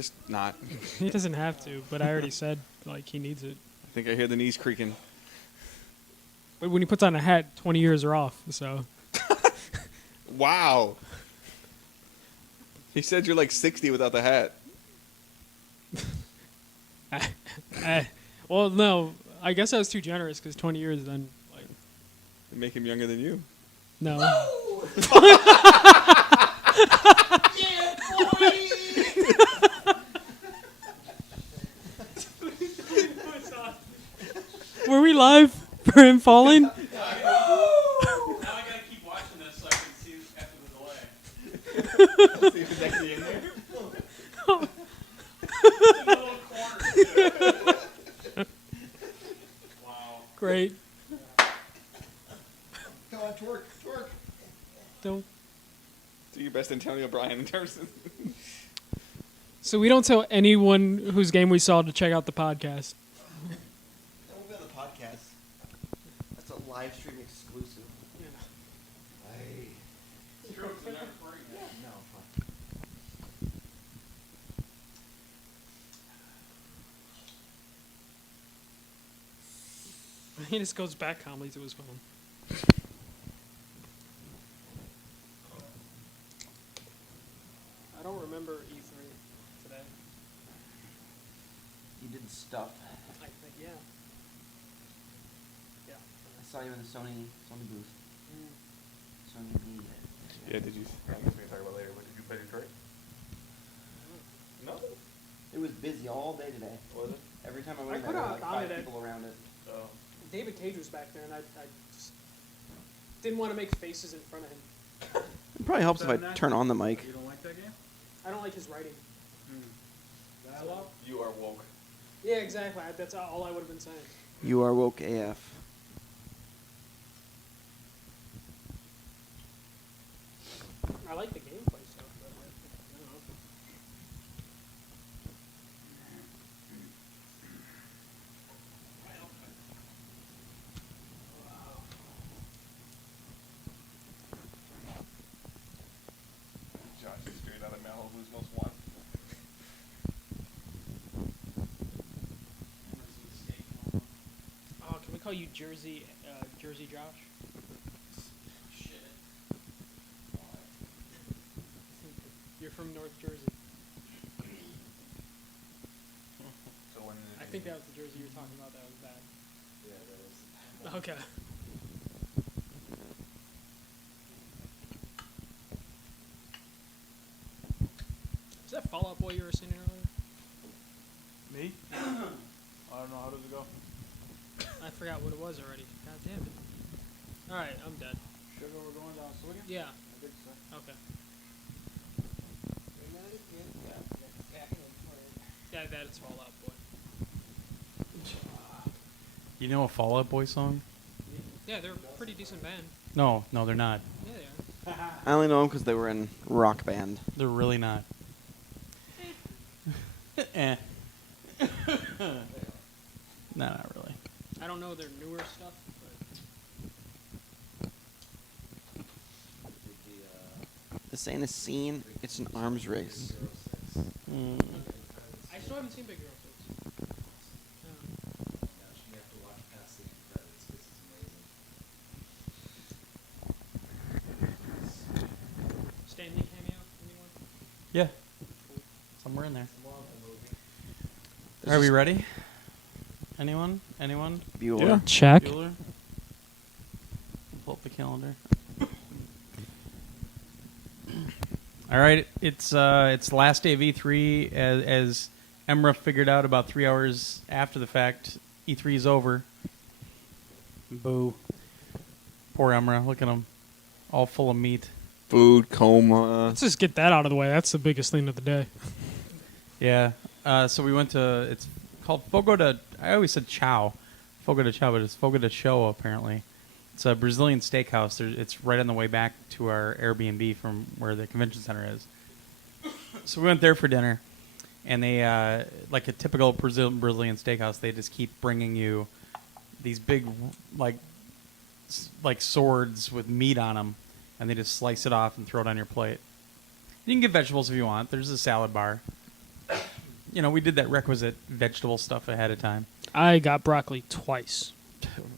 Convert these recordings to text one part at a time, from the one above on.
Just not. He doesn't have to, but I already said like he needs it. I think I hear the knees creaking. But when he puts on a hat, 20 years are off. So Wow. He said you're like 60 without the hat. well, no, I guess I was too generous because 20 years then like They make him younger than you. no. Were we live for him falling? Now I gotta keep watching this so I can see after the delay. See if it's actually in there. It's in the little corner. Too. Wow. Great. Come on, twerk. Don't. Do your best Antonio Bryan in terms of... So we don't tell anyone whose game we saw to check out the podcast. That won't be on the podcast. That's a live stream exclusive. It's true, it's not recording yet. No, fuck. He just goes back calmly to his phone. I don't remember E3 today. You did stuff. I think, yeah. Yeah. I saw you in the Sony booth. Sony B. Yeah, did you... That's what we can talk about later. What, did you play Detroit? No. It was busy all day today. Was it? Every time I I went in put there, there on were like 5 it at- people around it. Oh. David Cage was back there, and I just didn't want to make faces in front of him. It probably helps if I turn on the mic. You don't like that game? I don't like his writing. Dialogue? You are woke. Yeah, exactly. That's all I would have been saying. You are woke AF. I like the gameplay stuff, but I don't know. Josh is straight out of Malibu's Most Wanted. Oh, can we call you Jersey Josh? Shit. You're from North Jersey. So when I think that was the Jersey you were talking about. That was bad. Yeah, that was. Okay. Is that Fall Out Boy you were singing earlier? Me? I don't know. How does it go? I forgot what it was already. God damn it. Alright, I'm dead. Sugar, we're going down Swiggy? Yeah. I think so. Okay. Yeah, that is Fall Out Boy. You know a Fall Out Boy song? Yeah, they're a pretty decent band. No, they're not. Yeah, they are. I only know them because they were in Rock Band. They're really not. Eh. No, not really. I don't know their newer stuff, but This ain't a scene, it's an arms race. I still haven't seen Big Hero 6. Stanley cameo? Anyone? Yeah, somewhere in there. Are we ready? Anyone? Bueller. Yeah. Check. Bueller? Pull up the calendar. All right, it's last day of E3 as Emra figured out about 3 hours after the fact. E3 is over. Boo. Poor Emra. Look at him, all full of meat. Food coma. Let's just get that out of the way. That's the biggest thing of the day. Yeah. So we went to. It's called Fogo de. I always said Chow, Fogo de Chao, but it's Fogo de Chao apparently. It's a Brazilian steakhouse. It's right on the way back to our Airbnb from where the convention center is. So we went there for dinner, and they, like a typical Brazilian steakhouse, they just keep bringing you these big, like swords with meat on them, and they just slice it off and throw it on your plate. You can get vegetables if you want. There's a salad bar. we did that requisite vegetable stuff ahead of time I got broccoli twice.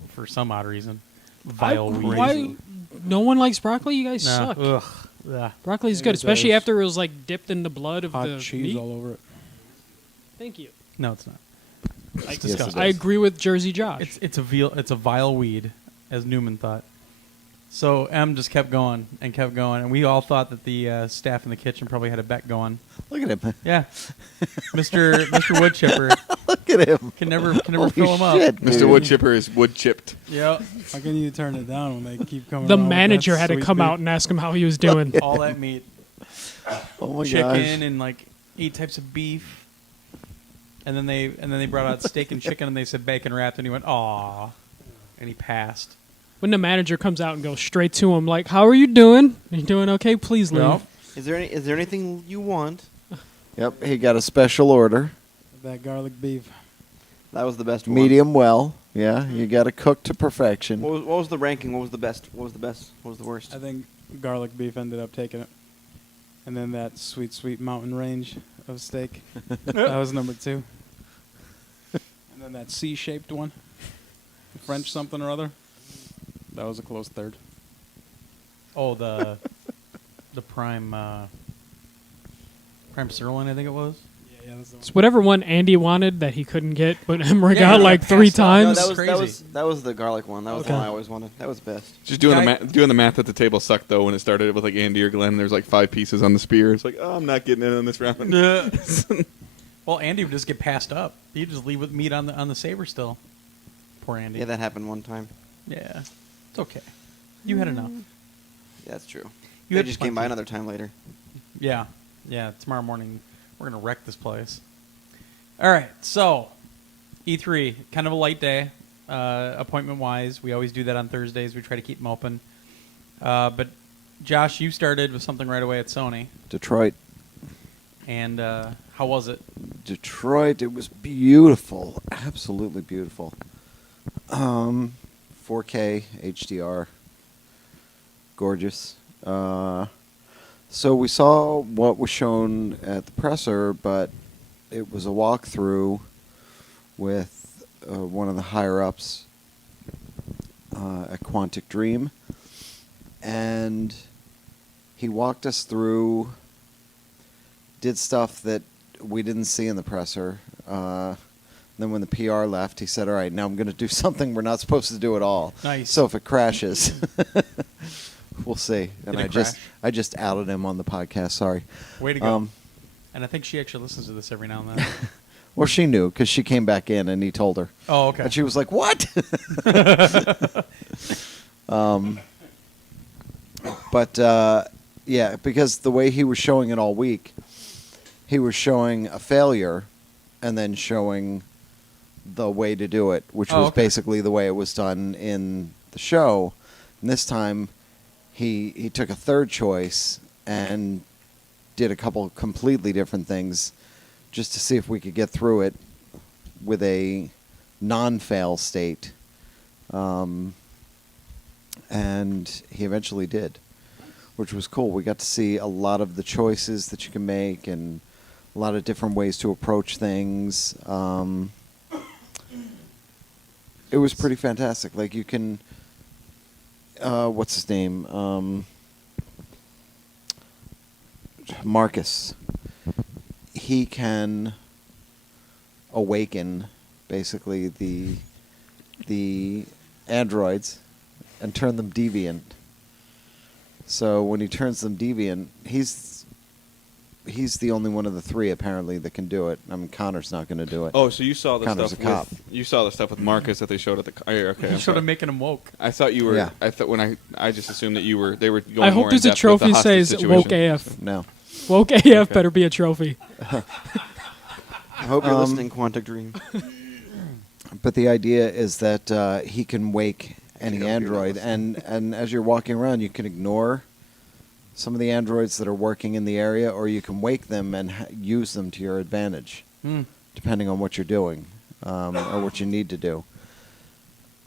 for some odd reason. Vile weed. Why? No one likes broccoli. You guys No. suck. Ugh. Ugh. Broccoli's Yeah, good, it especially does. after it was like dipped in the blood of Hot the cheese meat. all over it. Thank you. No, it's not. It's Yes, it disgusting. I agree with Jersey Josh. It's a vile weed, as Newman thought. So M just kept going, and we all thought that the staff in the kitchen probably had a bet going. Look at him. Yeah, Mr. Wood Chipper Look at him. can never Holy fill him shit, up. Mr. dude. Wood Chipper is wood chipped. Yeah, How can you turn it down when they keep coming? The around with that manager had to sweet come beef? out and ask him how he was doing. all that meat, Oh my chicken, gosh. and like 8 types of beef, and then they brought out steak and chicken, and they said bacon wrapped, and he went aw, and he passed. When the manager comes out and goes straight to him, like, "How are you doing? Are you doing okay? Please leave." Well, Is there anything you want? Yep, he got a special order. That garlic beef. That was the best one. Medium well. Yeah, you got to cook to perfection. What was the ranking? What was the best? What was the best? What was the worst? I think garlic beef ended up taking it. And then that sweet, sweet mountain range of steak. That was number 2. And then that C-shaped one. French something or other. That was a close third. oh the prime sirloin, I think it was. Yeah, that's the It's whatever one Andy wanted that he couldn't get, but Emmer Yeah, got he like got 3 passed up. times. No, that was that was the garlic one. That was the Okay. one I always wanted. That was best. Just doing Guy- doing the math at the table sucked though when it started with like Andy or Glenn. There's like 5 pieces on the spear. It's like, oh, I'm not getting in on this round. Well, Andy would just get passed up. He'd just leave with meat on the saber still. Poor Andy. Yeah, that happened one time. Yeah, it's okay. You had enough. Yeah, that's true. You They had just came by plenty. another time later. Yeah, tomorrow morning we're gonna wreck this place. All right, so E3, kind of a light day, appointment wise. We always do that on Thursdays. We try to keep them open. But Josh, you started with something right away at Sony, Detroit. and how was it? Detroit, it was beautiful. Absolutely beautiful. 4K HDR. Gorgeous. So we saw what was shown at the presser, but it was a walkthrough with one of the higher-ups at Quantic Dream. And he walked us through, did stuff that we didn't see in the presser. Then when the PR left, he said, all right, now I'm going to do something we're not supposed to do at all. Nice. So if it crashes, we'll see. And Did it I just outed him on the podcast, sorry. Way to go! Um, And I think she actually listens to this every now and then. Well, she knew because she came back in and he told her. Oh, okay. And she was like, what? But, yeah, because the way he was showing it all week, he was showing a failure and then showing the way to do it, which Oh, was okay. basically the way it was done in the show. And this time, he took a third choice and did a couple completely different things just to see if we could get through it with a non-fail state. And he eventually did, which was cool. We got to see a lot of the choices that you can make and a lot of different ways to approach things. It was pretty fantastic. Like you can, what's his name? Marcus. He can awaken basically the androids and turn them deviant. So when he turns them deviant, he's the only one of the 3 apparently that can do it. I mean, Connor's not going to do it. Oh, so you saw the Connor's stuff a cop. with you saw the stuff with Marcus that they showed at the. Okay, You I'm should sorry. have making him woke. I thought you were. Yeah. I thought when I just assumed that they were going. I more hope there's in a depth with the trophy hostage says situation. woke AF. No. Woke AF better be a trophy. I hope you're listening, Quantic Dream. But the idea is that he can wake any hope you're android, not and as you're walking around, you can ignore some of the androids that are working in the area, or you can wake them and use them to your advantage, depending on what you're doing or what you need to do.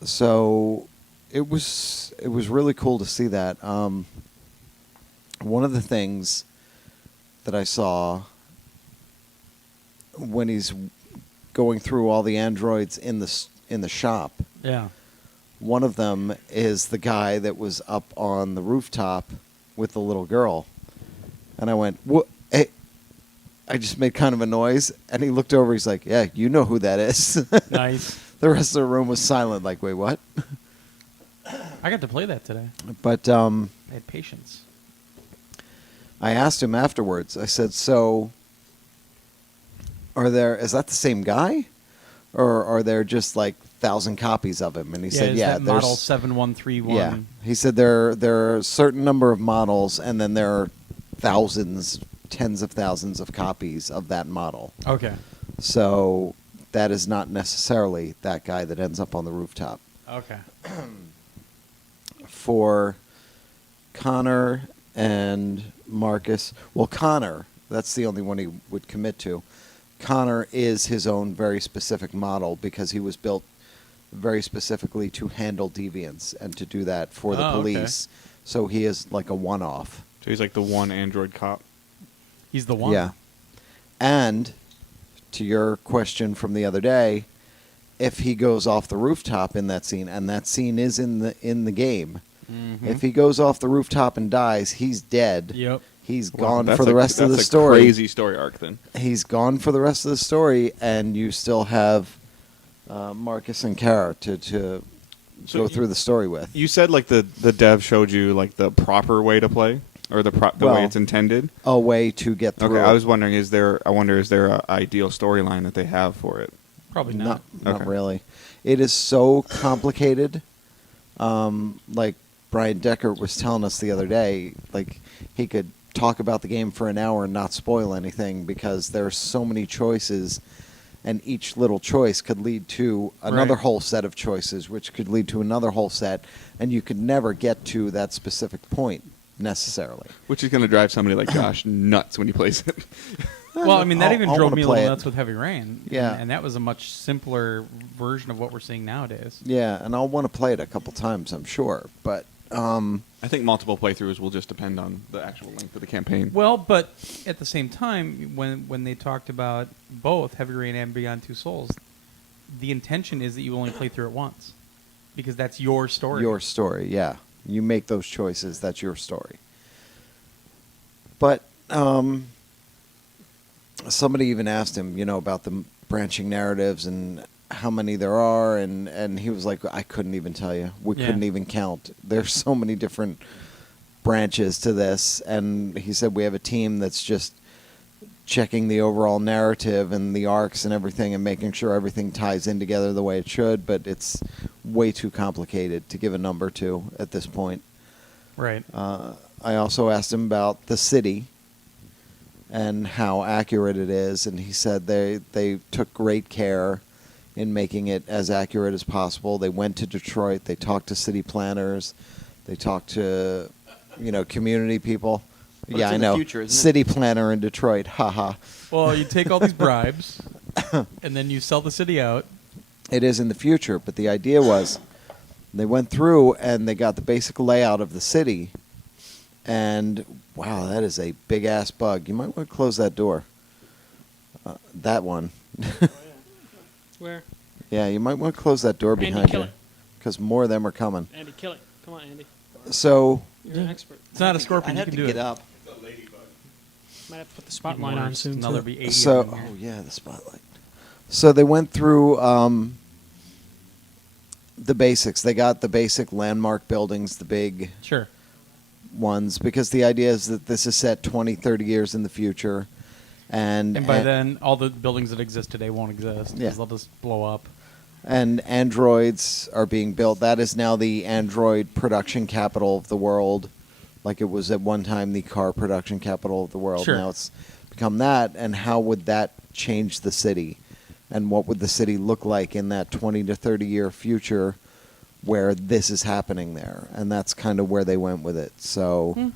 So it was really cool to see that. One of the things that I saw when he's going through all the androids in the shop. Yeah. One of them is the guy that was up on the rooftop with the little girl. And I went, "What?" Hey. I just made kind of a noise, and he looked over. He's like, "Yeah, you know who that is." Nice. The rest of the room was silent, like, "Wait, what?" I got to play that today. But I had patience. I asked him afterwards. I said, "So, is that the same guy, or are there just like 1,000 copies of him?" And he said, is "Yeah, that there's model 7131. yeah." He said there are a certain number of models, and then there are thousands, tens of thousands of copies of that model. Okay. So that is not necessarily that guy that ends up on the rooftop. Okay. For Connor and Marcus, well, Connor, that's the only one he would commit to. Connor is his own very specific model because he was built very specifically to handle deviants and to do that for the Oh, okay. police. So he is like a one-off. So he's like the one android cop. He's the one. Yeah. And to your question from the other day, if he goes off the rooftop in that scene, and that scene is in the game, Mhm. if he goes off the rooftop and dies, he's dead. Yep. He's Wow, gone that's for the rest of the that's a story. Crazy story arc then. He's gone for the rest of the story, and you still have Marcus and Kara to So go you- through the story with. You said like the dev showed you like the proper way to play, or the way Well, it's intended. A way to get through. Okay, it. I was wondering, is there an ideal storyline that they have for it? Probably not. Not Okay. really. It is so complicated. Like Brian Decker was telling us the other day, like he could talk about the game for an hour and not spoil anything because there are so many choices, and each little choice could lead to another Right. whole set of choices, which could lead to another whole set, and you could never get to that specific point necessarily. Which is going to drive somebody like Josh nuts when he plays it. Well, I mean, that even I'll drove wanna me a play little it. nuts with Heavy Rain. Yeah. And that was a much simpler version of what we're seeing nowadays. Yeah, and I'll want to play it a couple times, I'm sure. But I think multiple playthroughs will just depend on the actual length of the campaign. Well, but at the same time, when they talked about both Heavy Rain and Beyond Two Souls, the intention is that you only play through it once, because that's your story. your story, yeah. You make those choices, that's your story. But somebody even asked him, about the branching narratives and how many there are, and he was like, I couldn't even tell you. We Yeah. couldn't even count. There's so many different branches to this, and he said we have a team that's just checking the overall narrative and the arcs and everything and making sure everything ties in together the way it should, but it's way too complicated to give a number to at this point. Right. I also asked him about the city and how accurate it is, and he said they took great care in making it as accurate as possible. They went to Detroit, they talked to city planners, they talked to community people. But yeah, it's I in the know. future, isn't it? City planner in Detroit. Haha. Well, you take all these bribes, and then you sell the city out. It is in the future, but the idea was they went through and they got the basic layout of the city, and wow, that is a big ass bug. You might want to close that door. That one. Where? Yeah, you might want to close that door Andy, behind kill you it. because more of them are coming. Andy, kill it. Come on, Andy. So You're an expert. It's not a scorpion. I'd You have can to do get it. up. Might have to put the Even spotlight on worse, soon. Another too. be 80 so of them here. oh yeah, the spotlight. So they went through the basics. They got the basic landmark buildings, the big Sure. ones, because the idea is that this is set 20, 30 years in the future. And by then, all the buildings that exist today won't exist because Yeah. they'll just blow up. And androids are being built. That is now the android production capital of the world. Like it was at one time the car production capital of the world. Sure. Now it's become that. And how would that change the city? And what would the city look like in that 20 to 30 year future where this is happening there? And that's kind of where they went with it. So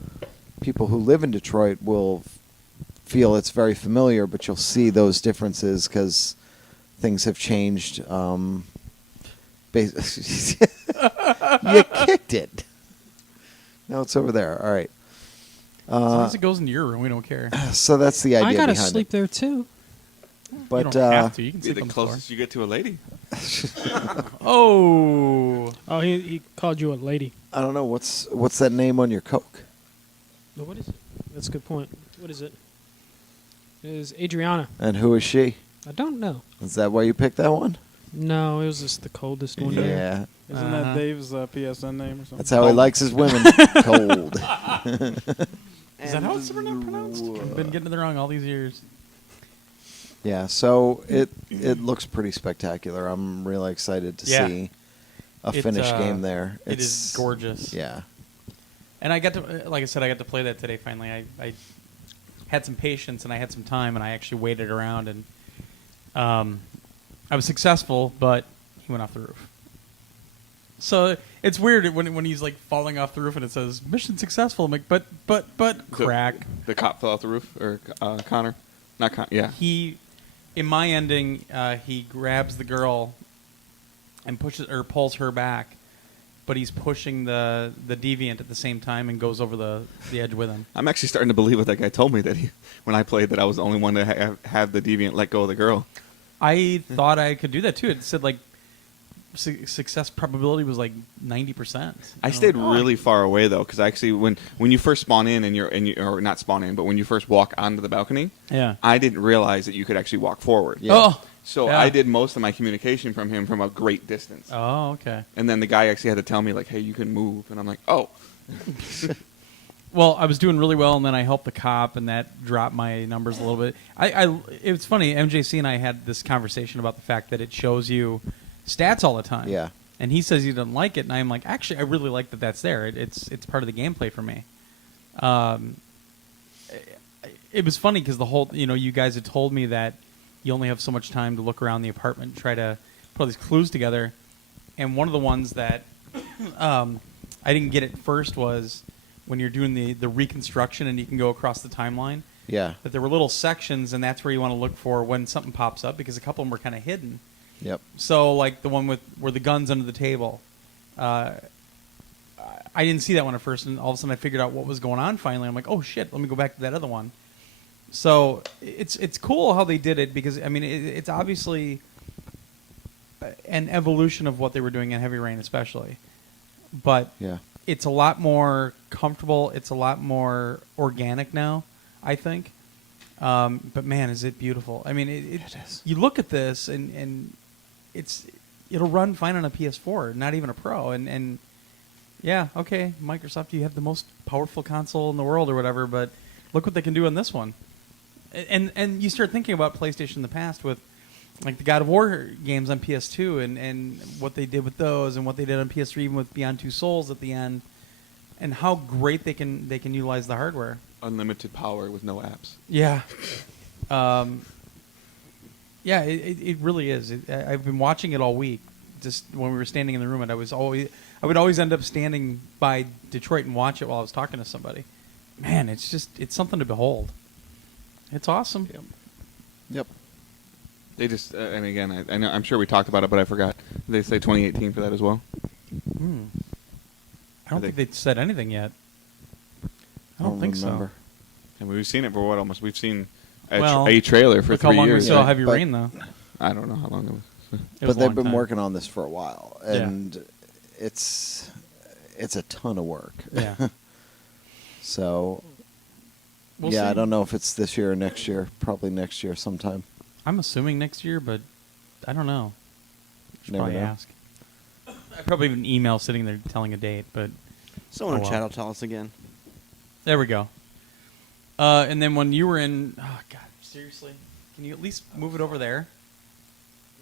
people who live in Detroit will feel it's very familiar, but you'll see those differences because things have changed. You kicked it. No, it's over there. All right. As long as it goes into your room, we don't care. So that's the idea I gotta behind sleep there too. But you don't have to. You can Be sleep the on the floor. closest you get to a lady. Oh, Oh, he called you a lady. I don't know what's that name on your Coke. No, what is it? That's a good point. What is it? It is Adriana. And who is she? I don't know. Is that why you picked that one? No, it was just the coldest one there. Yeah, Isn't that Dave's PSN name or something? that's how he likes his women. Cold. is that how it's pronounced? I've been getting it wrong all these years. Yeah, so it looks pretty spectacular. I'm really excited to Yeah. see a It, finished game there. It is gorgeous. Yeah. And I got to, like I said, I got to play that today. Finally, I had some patience and I had some time, and I actually waited around, and I was successful, but he went off the roof. So it's weird when he's like falling off the roof and it says mission successful. I'm like, but crack. The cop fell off the roof, or Connor, not Connor. Yeah. He, in my ending, he grabs the girl and pushes or pulls her back, but he's pushing the deviant at the same time and goes over the edge with him. I'm actually starting to believe what that guy told me, that when I played, that I was the only one to have the deviant let go of the girl. I thought I could do that too. It said like success probability was like 90%. I stayed really far away though, because actually when you first spawn in and you or not spawn in, but when you first walk onto the balcony, Yeah. I didn't realize that you could actually walk forward. Yeah. Oh. So Yeah. I did most of my communication from him from a great distance. Oh, okay. And then the guy actually had to tell me, like, hey, you can move. And I'm like, oh. Well, I was doing really well, and then I helped the cop, and that dropped my numbers a little bit. It was funny. MJC and I had this conversation about the fact that it shows you stats all the time. Yeah. And he says he doesn't like it, and I'm like, actually, I really like that that's there. It's part of the gameplay for me. It was funny because the whole, you guys had told me that you only have so much time to look around the apartment and try to put all these clues together. And one of the ones that I didn't get at first was when you're doing the reconstruction and you can go across the timeline. Yeah. But there were little sections, and that's where you want to look for when something pops up, because a couple of them were kind of hidden. Yep. So, like the one where the gun's under the table, I didn't see that one at first, and all of a sudden I figured out what was going on. Finally, I'm like, oh shit, let me go back to that other one. So it's cool how they did it, because I mean it's obviously an evolution of what they were doing in Heavy Rain, especially, but Yeah. it's a lot more comfortable. It's a lot more organic now, I think. But man, is it beautiful! I mean, it is. You look at this, and it'll run fine on a PS4, not even a Pro. And yeah, okay, Microsoft, you have the most powerful console in the world or whatever, but look what they can do on this one. And you start thinking about PlayStation in the past with like the God of War games on PS2 and what they did with those, and what they did on PS3 even with Beyond Two Souls at the end, and how great they can utilize the hardware. Unlimited power with no apps. Yeah. Yeah, it really is. I've been watching it all week. Just when we were standing in the room, and I would always end up standing by Detroit and watch it while I was talking to somebody. Man, it's something to behold. It's awesome. Yep. Yep. They just, and again, I know, I'm sure we talked about it, but I forgot. They say 2018 for that as well. I don't think they said anything yet. I don't think remember. so. And we've seen it for what almost? We've seen Well, a trailer for Look 3 how long years. we saw yeah. Heavy But- Rain, though. I don't know how long it was. It was But a they've long been time. working on this for a while, Yeah. and it's a ton of work. Yeah. So We'll yeah, see. I don't know if it's this year or next year. Probably next year sometime. I'm assuming next year, but I don't know. Should Never probably know. ask. I probably have an email sitting there telling a date, but Someone Oh, in well. chat will tell us again. there we go. And then when you were in, oh god, seriously, can you at least move it over there?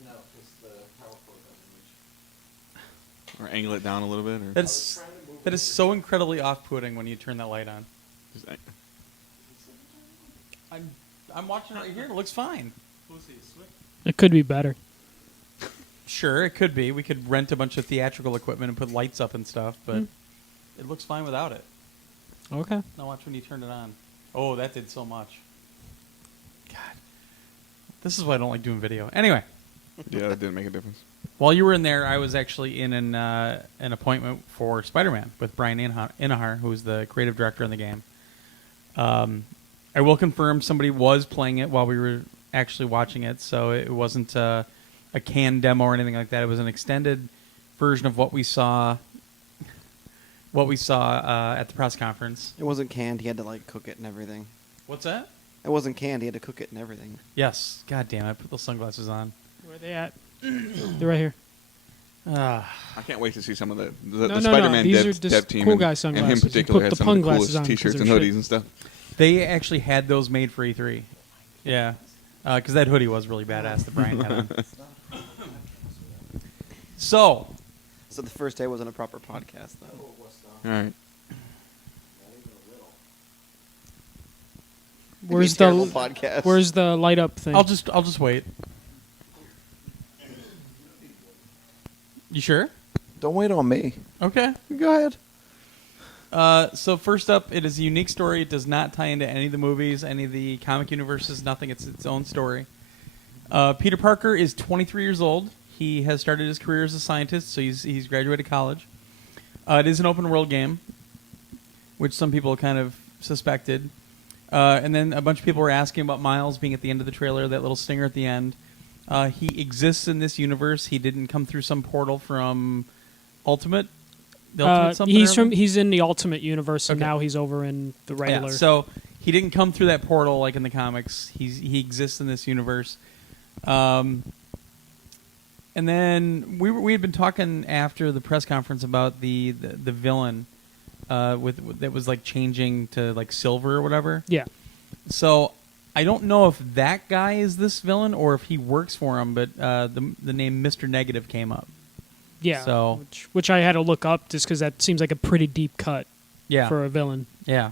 No, because the power cord doesn't reach. Or angle it down a little bit. Or That is so incredibly off-putting when you turn that light on. just, I'm watching right here. It looks fine. It could be better. Sure, it could be. We could rent a bunch of theatrical equipment and put lights up and stuff, but it looks fine without it. Okay. Now watch when you turn it on. Oh, that did so much. God. This is why I don't like doing video. Anyway, yeah, that didn't make a difference. while you were in there, I was actually in an appointment for Spider-Man with Brian Inahar, who's the creative director in the game. I will confirm somebody was playing it while we were actually watching it, so it wasn't a canned demo or anything like that. It was an extended version of what we saw. At the press conference. It wasn't canned. He had to like cook it and everything. What's that? It wasn't canned. He had to cook it and everything. Yes. God damn! I put those sunglasses on. Where are they at? They're right here. I can't wait to see some of the No. Spider-Man These dev, are just dev team cool and, guy and him sunglasses. in You particular put had the some of the pun glasses coolest on 'cause T-shirts they're and shit. hoodies and stuff. They actually had those made for E3. Yeah, because that hoodie was really badass that Brian had on. So, So the first day wasn't a proper podcast though. All right. Where's terrible the podcast? Where's the light up thing? I'll just wait. You sure? Don't wait on me. Okay. Go ahead. So first up, it is a unique story. It does not tie into any of the movies, any of the comic universes, nothing. It's its own story. Peter Parker is 23 years old. He has started his career as a scientist, so he's graduated college. It is an open world game, which some people kind of suspected. And then a bunch of people were asking about Miles being at the end of the trailer, that little stinger at the end. He exists in this universe. He didn't come through some portal from Ultimate. The Ultimate something or other? he's in the Ultimate Universe, and Okay. now he's over in the regular. Yeah, so he didn't come through that portal like in the comics. He exists in this universe. And then we had been talking after the press conference about the villain that was like changing to like silver or whatever. Yeah. So I don't know if that guy is this villain or if he works for him, but the name Mr. Negative came up. Yeah. So- which I had to look up just because that seems like a pretty deep cut Yeah. for a villain. Yeah.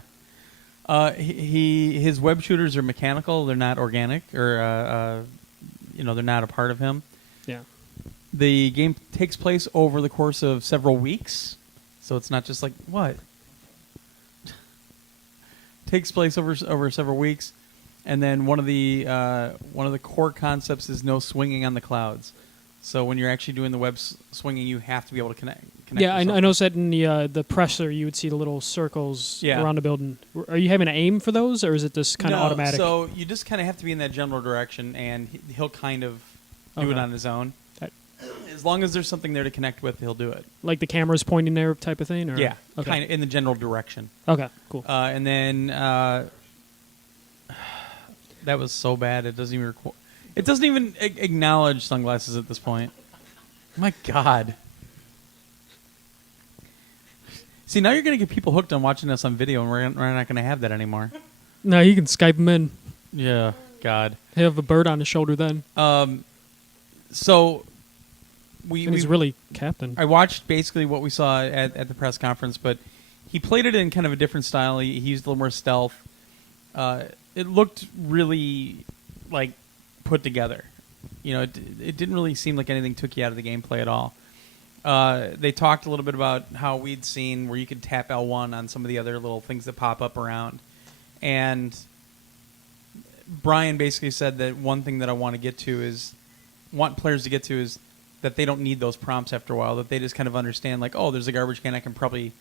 His web shooters are mechanical. They're not organic, or they're not a part of him. Yeah. The game takes place over the course of several weeks, so it's not just like what takes place over several weeks, and then one of the core concepts is no swinging on the clouds. So when you're actually doing the web swinging, you have to be able to connect. Yeah, I yourself. noticed that in the presser, you would see the little circles Yeah. around the building. Are you having to aim for those, or is it just kind of No, automatic? So you just kind of have to be in that general direction, and he'll kind of do it Okay. on his own. That- As long as there's something there to connect with, he'll do it. Like the camera's pointing there type of thing? Or? Yeah, Okay. kind of in the general direction. Okay, cool. And then that was so bad it doesn't even it doesn't even acknowledge sunglasses at this point. My God. See, now you're gonna get people hooked on watching us on video, and we're not gonna have that anymore. No, you can Skype him in. Yeah, God. He'll have a bird on his shoulder then. So And he's really captain. I watched basically what we saw at the press conference, but he played it in kind of a different style. He used a little more stealth. It looked really like put together. It didn't really seem like anything took you out of the gameplay at all. They talked a little bit about how we'd seen where you could tap L1 on some of the other little things that pop up around. And Brian basically said that one thing that I want players to get to is that they don't need those prompts after a while, that they just kind of understand, like, oh, there's a garbage can, I can probably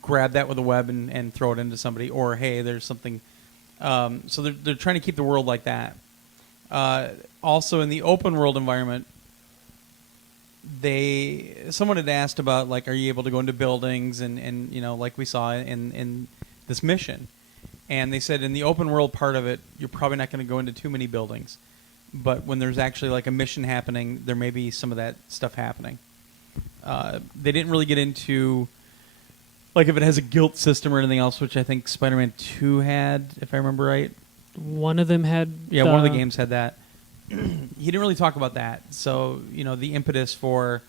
grab that with a web and throw it into somebody, or hey, there's something. So they're trying to keep the world like that. Also, in the open world environment, someone had asked about, like, are you able to go into buildings and like we saw in this mission, and they said in the open world part of it, you're probably not going to go into too many buildings, but when there's actually like a mission happening, there may be some of that stuff happening. They didn't really get into like if it has a guilt system or anything else, which I think Spider-Man 2 had, if I remember right. One of them had. Yeah, one of the games had that. He didn't really talk about that. So, the impetus for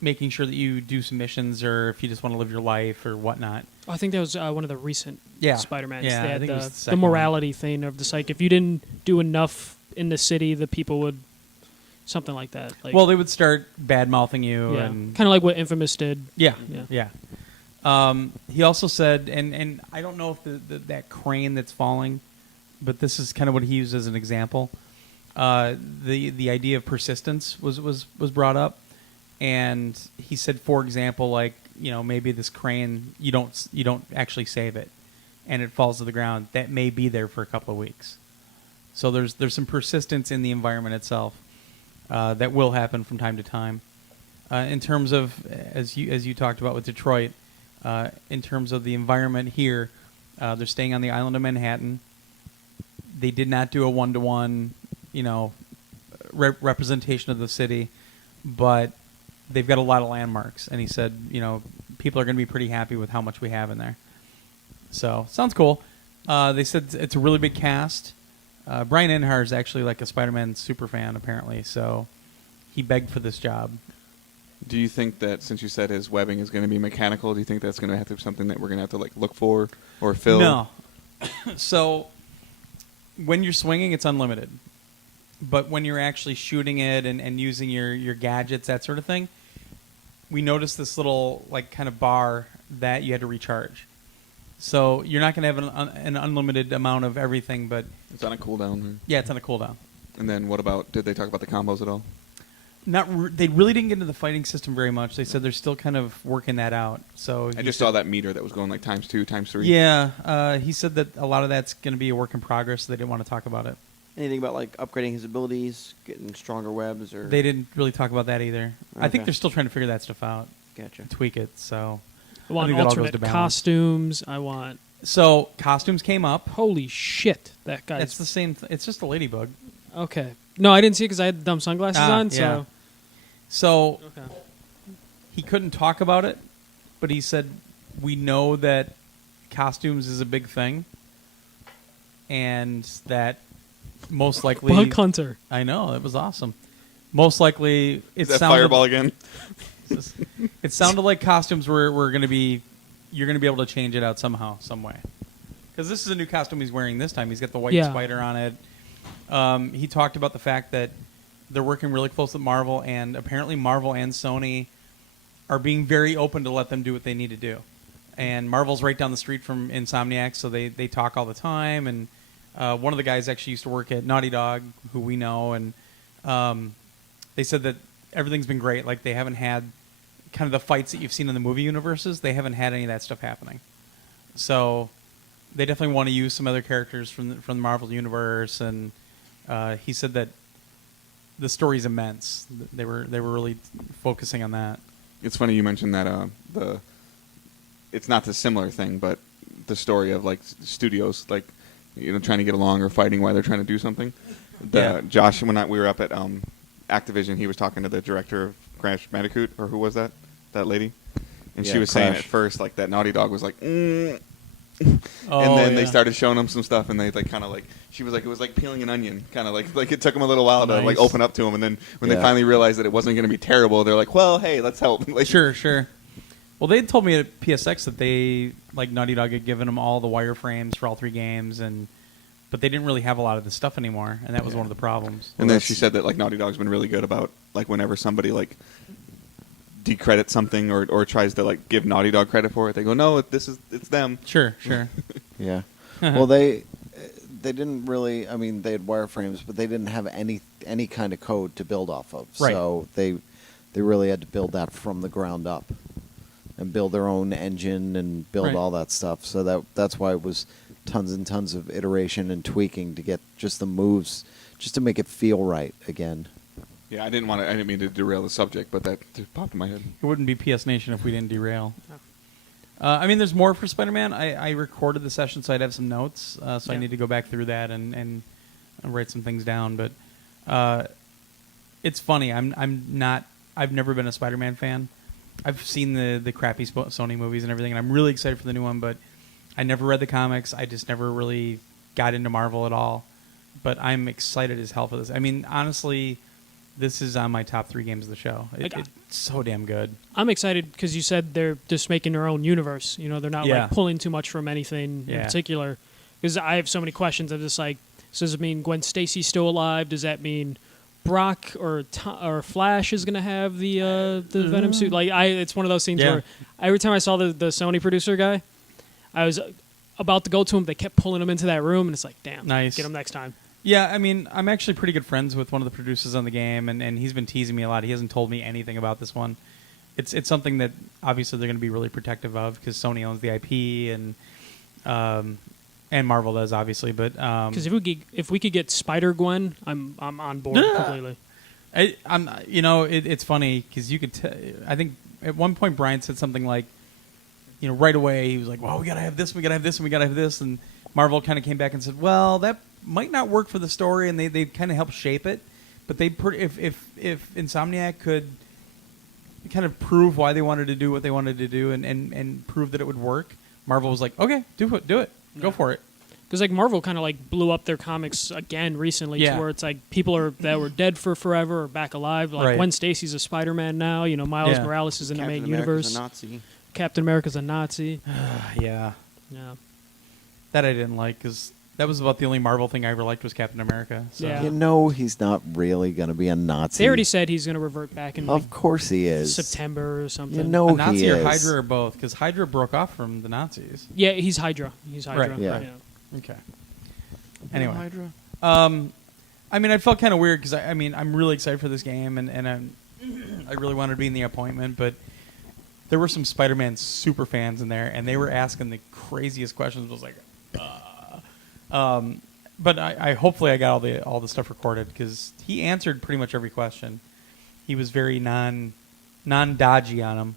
making sure that you do some missions, or if you just want to live your life or whatnot. I think that was one of the recent Spider-Mans. Yeah, They I had think it was the the second one. morality thing of just like if you didn't do enough in the city, the people would something like that. Like, Well, they would start bad-mouthing you. yeah, And kind of like what Infamous did. Yeah, Yeah. yeah. He also said, and I don't know if that crane that's falling, but this is kind of what he used as an example. The idea of persistence was brought up, and he said, for example, like maybe this crane you don't actually save it, and it falls to the ground. That may be there for a couple of weeks. So there's some persistence in the environment itself that will happen from time to time. In terms of as you talked about with Detroit, in terms of the environment here, they're staying on the island of Manhattan. They did not do a 1-to-1, representation of the city, but they've got a lot of landmarks. And he said, people are going to be pretty happy with how much we have in there. So sounds cool. They said it's a really big cast. Brian Inhar is actually like a Spider-Man super fan, apparently. So he begged for this job. Do you think that since you said his webbing is going to be mechanical, do you think that's going to have to be something that we're going to have to like look for or fill? No. So when you're swinging, it's unlimited. But when you're actually shooting it and using your gadgets, that sort of thing, we noticed this little like kind of bar that you had to recharge. So you're not going to have an unlimited amount of everything, but It's on a cooldown. yeah, it's on a cooldown. And then what about, did they talk about the combos at all? They really didn't get into the fighting system very much. They said they're still kind of working that out. So I just saw that meter that was going like ×2, ×3. Yeah, he said that a lot of that's going to be a work in progress. So they didn't want to talk about it. Anything about like upgrading his abilities, getting stronger webs, or They didn't really talk about that either. I think Okay. they're still trying to figure that stuff out, Gotcha. tweak it. So I want think that all goes alternate to balance. costumes. I want. So costumes came up. Holy shit, that guy's. It's the same. It's just a ladybug. Okay. No, I didn't see it because I had the dumb sunglasses on. So. Yeah. So Okay. he couldn't talk about it, but he said we know that costumes is a big thing, and that most likely. Bug hunter. I know, it was awesome. Most likely, Is it that sounded Fireball again? It sounded like costumes were going to be. You're going to be able to change it out somehow, some way. Because this is a new costume he's wearing this time. He's got the white Yeah. spider on it. He talked about the fact that they're working really close with Marvel, and apparently Marvel and Sony are being very open to let them do what they need to do. And Marvel's right down the street from Insomniac, so they talk all the time. And one of the guys actually used to work at Naughty Dog, who we know, and they said that everything's been great. Like, they haven't had kind of the fights that you've seen in the movie universes. They haven't had any of that stuff happening. So they definitely want to use some other characters from the Marvel universe. And he said that the story's immense. They were really focusing on that. It's funny you mentioned that it's not the similar thing, but the story of like studios like trying to get along or fighting while they're trying to do something. Yeah. Josh, when we were up at Activision, he was talking to the director of Crash Bandicoot, or who was that lady? And she Yeah, was saying Crash. at first like that Naughty Dog was like, Oh, and then they yeah. started showing him some stuff, and they like kind of like she was like it was like peeling an onion, kind of like it took them a little while to like Nice. open up to him, and then when they Yeah. finally realized that it wasn't going to be terrible, they're like, well, hey, let's help. Like, Sure. Well, they had told me at PSX that they, like Naughty Dog, had given them all the wireframes for all 3 games, but they didn't really have a lot of the stuff anymore, and that was one of the problems. And then she said that like Naughty Dog's been really good about like whenever somebody like decredits something or tries to like give Naughty Dog credit for it, they go, no, it's them. Sure. Yeah. Well, they didn't really. I mean, they had wireframes, but they didn't have any kind of code to build off of. Right. So they really had to build that from the ground up, and build their own engine and build Right. all that stuff. So that's why it was tons and tons of iteration and tweaking to get just the moves, just to make it feel right again. Yeah, I didn't mean to derail the subject, but that just popped in my head. It wouldn't be PS Nation if we didn't derail. I mean, there's more for Spider-Man. I recorded the session, so I'd have some notes. So I Yeah. need to go back through that and write some things down. But it's funny. I've never been a Spider-Man fan. I've seen the crappy Sony movies and everything, and I'm really excited for the new one. But I never read the comics. I just never really got into Marvel at all. But I'm excited as hell for this. I mean, honestly, this is on my top 3 games of the show. It's so damn good. I'm excited because you said they're just making their own universe. They're not Yeah. like pulling too much from anything in Yeah. particular. Because I have so many questions. I'm just like, so does it mean Gwen Stacy's still alive? Does that mean Brock or Flash is going to have the Venom suit? Like, it's one of those things Yeah. where every time I saw the Sony producer guy, I was about to go to him. They kept pulling him into that room, and it's like, damn, Nice. get him next time. Yeah, I mean, I'm actually pretty good friends with one of the producers on the game, and he's been teasing me a lot. He hasn't told me anything about this one. It's something that obviously they're going to be really protective of because Sony owns the IP, and and Marvel does obviously, but Because if we could get Spider Gwen, I'm on board completely. I'm it's funny because you could I think at one point Brian said something like, right away he was like, well, we gotta have this, we gotta have this, and we gotta have this, and Marvel kind of came back and said, well, that might not work for the story, and they kind of helped shape it, but if Insomniac could kind of prove why they wanted to do what they wanted to do and prove that it would work, Marvel was like, okay, do it, go for it. Because like Marvel kind of like blew up their comics again recently, Yeah. to where it's like people that were dead for forever are back alive. Like Right. Gwen Stacy's a Spider-Man now. Miles Yeah. Morales is in the Captain main America's universe. a Nazi. Captain America's a Nazi. Yeah, Yeah. that I didn't like because that was about the only Marvel thing I ever liked was Captain America. So. Yeah. You know he's not really going to be a Nazi. They already said he's going to revert back in like, Of course he is. September or something. You know A Nazi he or is. Hydra or both? Because Hydra broke off from the Nazis. Yeah, he's Hydra. He's Hydra. Right, yeah. Okay. Anyway, Hydra. I mean, I felt kind of weird because I'm really excited for this game, and I really wanted to be in the appointment, but there were some Spider-Man super fans in there, and they were asking the craziest questions. I was like, but I hopefully I got all the stuff recorded because he answered pretty much every question. He was very non-dodgy on them.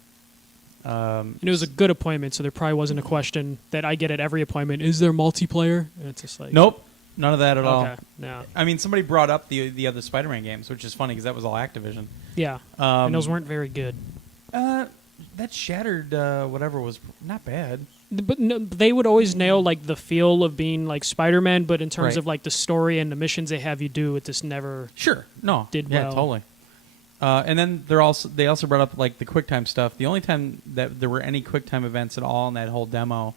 And it was a good appointment, so there probably wasn't a question that I get at every appointment. Is there multiplayer? And it's just like, Nope, none of that at all. Okay, no. I mean, somebody brought up the other Spider-Man games, which is funny because that was all Activision. Yeah. And those weren't very good. That Shattered whatever was not bad. But no, they would always nail like the feel of being like Spider-Man, but in terms Right. of like the story and the missions they have you do, it just never. Sure, no, Did yeah, well. totally. And then they also brought up like the QuickTime stuff. The only time that there were any QuickTime events at all in that whole demo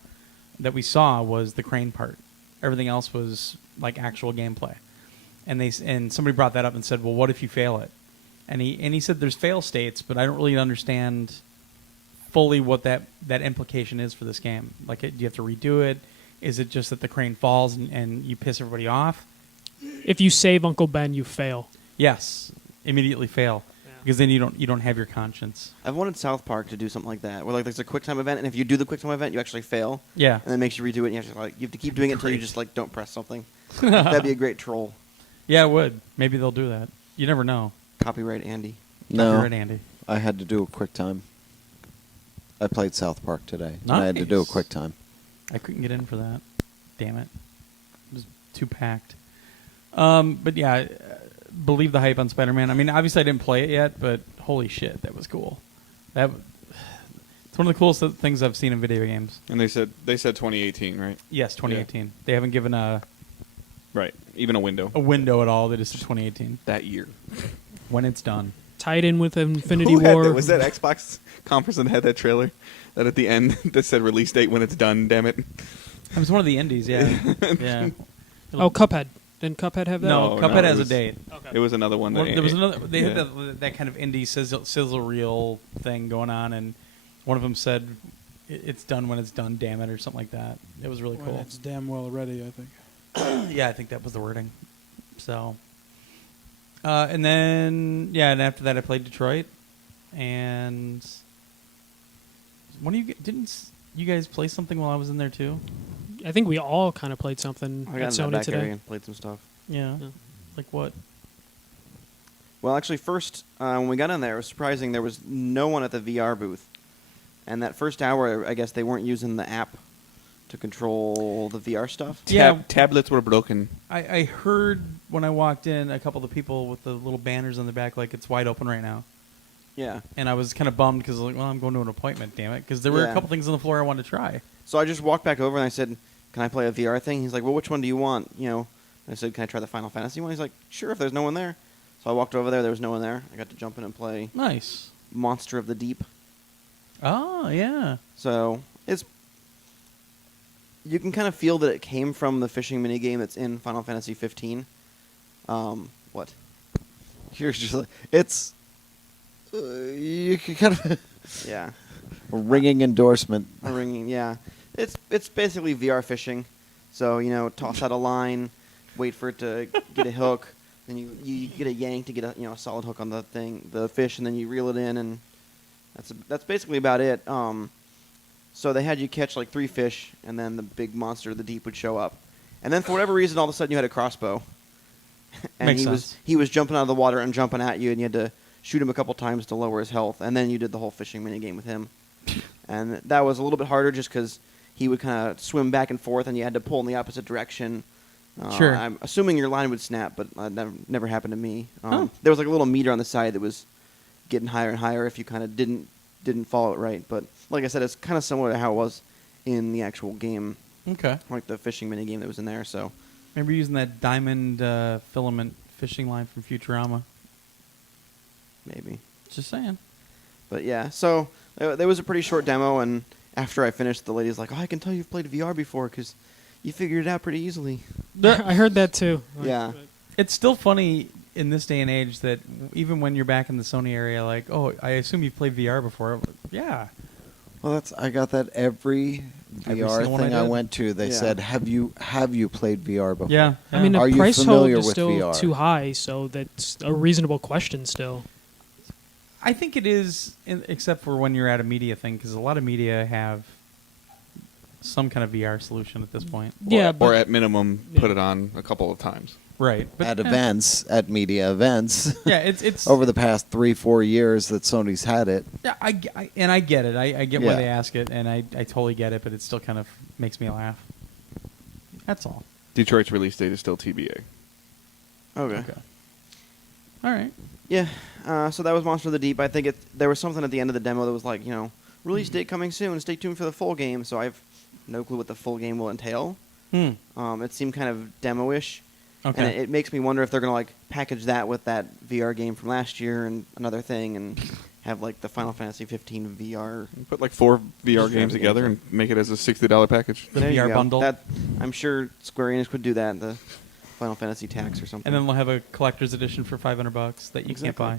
that we saw was the crane part. Everything else was like actual gameplay. And somebody brought that up and said, "Well, what if you fail it?" And he said there's fail states, but I don't really understand fully what that implication is for this game. Like, do you have to redo it? Is it just that the crane falls and you piss everybody off? If you save Uncle Ben, you fail. Yes, immediately fail. Because then you don't have your conscience. I've wanted South Park to do something like that, where like there's a QuickTime event, and if you do the QuickTime event, you actually fail, Yeah. and then it makes you redo it, and you have to keep doing it until you just like don't press something. That'd be a great troll. Yeah, it would. Maybe they'll do that. You never know. Copyright Andy. No, Copyright Andy. I had to do a quick time. I played South Park today. And I had to do a Nice. quick time. I couldn't get in for that. Damn it. It was too packed. But yeah, believe the hype on Spider-Man. I mean, obviously I didn't play it yet, but holy shit, that was cool. It's one of the coolest things I've seen in video games. And they said 2018, right? Yes, 2018. They haven't given a Right. Even a window. window at all. They just said 2018 That year. when it's done. Tied in with Infinity Who had War. that? Was that Xbox conference that had that trailer? That at the end that said release date when it's done, damn it. It was one of the indies, yeah. Yeah. Oh, Cuphead. Didn't Cuphead have that? No, No, Cuphead it has a was- date. Okay. It was another one. Well, That there was another. They yeah. had that kind of indie sizzle reel thing going on, and one of them said, "It's done when it's done, damn it," or something like that. It was really When cool. it's damn well ready, I think. Yeah, I think that was the wording. So, and then and after that, I played Detroit, and didn't you guys play something while I was in there too? I think we all kind of played something I at got in that Sony back area today. and played some stuff. Yeah. Yeah. Like what? Well, actually, first when we got in there, it was surprising there was no one at the VR booth, and that first hour, I guess they weren't using the app to control the VR stuff. Yeah. Tablets were broken. I heard when I walked in a couple of the people with the little banners on the back, like it's wide open right now. Yeah. And I was kind of bummed because, like, well, I'm going to an appointment, damn it. Because there were a Yeah. couple things on the floor I wanted to try. So I just walked back over and I said, "Can I play a VR thing?" He's like, "Well, which one do you want?" And I said, "Can I try the Final Fantasy one?" He's like, "Sure, if there's no one there." So I walked over there. There was no one there. I got to jump in and play Nice. Monster of the Deep. Oh, yeah. So you can kind of feel that it came from the fishing minigame that's in Final Fantasy 15. What? Here's just like, it's you can kind of Yeah. a ringing endorsement. A ringing, yeah. It's basically VR fishing. So, toss out a line, wait for it to get a hook, then you get a yank to get a solid hook on the fish, and then you reel it in, and that's basically about it. So they had you catch like 3 fish, and then the big monster of the deep would show up. And then for whatever reason, all of a sudden you had a crossbow. And Makes he sense. was jumping out of the water and jumping at you, and you had to shoot him a couple times to lower his health. And then you did the whole fishing mini game with him. And that was a little bit harder just because he would kind of swim back and forth, and you had to pull in the opposite direction. Sure. I'm assuming your line would snap, but that never happened to me. Oh. There was like a little meter on the side that was getting higher and higher if you kind of didn't follow it right. But like I said, it's kind of similar to how it was in the actual game, Okay. like the fishing mini game that was in there. So Maybe using that diamond filament fishing line from Futurama. maybe. Just saying. But yeah, so there was a pretty short demo, and after I finished, the lady's like, "Oh, I can tell you've played VR before because you figured it out pretty easily." I heard that too. Yeah. It's still funny in this day and age that even when you're back in the Sony area, like, oh, I assume you've played VR before. Yeah. Well, I got that every Every VR single one thing I I did. went to. They Yeah. said, "Have you played VR before?" Yeah. I mean, Are the you price familiar hold is with still VR? too high, so that's a reasonable question still. I think it is, except for when you're at a media thing, because a lot of media have some kind of VR solution at this point. Yeah, or but at minimum, Yeah. put it on a couple of times. Right. But, At events, at media events, Yeah, it's over the past 3-4 years that Sony's had it. Yeah, I get it. I get why Yeah. they ask it, and I totally get it, but it still kind of makes me laugh. That's all. Detroit's release date is still TBA. Okay. All right. Yeah. So that was Monster of the Deep. I think there was something at the end of the demo that was like, release date coming soon. Stay tuned for the full game. So I have no clue what the full game will entail. It seemed kind of demo-ish. Okay. And it makes me wonder if they're going to like package that with that VR game from last year and another thing and have like the Final Fantasy 15 VR. Put like 4 VR Just games VR together games. and make it as a $60 package. The There you VR go. bundle. That, I'm sure Square Enix would do that, the Final Fantasy tax or something. And then we'll have a collector's edition for $500 that you can't Exactly. buy.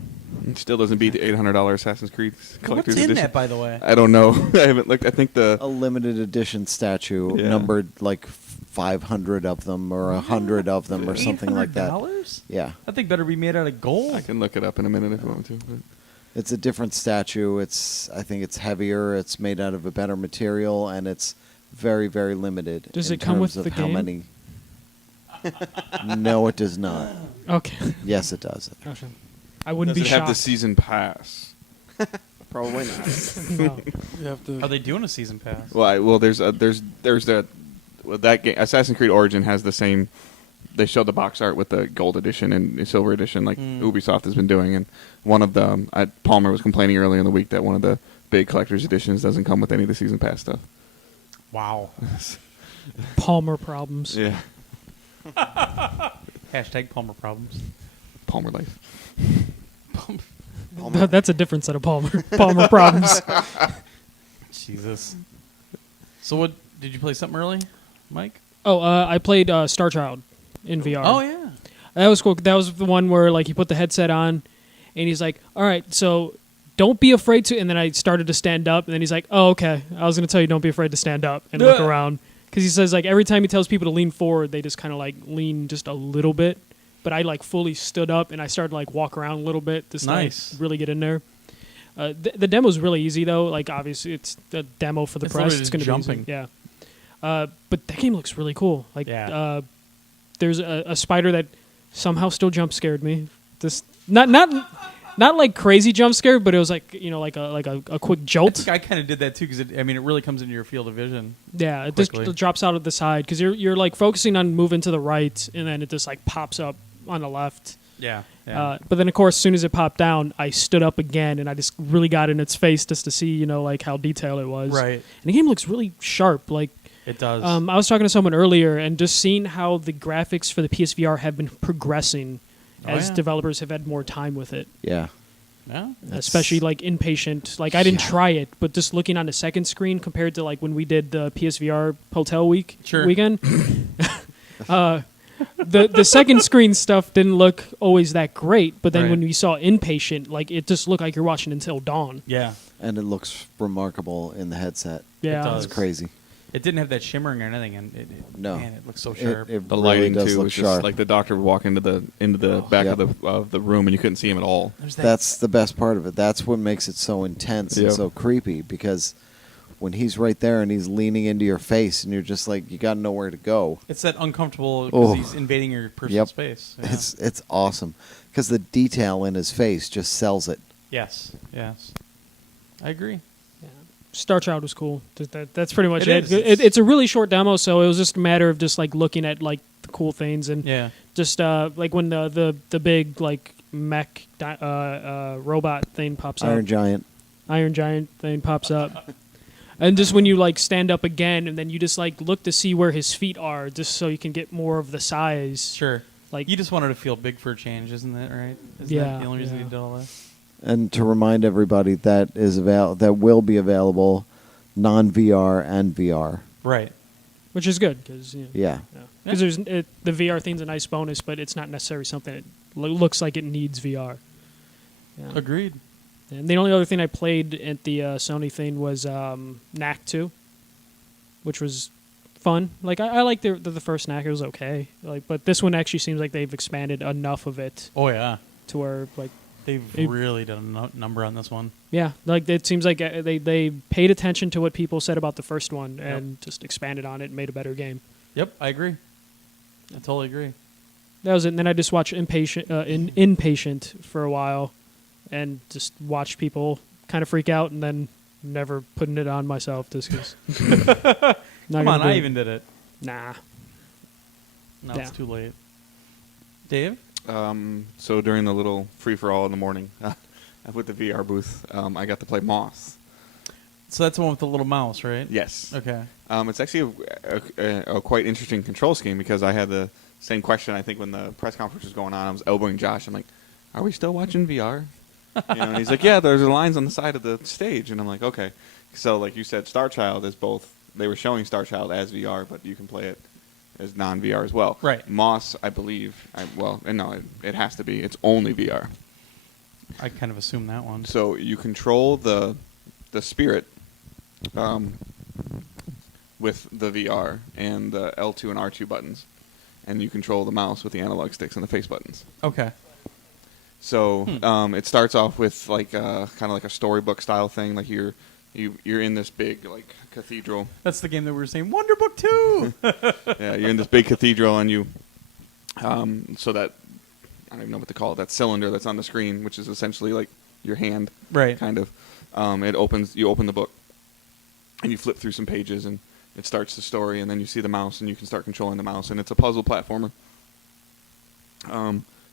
It still doesn't beat the $800 Assassin's Creed collector's What's in edition. that, by the way? I don't know. I haven't looked. I think the A limited edition statue, Yeah. numbered like 500 of them or 100 of them or something like that. $800? Yeah. That thing better be made out of gold. I can look it up in a minute if you want to. But It's a different statue. I think it's heavier. It's made out of a better material, and it's very, very limited. Does in it come with terms of the how game? many? No, it does not. Okay. Yes, it does. I wouldn't does be it have the shocked. season pass? Probably not. No. You have to. Are they doing a season pass? Well, there's that game. Assassin's Creed Origin has the same. They showed the box art with the gold edition and the silver edition, like Ubisoft has been doing. And one of the Palmer was complaining earlier in the week that one of the big collector's editions doesn't come with any of the season pass stuff. Wow. Palmer problems. Yeah, Hashtag Palmer problems. Palmer life. That's a different set of Palmer problems. Jesus. So what, did you play something early, Mike? Oh, I played Star Child in VR. Oh, yeah. That was cool. That was the one where like he put the headset on, and he's like, "All right, so don't be afraid to." And then I started to stand up, and then he's like, "Oh, okay. I was gonna tell you don't be afraid to stand up and look around." Because he says like every time he tells people to lean forward, they just kind of like lean just a little bit. But I like fully stood up and I started to like walk around a little bit just to like, Nice. really get in there. The demo's really easy though. Like obviously it's a demo for the It's press. literally It's just going to be jumping. easy. Yeah. But that game looks really cool. Like Yeah. there's a spider that somehow still jump scared me. Just not like crazy jump scare, but it was like like a quick I jolt. think I kind of did that too because it really comes into your field of vision. Yeah, it just quickly. drops out of the side because you're like focusing on moving to the right, and then it just like pops up on the left. Yeah. But then of course, as soon as it popped down, I stood up again, and I just really got in its face just to see like how detailed it was. Right. And the game looks really sharp. Like It does. I was talking to someone earlier, and just seeing how the graphics for the PSVR have been progressing as yeah. developers have had more time with it. Yeah. yeah. Especially like Inpatient. Like I didn't Yeah. try it, but just looking on the second screen compared to like when we did the PSVR Hotel Week Sure. weekend, the second screen stuff didn't look always that great. But then Right. when we saw Inpatient, like it just looked like you're watching Until Dawn. Yeah. And it looks remarkable in the headset. Yeah, does. It's crazy. It didn't have that shimmering or anything, and No. man, it looks so It, sharp. it The really lighting does too look was just sharp. like the doctor would walk into the back Yep. of the room and you couldn't see him at all. There's that. That's the best part of it. That's what makes it so intense Yep. and so creepy because when he's right there and he's leaning into your face, and you're just like, you got nowhere to go. It's that uncomfortable because Oh. he's invading your personal Yep. space. Yeah. It's awesome because the detail in his face just sells it. Yes. I agree. Star Child was cool. That's pretty much It it. is. It's a really short demo, so it was just a matter of just like looking at like the cool things and Yeah. just like when the big like mech robot thing pops up. Iron Giant thing pops up. And just when you like stand up again and then you just like look to see where his feet are just so you can get more of the size. Sure. Like You just wanted to feel big for a change, isn't that right? Isn't Yeah, that the only reason yeah. you did all that? And to remind everybody, that will be available non-VR and VR. Right. which is good because Yeah. because the VR thing's a nice bonus, but it's not necessarily something that looks like it needs VR. Yeah. Agreed. And the only other thing I played at the Sony thing was Knack 2, which was fun. Like I liked the first Knack; it was okay. Like, but this one actually seems like they've expanded enough of it Oh yeah, to where like they've It- really done a number on this one. yeah, like it seems like they paid attention to what people said about the first one and just expanded on it and made a better game. Yep, I agree. I totally agree. That was it. And then I just watched Inpatient for a while, and just watched people kind of freak out, and then never putting it on myself just because. Come on, I even did it. Nah. No, Yeah. it's too late. Dave? So during the little free for all in the morning with the VR booth, I got to play Moss. So that's the one with the little mouse, right? Yes. Okay. It's actually a quite interesting control scheme because I had the same question. I think when the press conference was going on, I was elbowing Josh. I'm like, "Are we still watching VR?" And he's like, "Yeah, there's the lines on the side of the stage." And I'm like, "Okay." So like you said, Star Child is both. They were showing Star Child as VR, but you can play it as non-VR as well. Right. Moss, I believe. It has to be. It's only VR. I kind of assumed that one. So you control the spirit with the VR and the L2 and R2 buttons, and you control the mouse with the analog sticks and the face buttons. Okay. So it starts off with like kind of like a storybook style thing, like you're in this big like cathedral. That's the game that we were saying, Wonder Book 2! Yeah, you're in this big cathedral, and you so that I don't even know what to call it. That cylinder that's on the screen, which is essentially like your hand, Right. kind of. It opens. You open the book, and you flip through some pages, and it starts the story, and then you see the mouse, and you can start controlling the mouse, and it's a puzzle platformer.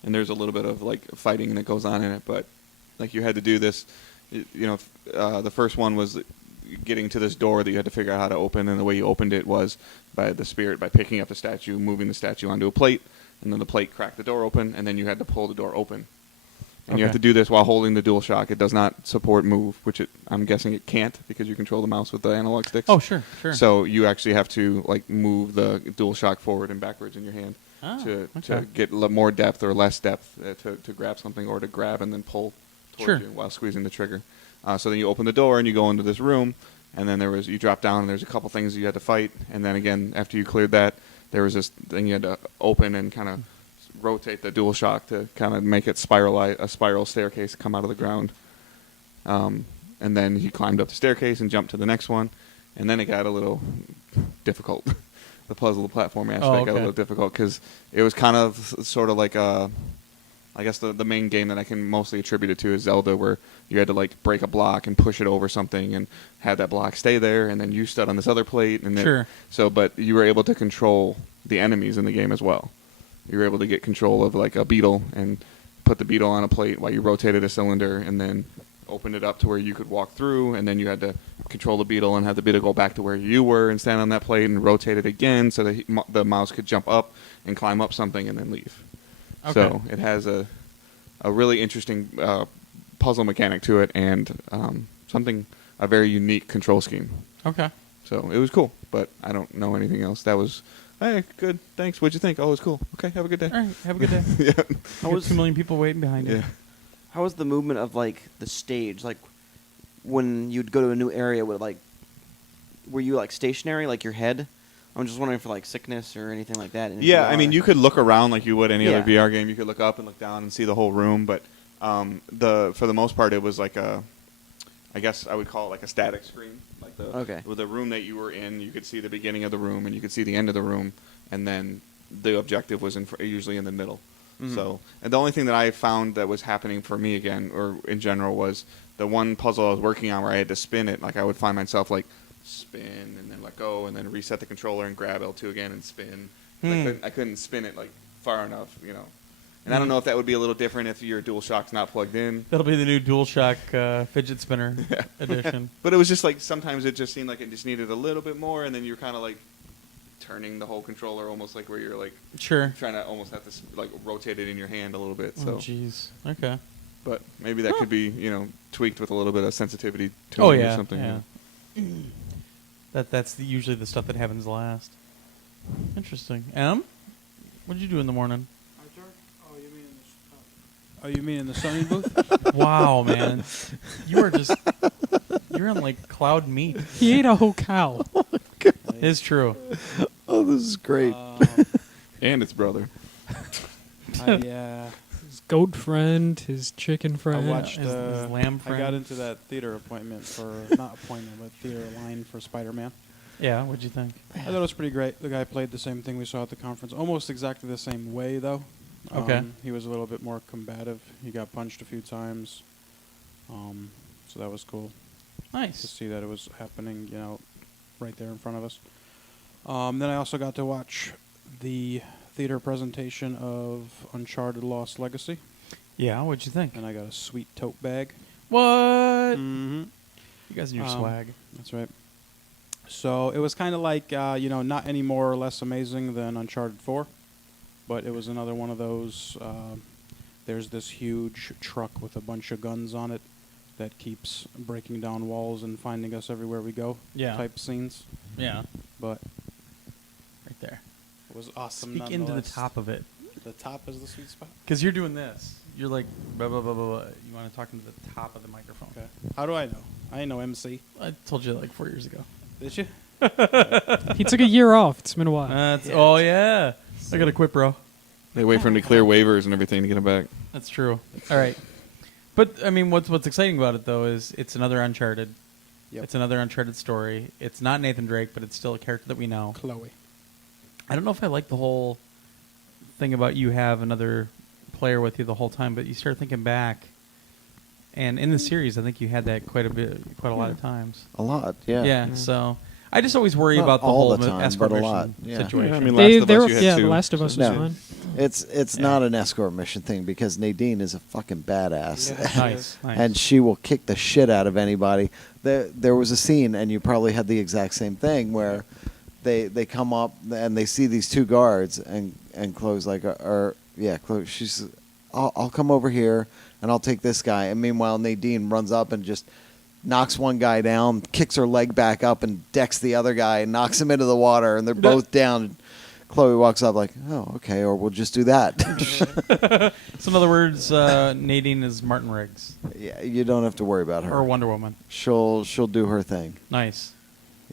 And there's a little bit of like fighting that goes on in it, but like you had to do this. The first one was getting to this door that you had to figure out how to open, and the way you opened it was by the spirit, by picking up the statue, moving the statue onto a plate, and then the plate cracked the door open, and then you had to pull the door open. And you have Okay. to do this while holding the DualShock. It does not support move, which I'm guessing it can't because you control the mouse with the analog sticks. Oh, sure. So you actually have to like move the DualShock forward and backwards in your hand to okay. get more depth or less depth to grab something, or to grab and then pull towards Sure. you while squeezing the trigger. So then you open the door and you go into this room, and then you drop down and there's a couple things you had to fight, and then again after you cleared that, there was this thing you had to open and kind of rotate the DualShock to kind of make it a spiral staircase come out of the ground. And then he climbed up the staircase and jumped to the next one, and then it got a little difficult. The puzzle, the platform aspect got a okay. little difficult because it was kind of sort of like I guess the main game that I can mostly attribute it to is Zelda, where you had to like break a block and push it over something and have that block stay there, and then you stood on this other plate, and Sure. but you were able to control the enemies in the game as well. You were able to get control of like a beetle and put the beetle on a plate while you rotated a cylinder, and then opened it up to where you could walk through, and then you had to control the beetle and have the beetle go back to where you were and stand on that plate and rotate it again so that the mouse could jump up and climb up something and then leave. Okay. So it has a really interesting puzzle mechanic to it, and a very unique control scheme. Okay. So it was cool, but I don't know anything else. That was, hey, good, thanks. What'd you think? Oh, it was cool. Okay, have a good day. All right. Have a good day. Yeah. How was 2 million people waiting behind you? Yeah. How was the movement of like the stage? Like when you'd go to a new area, were you like stationary, like your head? I'm just wondering for like sickness or anything like that. in Yeah, I VR. mean, you could look around like you would any other Yeah. VR game. You could look up and look down and see the whole room, but for the most part, it was like I guess I would call it like a static screen. Like Okay. with the room that you were in, you could see the beginning of the room and you could see the end of the room, and then the objective was usually in the middle. Mhm. So, and the only thing that I found that was happening for me again, or in general, was the one puzzle I was working on where I had to spin it. Like I would find myself like spin and then let go and then reset the controller and grab L2 again and spin. I couldn't spin it like far enough, you know. And I don't know if that would be a little different if your DualShock's not plugged in. That'll be the new DualShock fidget spinner edition. But it was just like sometimes it just seemed like it just needed a little bit more, and then you're kind of like turning the whole controller almost like where you're like Sure. trying to almost have to like rotate it in your hand a little bit. Oh, So, jeez. Okay. but maybe that could be tweaked with a little bit of sensitivity to Oh it yeah. or something. Yeah. That's usually the stuff that happens last. Interesting. Em, what'd you do in the morning? Oh, you mean in the Sony booth? Wow, man, you're in like cloud meat. He ate a whole cow. It's true. Oh, this is great. And its brother. Yeah. His goat friend, his chicken I friend. watched. His lamb I friend. got into that theater appointment for not appointment, but theater line for Spider-Man. Yeah, what'd you think? I thought it was pretty great. The guy played the same thing we saw at the conference, almost exactly the same way though. Okay. He was a little bit more combative. He got punched a few times. So that was cool to Nice. see that it was happening, right there in front of us. Then I also got to watch the theater presentation of Uncharted Lost Legacy, Yeah, what'd you think? and I got a sweet tote bag. What? Mm-hmm. You guys and your Um, swag. That's right. So it was kind of like, not any more or less amazing than Uncharted 4, but it was another one of those. There's this huge truck with a bunch of guns on it that keeps breaking down walls and finding us everywhere we go. Yeah. Type scenes, Yeah, but right there. it was awesome. Speak into the nonetheless. top of it. The top is the sweet spot. Because you're doing this. You're like, blah, blah, blah, blah, blah. You want to talk into the top of the microphone. Okay. How do I know? I ain't no MC. I told you like 4 years ago. Did you? He took a year off. It's been a while. That's, oh, yeah. I got to quit, bro. They wait for him to clear waivers and everything to get him back. That's true. All right. But, I mean, what's exciting about it, though, is it's another Uncharted. Yep. It's another Uncharted story. It's not Nathan Drake, but it's still a character that we know. Chloe. I don't know if I like the whole thing about you have another player with you the whole time, but you start thinking back, and in the series, I think you had that quite a lot of times. A lot, yeah. Yeah. So I just always worry Not about the all whole the time, escort but a mission lot, yeah. situation. Yeah, I mean, They, Last of they Us, were, you had yeah, two. The Last of Us was No. fun. It's Yeah. not an escort mission thing because Nadine is a fucking badass. Yeah. Nice. And she will kick the shit out of anybody. There was a scene, and you probably had the exact same thing, where they come up and they see these two guards, and Chloe's like, Chloe, she's, I'll come over here and I'll take this guy. And meanwhile, Nadine runs up and just knocks one guy down, kicks her leg back up, and decks the other guy and knocks him into the water, and they're both down. Chloe walks up like, oh, okay, or we'll just do that. So in other words, Nadine is Martin Riggs Yeah, you don't have to worry about her. or Wonder Woman. She'll do her thing. Nice.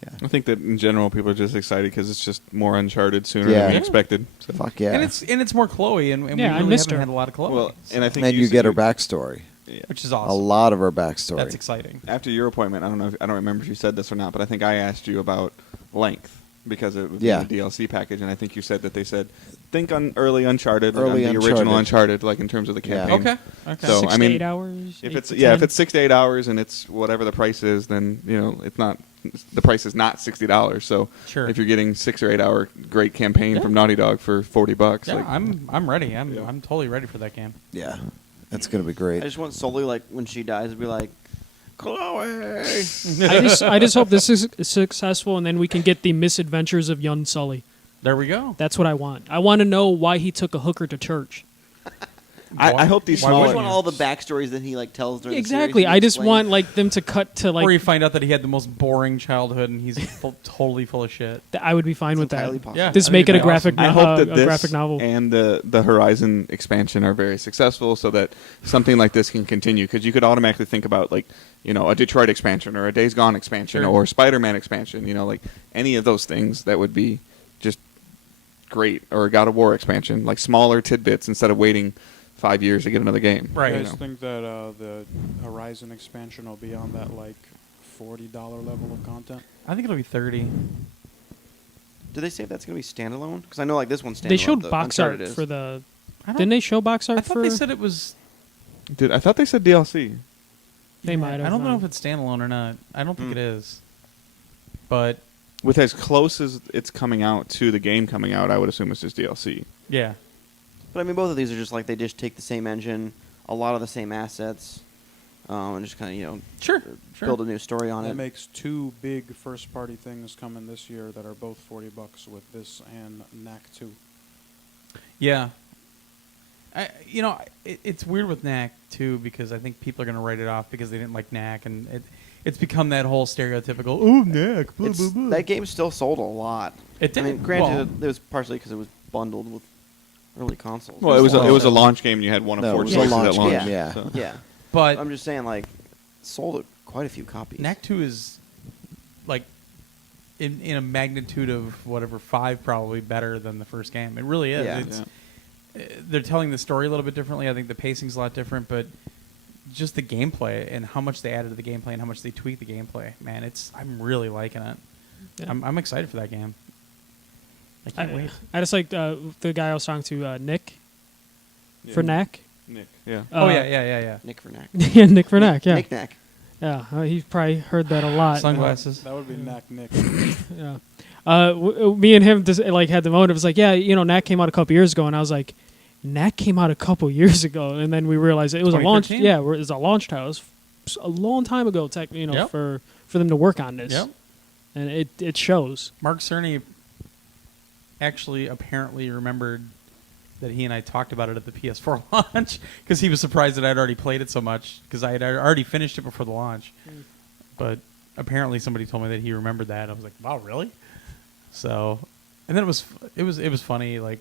Yeah. I think that in general, people are just excited because it's just more Uncharted sooner Yeah. than we Yeah. expected. So. Fuck yeah. And it's more Chloe, and Yeah, we I really missed haven't her. had a lot of Chloe. Well, and I think and you get her said- backstory. Yeah. which is A awesome. lot of her backstory. That's exciting. After your appointment, I don't remember if you said this or not, but I think I asked you about length because it was Yeah. in the DLC package, and I think you said that they said think on early Uncharted, Early on the original Uncharted. Uncharted, like in terms of the Yeah. campaign. Okay. So, 6 I to mean, 8 hours. If 8 it's to if 10. it's 6 to 8 hours and it's whatever the price is, then it's not the price is not $60. So Sure. if you're getting 6 or 8 hour great campaign Yeah. from Naughty Dog for $40, Yeah, like, I'm ready. I'm Yeah. I'm totally ready for that game. Yeah. That's going to be I great. just want Sully, like, when she dies, to be like, Chloe! I just hope this is successful, and then we can get the misadventures of young Sully. There we go. That's what I want. I want to know why he took a hooker to church. I hope these I Why smaller. just wouldn't want all the backstories that he, like, tells during Exactly. the series. I just want them to cut to or you like. find out that he had the most boring childhood and he's totally full of shit. I would be fine with that. entirely possible. Yeah. Just I make think it a it'd be graphic. awesome. I hope that a this graphic novel. and the Horizon expansion are very successful, so that something like this can continue. Because you could automatically think about like a Detroit expansion or a Days Gone expansion Sure. or Spider-Man expansion. Like any of those things that would be just great, or a God of War expansion, like smaller tidbits instead of waiting 5 years to get another game. Right. You You guys know? think that the Horizon expansion will be on that like $40 level of content? I think it'll be 30. Did they say if that's going to be standalone? Because I know like this one's standalone. They showed the box Uncharted art is. for the. I don't- Didn't they show box art I thought for? they said it was. Dude, I thought they said DLC. They might have. I don't know if it's standalone or not. I don't think it is. But With as close as it's coming out to the game coming out, I would assume it's just DLC. yeah, But I mean, both of these are just like they just take the same engine, a lot of the same assets, and just kind of sure. build a new story on That it. makes two big first-party things coming this year that are both $40 with this and Knack 2. Yeah. It's weird with Knack too because I think people are going to write it off because they didn't like Knack, and it's become that whole stereotypical oh Knack. Blah, blah, blah. That game still sold a lot. It I mean, did. granted, it was partially because it was bundled with early consoles. Well, it was Well, a launch game. And you had one of No, four it was a choices launch at launch. game, yeah. so. Yeah, but I'm just saying, like, sold quite a few copies. Knack 2 is like in a magnitude of whatever 5 probably better than the first game. It really is. Yeah. It's, they're telling the story a little bit differently. I think the pacing's a lot different, but just the gameplay and how much they added to the gameplay and how much they tweaked the gameplay, man, I'm really liking it. Yeah. I'm excited for that game. I can't wait. I just like the guy I was talking to, Nick, for Knack. Nick. Yeah. Oh yeah. Nick for Knack. yeah, Nick for Knack. Yeah, Nick Knack. yeah. He's probably heard that a lot. Sunglasses. That would be Knack Nick. Yeah. Me and him just like had the moment. It was like, yeah, Knack came out a couple years ago, and I was like, Knack came out a couple years ago, and then we realized it was a launch. 2013? Yeah, it was a launch title. It was a long time ago, Yep. for them to work on this. Yep. And it shows. Mark Cerny actually apparently remembered that he and I talked about it at the PS4 launch because he was surprised that I'd already played it so much because I had already finished it before the launch. But apparently somebody told me that he remembered that. I was like, wow, really? So, and then it was funny. Like,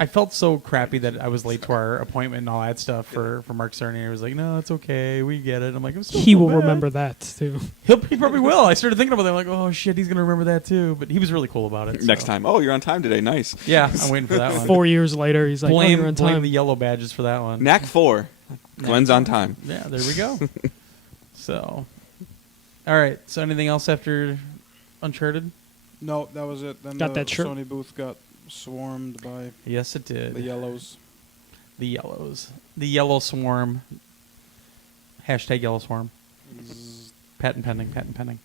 I felt so crappy that I was late to our appointment and all that stuff for Mark Cerny. He was like, no, it's okay. We get it. I'm like, I'm still He so will bad. remember that too. He probably will. I started thinking about that. I'm like, oh shit, he's gonna remember that too. But he was really cool about it. Next so. time. Oh, you're on time today. Nice. Yeah, I'm waiting for that one. 4 years later, he's like, oh, you're on blame time. the yellow badges for that one. Knack 4. Glenn's on time. Yeah, there we go. So, all right. So, anything else after Uncharted? No, that was it. Then Got the that shirt. Sony booth got swarmed by Yes, it did. the yellows. The yellows. The yellow swarm. Hashtag yellow swarm. Patent pending. Patent pending.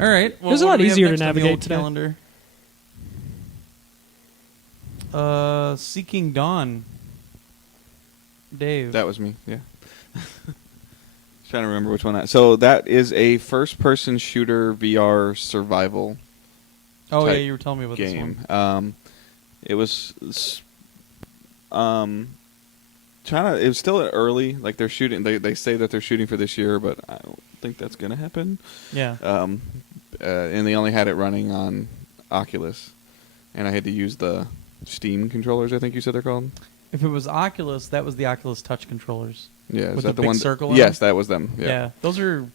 All right. was a what lot do we have easier to next on the navigate old today. calendar? Seeking Dawn. Dave. That was me. Yeah. Trying to remember which one that. So that is a first-person shooter VR survival oh yeah, type you were telling me about this game. one. It was trying to. It was still early. Like they're shooting. They say that they're shooting for this year, but I don't think that's gonna happen. Yeah. And they only had it running on Oculus, and I had to use the Steam controllers. I think you said they're called. If it was Oculus, that was the Oculus Touch controllers. Yeah, is With that the the big one? circle in Yes, them? that was them. Yeah. Those are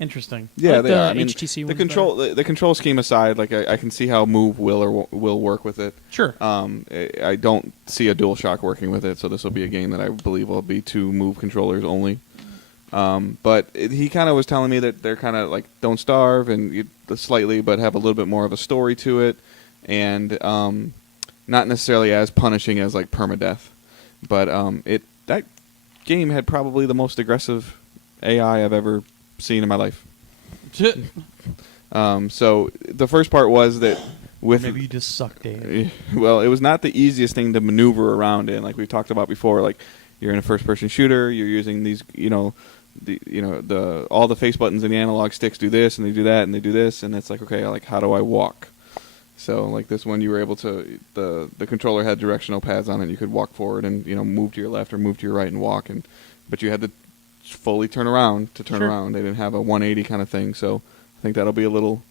interesting. Yeah, like they the are. I mean, HTC the ones control, the control scheme aside, like I can see how Move will work with it. Sure. I don't see a DualShock working with it, so this will be a game that I believe will be 2 Move controllers only. But he kind of was telling me that they're kind of like don't starve and slightly, but have a little bit more of a story to it, and not necessarily as punishing as like permadeath. But that game had probably the most aggressive AI I've ever seen in my life. Shit. So the first part was that with Maybe you just suck, Dave. well, it was not the easiest thing to maneuver around in, like we've talked about before. Like you're in a first-person shooter, you're using these, all the face buttons and the analog sticks do this and they do that and they do this, and it's like, okay, like how do I walk? So like this one, you were able to the controller had directional pads on it. You could walk forward and move to your left or move to your right and walk, but you had to fully turn around to turn Sure. around. They didn't have a 180 kind of thing. So I think that'll be a little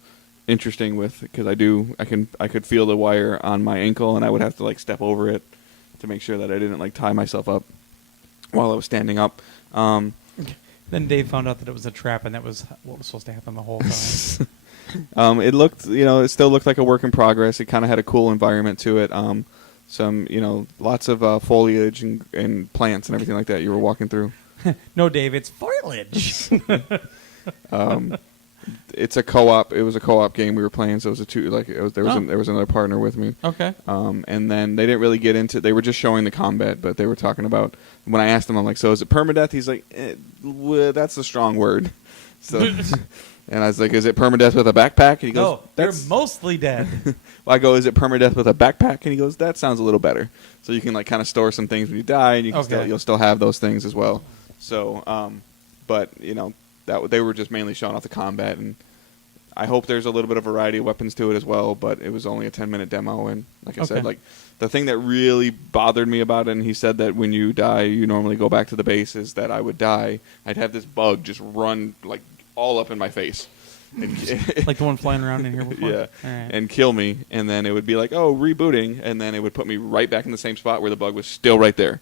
interesting because I could feel the wire on my ankle and I would have to like step over it to make sure that I didn't like tie myself up while I was standing up. Then Dave found out that it was a trap, and that was what was supposed to happen the whole time. It looked, it still looked like a work in progress. It kind of had a cool environment to it. some lots of foliage and plants and everything like that. You were walking through. No, Dave, it's foliage. It's a co-op. It was a co-op game we were playing, so it was there was another partner with me. Okay. And then they didn't really get into. They were just showing the combat, but they were talking about. When I asked him, I'm like, "So is it permadeath?" He's like, "That's a strong word." So, and I was like, "Is it permadeath with a backpack?" And he goes, No, they're "That's." mostly dead. Well, I go, "Is it permadeath with a backpack?" And he goes, "That sounds a little better." So you can like kind of store some things when you die, and you can you'll still have those things as well. So, but that they were just mainly showing off the combat, and I hope there's a little bit of variety of weapons to it as well. But it was only a 10-minute demo, and like I said, like the thing that really bothered me about it, and he said that when you die, you normally go back to the base, is that I would die. I'd have this bug just run like all up in my face. And Like the one flying around in here before? Yeah, All right. and kill me, and then it would be like, oh, rebooting, and then it would put me right back in the same spot where the bug was still right there.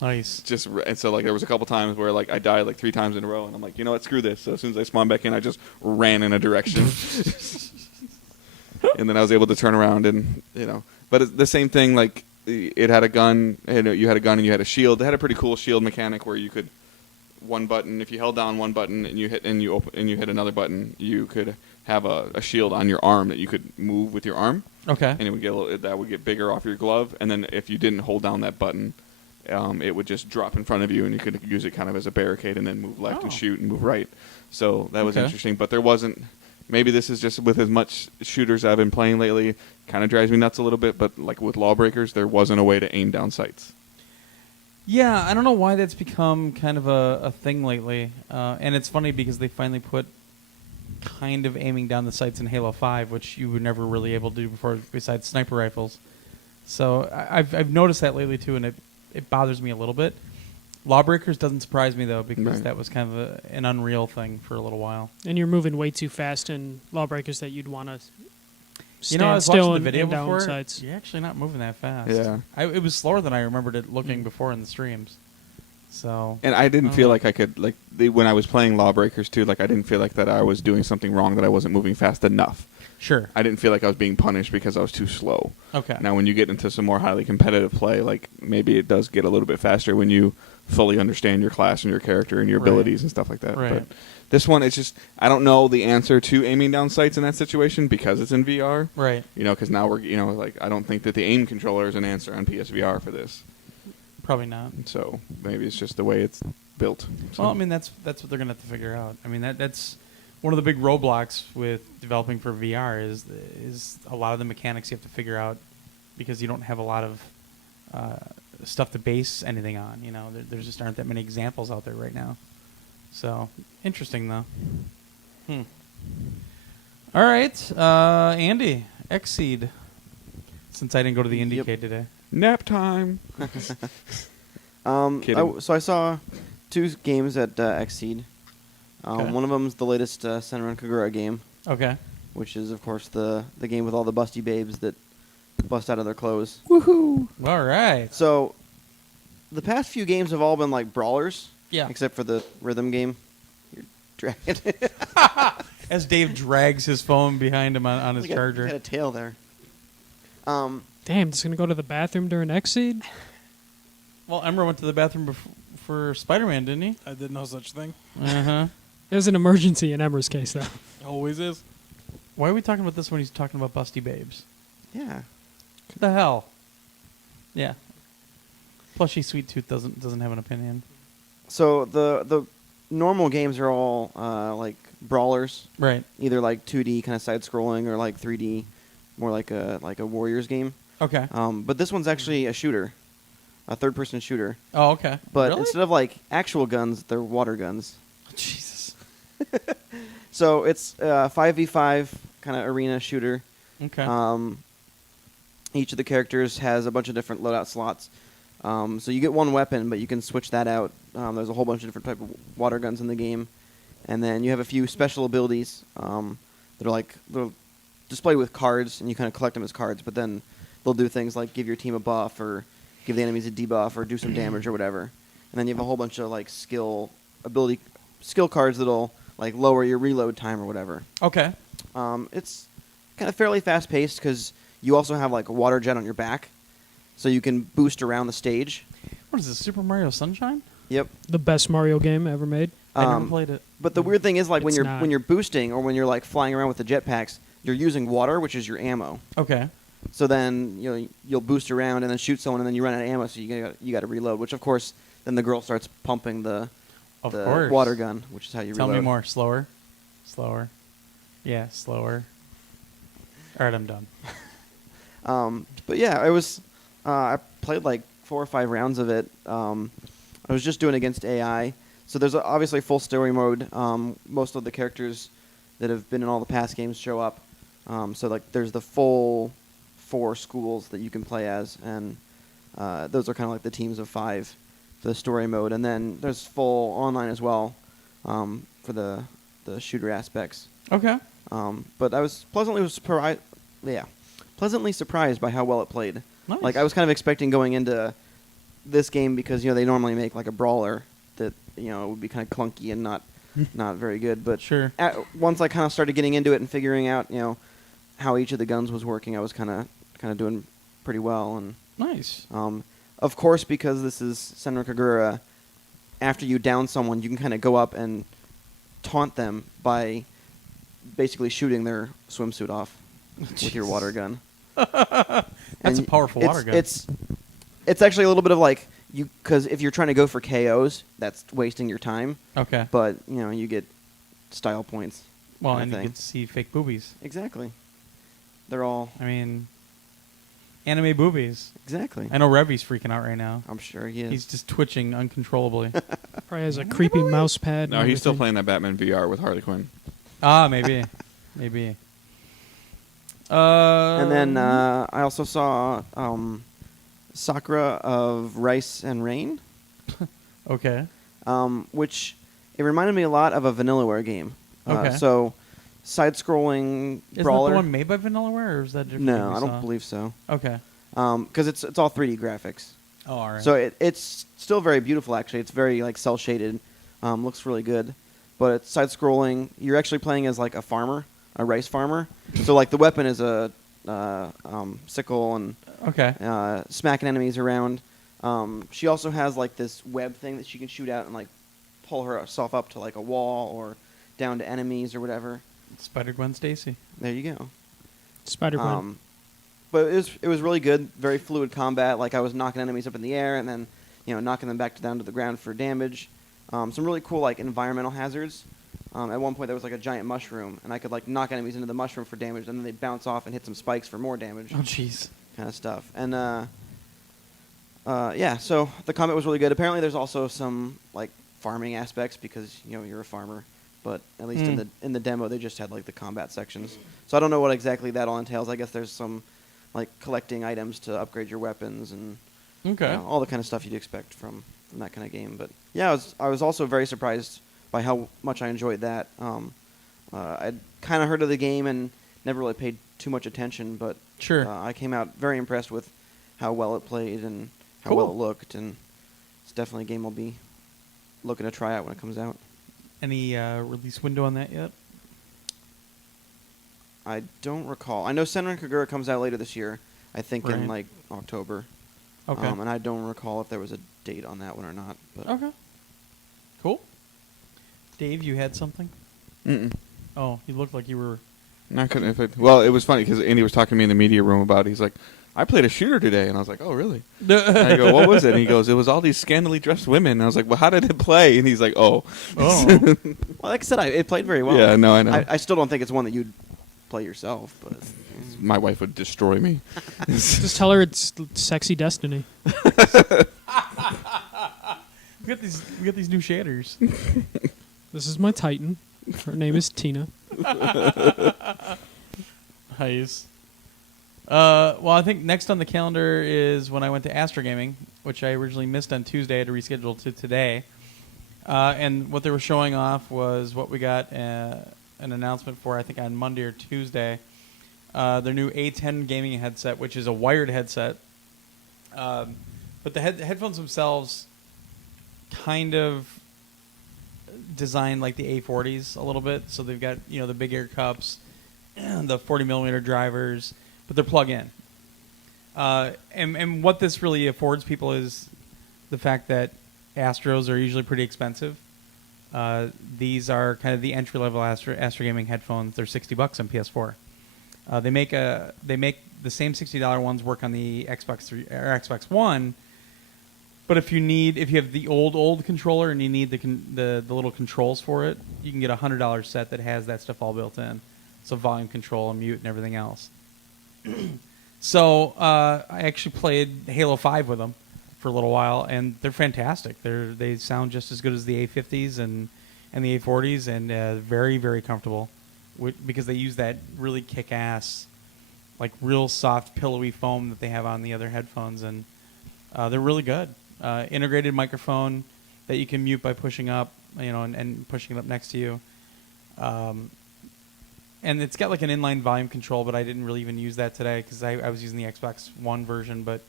Nice. And so like there was a couple times where like I died like 3 times in a row, and I'm like, you know what, screw this. So as soon as I spawned back in, I just ran in a direction, and then I was able to turn around and But it's the same thing. Like it had a gun, and you had a gun and you had a shield. It had a pretty cool shield mechanic where you could one button. If you held down one button and you hit another button, you could have a shield on your arm that you could move with your arm, Okay. and it would that would get bigger off your glove. And then if you didn't hold down that button, it would just drop in front of you, and you could use it kind of as a barricade, and then move left and shoot and move right. So that was interesting. But there wasn't. Maybe this is just with as much shooters I've been playing lately, kind of drives me nuts a little bit. But like with Lawbreakers, there wasn't a way to aim down sights. Yeah, I don't know why that's become kind of a thing lately. And it's funny because they finally put kind of aiming down the sights in Halo 5, which you were never really able to do before besides sniper rifles. So I've noticed that lately too, and it bothers me a little bit. Lawbreakers doesn't surprise me though, because Right. that was kind of an Unreal thing for a little while. And you're moving way too fast in Lawbreakers that you'd want to stand I was still watching and the video aim down before. sights. You're actually not moving that fast. Yeah. It was slower than I remembered it looking before in the streams. So And I didn't I feel don't like I could when I was playing Lawbreakers too. Like I didn't feel like that I was doing something wrong, that I wasn't moving fast enough. sure. I didn't feel like I was being punished because I was too slow. Okay. Now, when you get into some more highly competitive play, like maybe it does get a little bit faster when you fully understand your class and your character and your Right. abilities and stuff like that. Right. But this one, it's just I don't know the answer to aiming down sights in that situation because it's in VR. Right. Because now we're like I don't think that the aim controller is an answer on PSVR for this. Probably not. So maybe it's just the way it's built. So. Well, I mean, that's what they're gonna have to figure out. I mean, that's one of the big roadblocks with developing for VR is a lot of the mechanics you have to figure out because you don't have a lot of stuff to base anything on. There just aren't that many examples out there right now. So interesting though. All right, Andy, Xseed. Since I didn't go to the Yep. Indiecade today. Nap time. Kidding. So I saw 2 games at Xseed. Okay. One of them is the latest Senran Kagura game, Okay. which is, of course, the game with all the busty babes that bust out of their clothes. Woohoo! All right. So, the past few games have all been like brawlers. Yeah. Except for the rhythm game. You're dragging. As Dave drags his phone behind him on his He's got charger. a tail there. Damn, just gonna go to the bathroom during Xseed? Well, Ember went to the bathroom for Spider-Man, didn't he? I did no such thing. Uh-huh. It was an emergency in Emmer's case, though. Always is. Why are we talking about this when he's talking about busty babes? Yeah. What the hell? Yeah. Plushy Sweet Tooth doesn't have an opinion. So the normal games are all like brawlers, Right. either like 2D kind of side scrolling or like 3D, more like a Warriors game. Okay. But this one's actually a shooter, a third-person shooter. Oh, okay. But Really? instead of like actual guns, they're water guns. Jesus. So it's a 5v5 kind of arena shooter. Okay. Each of the characters has a bunch of different loadout slots. So you get one weapon, but you can switch that out. There's a whole bunch of different type of water guns in the game, and then you have a few special abilities that are they're displayed with cards, and you kind of collect them as cards. But then they'll do things like give your team a buff, or give the enemies a debuff, or do some damage or whatever. And then you have a whole bunch of like skill cards that'll like lower your reload time or whatever. okay. It's kind of fairly fast paced because you also have like a water jet on your back. so you can boost around the stage. What is this, Super Mario Sunshine? Yep. The best Mario game ever made. I never Um, played it. But the weird thing is, like when It's you're not. when you're boosting or when you're like flying around with the jetpacks, you're using water, which is your ammo. Okay. So then you'll boost around and then shoot someone, and then you run out of ammo, so you got to reload. Which of course, then the girl starts pumping the Of the course. water gun, which is how you Tell reload. me more. Slower. Slower. Yeah, slower. All right, I'm done. But yeah, it was. I played like 4 or 5 rounds of it. I was just doing against AI, so there's obviously full story mode. Most of the characters that have been in all the past games show up. So like there's the full 4 schools that you can play as, and those are kind of like the teams of 5 for the story mode, and then there's full online as well for the shooter aspects. Okay. But I was pleasantly surprised by how well it played. Nice. Like I was kind of expecting going into this game because they normally make like a brawler that would be kind of clunky and not very good. But Sure. once I kind of started getting into it and figuring out how each of the guns was working, I was kind of doing pretty well. And Nice. of course, because this is Senran Kagura, after you down someone, you can kind of go up and taunt them by basically shooting their swimsuit off with your water gun. That's a powerful water gun. It's actually a little bit of like because if you're trying to go for KOs, that's wasting your time. Okay. But you get style points. Well, kinda and you thing. get to see fake boobies. Exactly. They're all I mean, anime boobies. exactly. I know Revy's freaking out right now. I'm sure he is. He's just twitching uncontrollably. Probably has a creepy mouse pad. No, and he's still everything. playing that Batman VR with Harley Quinn. Maybe. Maybe. And then I also saw Sakura of Rice and Rain, Okay. which it reminded me a lot of a Vanillaware game. Okay. So, side-scrolling Isn't brawler. that the one made by Vanillaware, or is that different? No, I don't believe so. Okay. Because it's all 3D graphics. Oh, all right. So it's still very beautiful. Actually, it's very like cell shaded. Looks really good. But it's side-scrolling. You're actually playing as like a farmer, a rice farmer. So like the weapon is a sickle and okay. smacking enemies around. She also has like this web thing that she can shoot out and like pull herself up to like a wall or down to enemies or whatever. Spider Gwen Stacy. There you go. Spider-Man. But it was really good, very fluid combat. Like I was knocking enemies up in the air and then knocking them back down to the ground for damage. Some really cool like environmental hazards. At one point there was like a giant mushroom, and I could like knock enemies into the mushroom for damage, and then they bounce off and hit some spikes for more damage. Oh, jeez. Kind of stuff. And yeah, so the combat was really good. Apparently, there's also some like farming aspects because you're a farmer. But at least in the demo, they just had like the combat sections. So I don't know what exactly that all entails. I guess there's some like collecting items to upgrade your weapons and Okay. all the kind of stuff you'd expect from that kind of game. But yeah, I was also very surprised by how much I enjoyed that. I'd kind of heard of the game and never really paid too much attention, but Sure. I came out very impressed with how well it played and how Cool. well it looked, and it's definitely a game I'll be looking to try out when it comes out. Any release window on that yet? I don't recall. I know Senran Kagura comes out later this year. I think in Right. like October. Okay. And I don't recall if there was a date on that one or not. But Okay. Cool. Dave, you had something? Mm-mm. Oh, you looked like you were. I couldn't. It was funny because Andy was talking to me in the media room about it. He's like, I played a shooter today. And I was like, oh, really? And I go, what was it? And he goes, it was all these scantily dressed women. And I was like, well, how did it play? And he's like, oh. Oh. well, like I said, it played very well. Yeah, no, I know. I still don't think it's one that you'd play yourself, but My wife would destroy me. Just tell her it's Sexy Destiny. We got these new shaders. This is my Titan. Her name is Tina. Nice. Well, I think next on the calendar is when I went to Astro Gaming, which I originally missed on Tuesday. I had to reschedule to today. And what they were showing off was what we got an announcement for, I think, on Monday or Tuesday. Their new A10 gaming headset, which is a wired headset. But the headphones themselves kind of designed like the A40s a little bit. So they've got, the big ear cups, the 40 millimeter drivers, but they're plug-in. And what this really affords people is the fact that Astros are usually pretty expensive. These are kind of the entry level Astro Gaming headphones. They're $60 on PS4. They make the same $60 ones work on the Xbox 3 or Xbox One. But if you have the old controller and you need the little controls for it, you can get a $100 set that has that stuff all built in. So volume control and mute and everything else. So I actually played Halo 5 with them for a little while, and they're fantastic. They sound just as good as the A50s and the A40s, and very, very comfortable because they use that really kick-ass, like real soft, pillowy foam that they have on the other headphones, and they're really good. Integrated microphone that you can mute by pushing up, and pushing it up next to you. And it's got like an inline volume control, but I didn't really even use that today because I was using the Xbox One version. But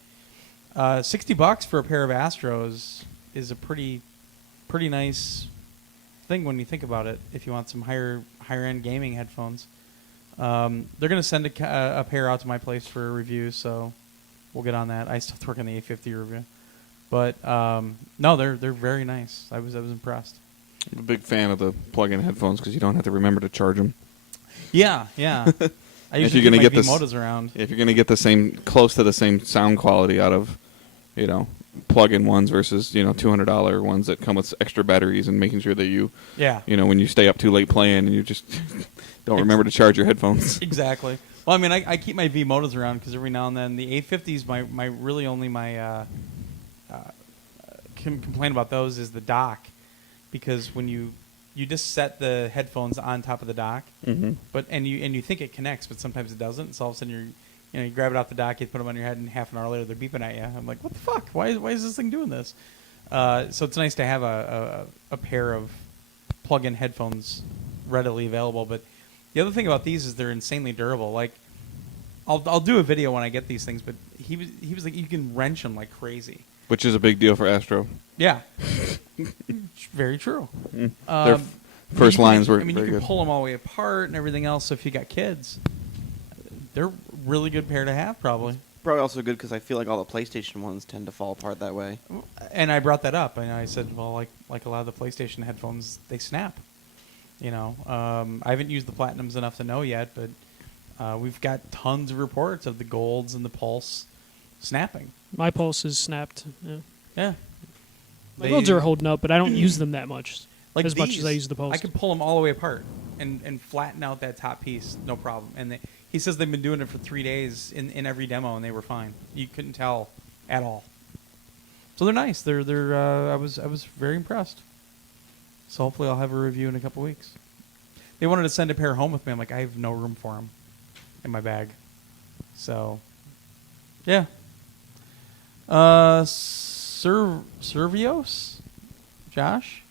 $60 for a pair of Astros is a pretty nice thing when you think about it. If you want some higher end gaming headphones, they're going to send a pair out to my place for a review, so we'll get on that. I still have to work on the A50 review, but no, they're very nice. I was impressed. I'm a big fan of the plug-in headphones because you don't have to remember to charge them. Yeah. I If usually you're gonna keep my get V-Motos around. If you're going to get close to the same sound quality out of, plug-in ones versus, $200 ones that come with extra batteries and making sure that you, Yeah. when you stay up too late playing and you just don't remember to charge your headphones. Exactly. Well, I mean, I keep my V-Motos around because every now and then the A50s, my really only my complaint about those is the dock, because when you just set the headphones on top of the dock, Mm-hmm. and you think it connects, but sometimes it doesn't. So all of a sudden you grab it off the dock, you put them on your head, and half an hour later they're beeping at you. I'm like, what the fuck? Why is this thing doing this? So it's nice to have a pair of plug-in headphones readily available. But the other thing about these is they're insanely durable. Like, I'll do a video when I get these things, but he was like, you can wrench them like crazy. Which is a big deal for Astro. Yeah. Very true. Their first lines were I mean, very you can good. pull them all the way apart and everything else. So if you got kids, they're a really good pair to have, probably. Probably also good because I feel like all the PlayStation ones tend to fall apart that way. And I brought that up, and I said, well, like a lot of the PlayStation headphones, they snap. I haven't used the Platinums enough to know yet, but we've got tons of reports of the Golds and the Pulse snapping. My Pulse is snapped. Yeah. Yeah. My Golds are holding up, but I don't use them that much. Like as much these, as I use the Pulse. I could pull them all the way apart and flatten out that top piece, no problem. And he says they've been doing it for 3 days in every demo, and they were fine. You couldn't tell at all. So they're nice. They're I was very impressed. So hopefully I'll have a review in a couple weeks. They wanted to send a pair home with me. I'm like, I have no room for them in my bag. So, yeah. Servios? Josh?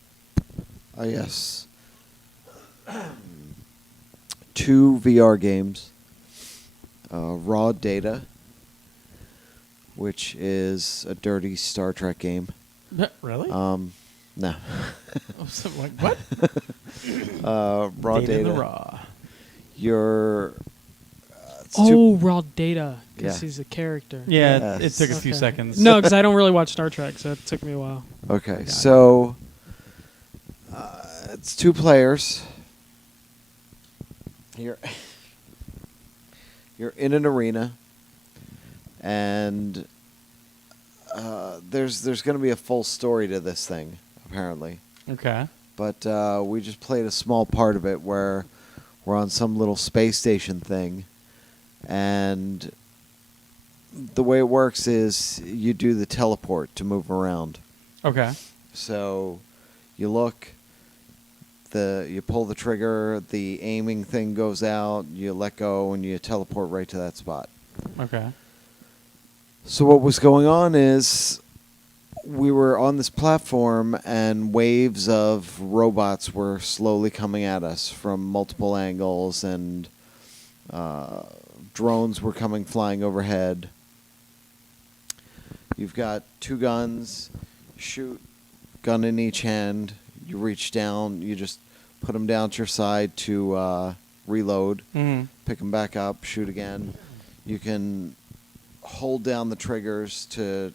Yes. 2 VR games. Raw Data, which is a dirty Star Trek game. Really? No. Like, what? Raw Data in the Data. Raw. You're. it's Oh, Raw Data, because Yeah. he's a character. Yeah, Yes. it took a few Okay. seconds. No, because I don't really watch Star Trek, so it took me a while. Okay, so it's 2 players. You're in an arena, and there's going to be a full story to this thing, apparently. Okay. But we just played a small part of it where we're on some little space station thing, and the way it works is you do the teleport to move around. Okay. So you look, you pull the trigger, the aiming thing goes out, you let go, and you teleport right to that spot. Okay. So what was going on is we were on this platform, and waves of robots were slowly coming at us from multiple angles, and drones were coming flying overhead. You've got 2 guns, shoot, gun in each hand. You reach down, you just put them down to your side to reload, Mm-hmm. pick them back up, shoot again. You can hold down the triggers to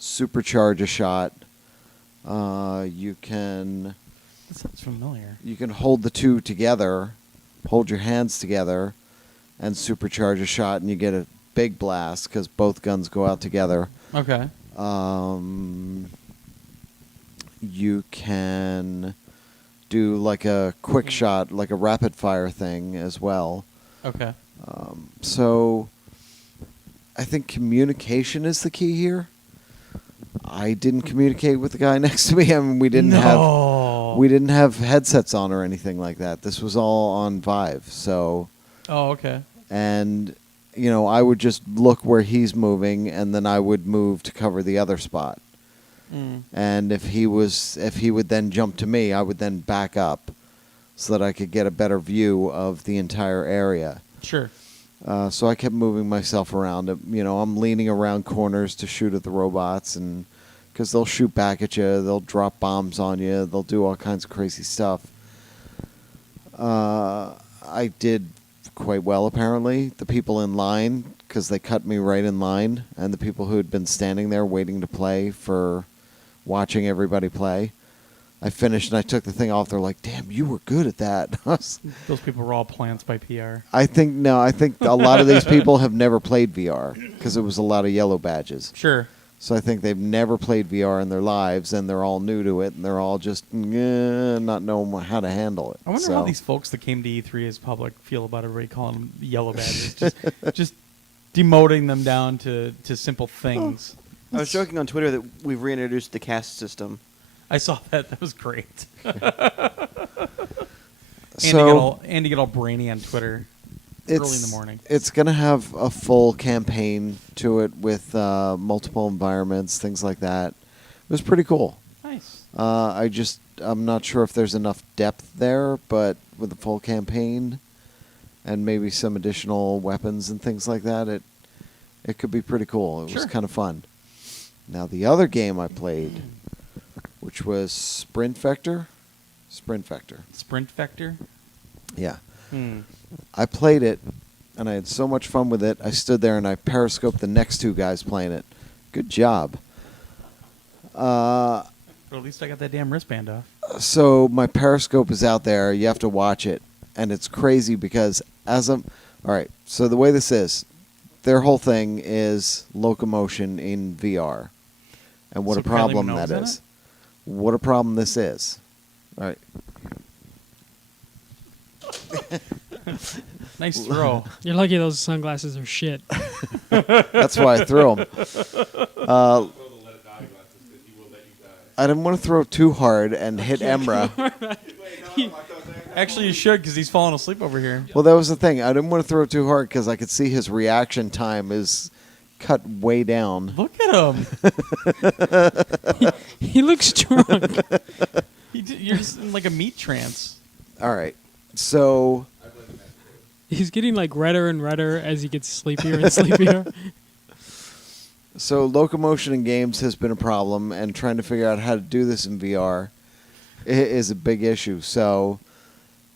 supercharge a shot. You can That sounds familiar. hold the two together, hold your hands together, and supercharge a shot, and you get a big blast because both guns go out together. Okay. You can do like a quick shot, like a rapid fire thing as well. Okay. So I think communication is the key here. I didn't communicate with the guy next to me. I mean, we didn't have headsets on or anything like that. This was all on Vive. So, Oh, okay. and you know, I would just look where he's moving, and then I would move to cover the other spot. Mm. And if he would then jump to me, I would then back up so that I could get a better view of the entire area. Sure. So I kept moving myself around. You know, I'm leaning around corners to shoot at the robots, and because they'll shoot back at you, they'll drop bombs on you, they'll do all kinds of crazy stuff. I did quite well, apparently. The people in line, because they cut me right in line, and the people who had been standing there waiting to play for watching everybody play. I finished and I took the thing off. They're like, "Damn, you were good at that." Those people were all plants by PR. I think a lot of these people have never played VR because it was a lot of yellow badges. Sure. So I think they've never played VR in their lives, and they're all new to it, and they're all just not knowing how to handle it. I wonder So- how these folks that came to E3 as public feel about everybody calling them yellow badges. just demoting them down to simple things. I was joking on Twitter that we've reintroduced the caste system. I saw that. That was great. So Andy get all brainy on Twitter early in the morning. It's going to have a full campaign to it with multiple environments, things like that. It was pretty cool. Nice. I'm not sure if there's enough depth there, but with the full campaign and maybe some additional weapons and things like that, it could be pretty cool. It was Sure. kind of fun. Now the other game I played, which was Sprint Vector. Sprint Vector. Yeah. Hmm. I played it, and I had so much fun with it. I stood there and I periscoped the next two guys playing it. Good job. But at least I got that damn wristband off. So my periscope is out there. You have to watch it, and it's crazy because all right. So the way this is, their whole thing is locomotion in VR, and what So a problem Kylie that Minogue's in is. What a problem this is. All right. Nice throw. You're lucky those sunglasses are shit. That's why I threw them. I didn't want to throw too hard and hit Emra. Actually, you should because he's falling asleep over here. Well, that was the thing. I didn't want to throw it too hard because I could see his reaction time is cut way down. Look at him. He looks drunk. You're just in like a meat trance. All right. So He's getting like redder and redder as he gets sleepier and sleepier. locomotion in games has been a problem, and trying to figure out how to do this in VR is a big issue. So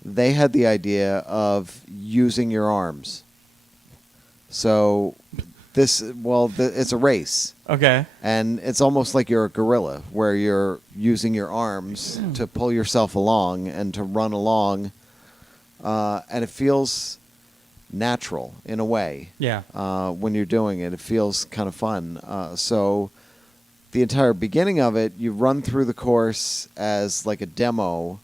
they had the idea of using your arms. So it's a race. Okay. And it's almost like you're a gorilla, where you're using your arms to pull yourself along and to run along. And it feels natural in a way. Yeah. When you're doing it. It feels kind of fun. So the entire beginning of it, you run through the course as like a demo,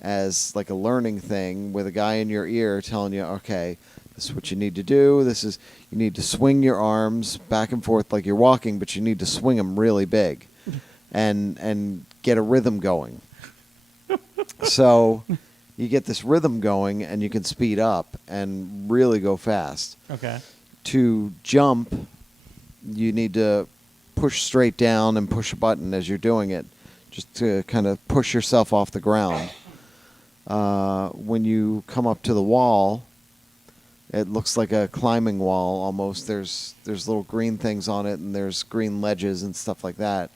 as like a learning thing with a guy in your ear telling you, okay, this is what you need to do. You need to swing your arms back and forth like you're walking, but you need to swing them really big and get a rhythm going. So you get this rhythm going, and you can speed up and really go fast. Okay. To jump, you need to push straight down and push a button as you're doing it, just to kind of push yourself off the ground. When you come up to the wall, it looks like a climbing wall almost. There's little green things on it, and there's green ledges and stuff like that.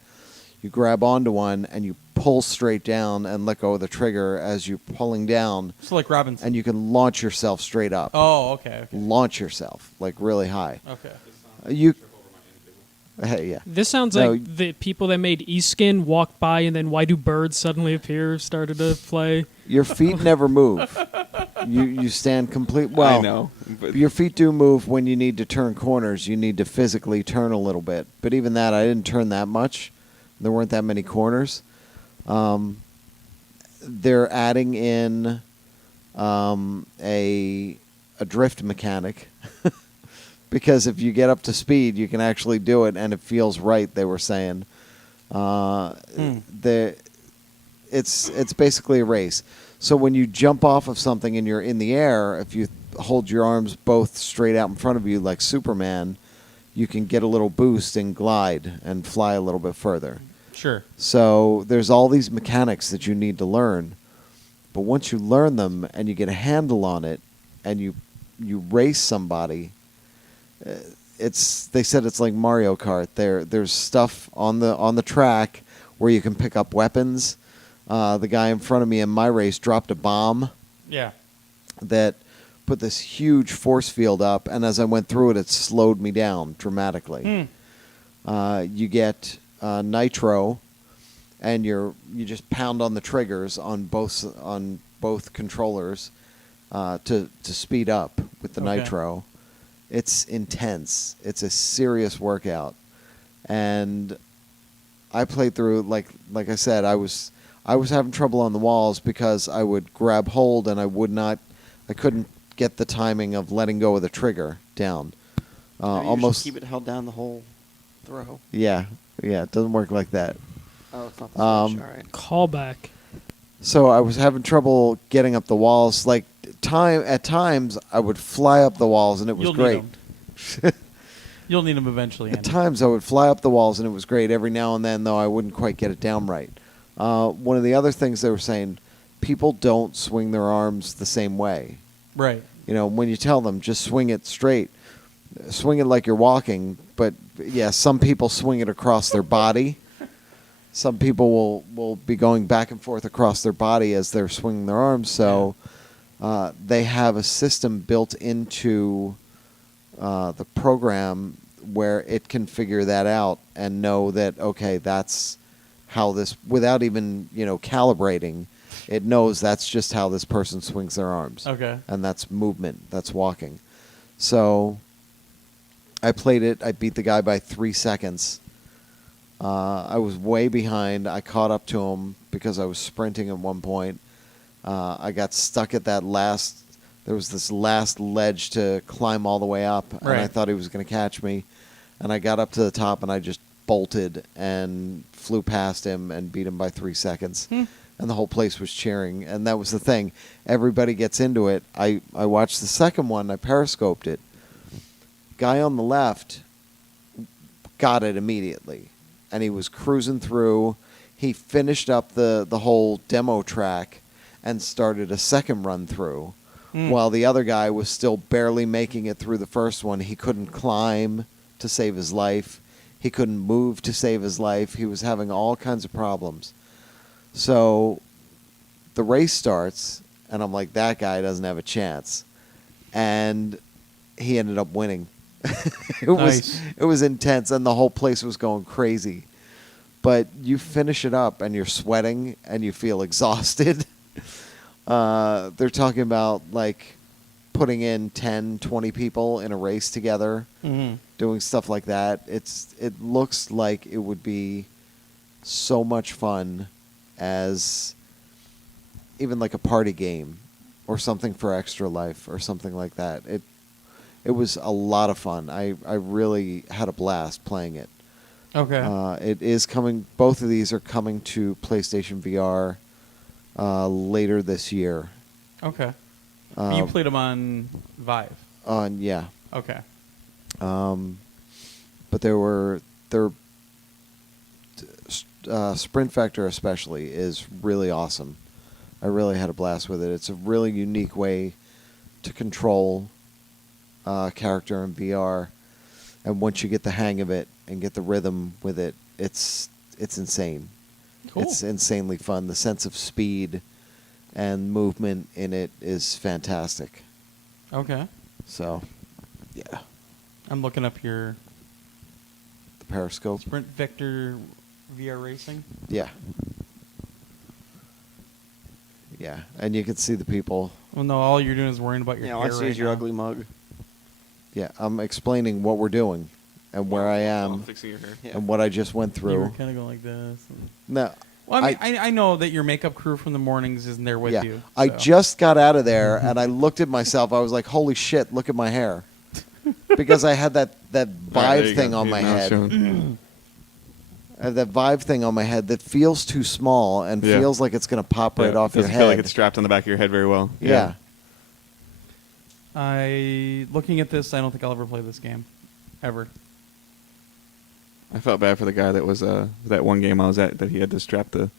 You grab onto one, and you pull straight down and let go of the trigger as you're pulling down, So like Robinson. and you can launch yourself straight up. Oh, okay. Launch yourself, like really high. Okay. You. Hey, yeah. This sounds No, like the people that made Eastskin walked by, and then Why Do Birds Suddenly Appear started to play. Your feet never move. You stand complete. Well, I know. But your feet do move when you need to turn corners. You need to physically turn a little bit. But even that, I didn't turn that much. There weren't that many corners. They're adding in a drift mechanic. Because if you get up to speed, you can actually do it, and it feels right. They were saying, it's basically a race. So when you jump off of something and you're in the air, if you hold your arms both straight out in front of you like Superman, you can get a little boost and glide and fly a little bit further. Sure. So there's all these mechanics that you need to learn, but once you learn them and you get a handle on it, and you race somebody. They said it's like Mario Kart. There's stuff on the track where you can pick up weapons. The guy in front of me in my race dropped a bomb Yeah. that put this huge force field up, and as I went through it, it slowed me down dramatically. You get nitro, and you just pound on the triggers on both controllers to speed up with the Okay. nitro. It's intense. It's a serious workout, and I played through like I said. I was having trouble on the walls because I would grab hold and I couldn't get the timing of letting go of the trigger down. Maybe you should Almost. keep it held down the whole throw. Yeah. It doesn't work like that. Oh, it's not the switch. All right. Callback. So I was having trouble getting up the walls. Like at times, I would fly up the walls and it was You'll great. Need 'em. You'll need them eventually. At Andy. times, I would fly up the walls and it was great. Every now and then, though, I wouldn't quite get it down right. One of the other things they were saying, people don't swing their arms the same way. Right. You know, when you tell them just swing it straight, swing it like you're walking. But yeah, some people swing it across their body. Some people will be going back and forth across their body as they're swinging their arms. So they have a system built into the program where it can figure that out and know that, okay, that's how this, without even, calibrating, it knows that's just how this person swings their arms. Okay. And that's movement, that's walking. So I played it. I beat the guy by 3 seconds. I was way behind. I caught up to him because I was sprinting at one point. I got stuck at that there was this last ledge to climb all the way up, and I Right. thought he was going to catch me. And I got up to the top, and I just bolted and flew past him and beat him by 3 seconds. And the whole place was cheering. And that was the thing. Everybody gets into it. I watched the second one. I periscoped it. Guy on the left got it immediately. And he was cruising through. He finished up the whole demo track and started a second run through. While the other guy was still barely making it through the first one. He couldn't climb to save his life. He couldn't move to save his life. He was having all kinds of problems. So the race starts, and I'm like, that guy doesn't have a chance. And he ended up winning. Nice. It was intense, and the whole place was going crazy. But you finish it up, and you're sweating, and you feel exhausted. They're talking about, like, putting in 10, 20 people in a race together, doing stuff like that. It looks like it would be so much fun as even like a party game or something for Extra Life or something like that. It was a lot of fun. I really had a blast playing it. Okay. It is coming. Both of these are coming to PlayStation VR later this year. Okay. You played them on Vive. Yeah. Okay. But Sprint Vector especially is really awesome. I really had a blast with it. It's a really unique way to control a character in VR, and once you get the hang of it and get the rhythm with it, it's insane. Cool. It's insanely fun. The sense of speed and movement in it is fantastic. Okay. So, yeah. I'm looking up your Periscope. Sprint Vector VR Racing. Yeah. Yeah, and you can see the people. Well, no, all you're doing is worrying about your Yeah, all hair I see right is your now. ugly mug. Yeah, I'm explaining what we're doing and where I am fixing your hair. Yeah. and what I just went You were through. kind of going like this. No. Well, I mean, I know that your makeup crew from the mornings isn't there with yeah. you. I so. just got out of there and I looked at myself. I was like, "Holy shit, look at my hair." Because I had that All right, there Vive you thing go. on He's my now head. showing. I have that Vive thing on my head that feels too small and Yeah. feels like it's going to pop right Yeah, off your doesn't head. feel like it's strapped on the back of your head very well. yeah. Looking at this, I don't think I'll ever play this game, ever. I felt bad for the guy that was that one game I was at that he had to strap the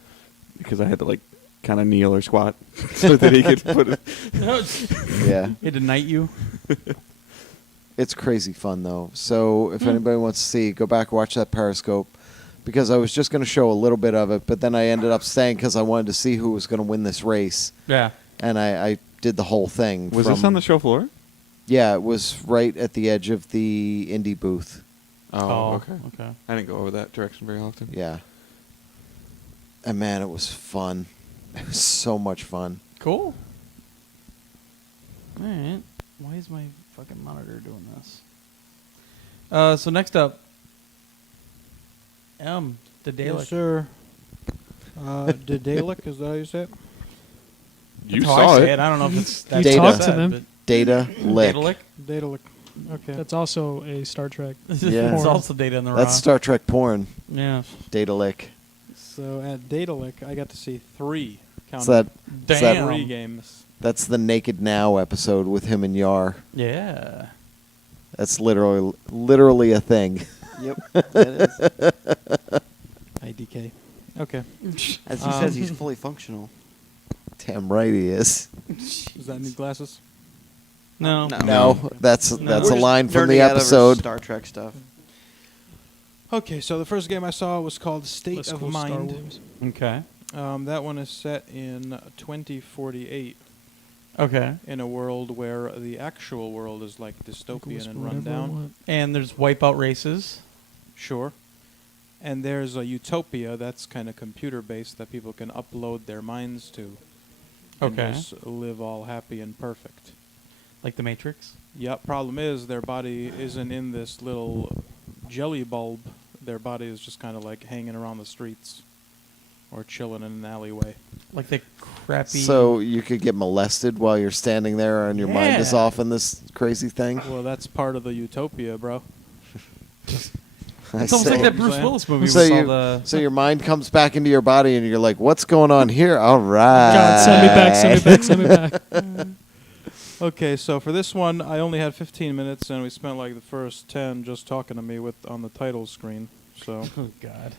because I had to like kind of kneel or squat so that he could put it. Yeah. He had to knight you. It's crazy fun though. So if anybody wants to see, go back and watch that Periscope because I was just going to show a little bit of it, but then I ended up staying because I wanted to see who was going to win this race, Yeah. and I did the whole thing. Was this from- on the show floor? Yeah, it was right at the edge of the indie booth. Oh, okay. Okay. I didn't go over that direction very often. Yeah. And man, it was fun. It was so much fun. Cool. All right. Why is my fucking monitor doing this? So next up, the Dalek. Yes, sir. Daedalic, is that how you say it? You That's how saw I it. say I don't know if it's You that's talked what to I them. said, Data but- Lick. Daedalic? Daedalic. Okay. That's also a Star Trek. It's porn. also data in the That's raw. Star Trek porn. Yeah. Data Lick. So at Daedalic, I got to see 3. Count So Damn. that, 3 games. that's the Naked Now episode with him and Yar. Yeah. That's literally a thing. Yep, that is. IDK. Okay. As he says, he's fully functional. Damn right he is. Does that need glasses? No. No. No, that's No. that's We're a just line from nerding the out over episode. Star Trek stuff. Okay, so the first game I saw was called State Less of cool Star Mind. Wars. Okay. That one is set in 2048 Okay. in a world where the actual world is like dystopian Coolest and word run ever, down. what? And there's wipeout races. Sure. And there's a utopia that's kind of computer based that people can upload their minds to. And Okay. just live all happy and perfect. Like the Matrix. Yep. Problem is their body isn't in this little jelly bulb. Their body is just kind of like hanging around the streets or chilling in an alleyway. Like the crappy. So you could get molested while you're standing there and your mind is Yeah. off in this crazy thing. Well, that's part of the utopia, bro. I It's almost say. like that Bruce Saying. Willis movie. So with all you, the so your mind comes back into your body and you're like, what's going on here? All right. God, send me back, send me back, send me back. Okay, so for this one, I only had 15 minutes, and we spent like the first 10 just talking to me with on the title screen. So, Oh God.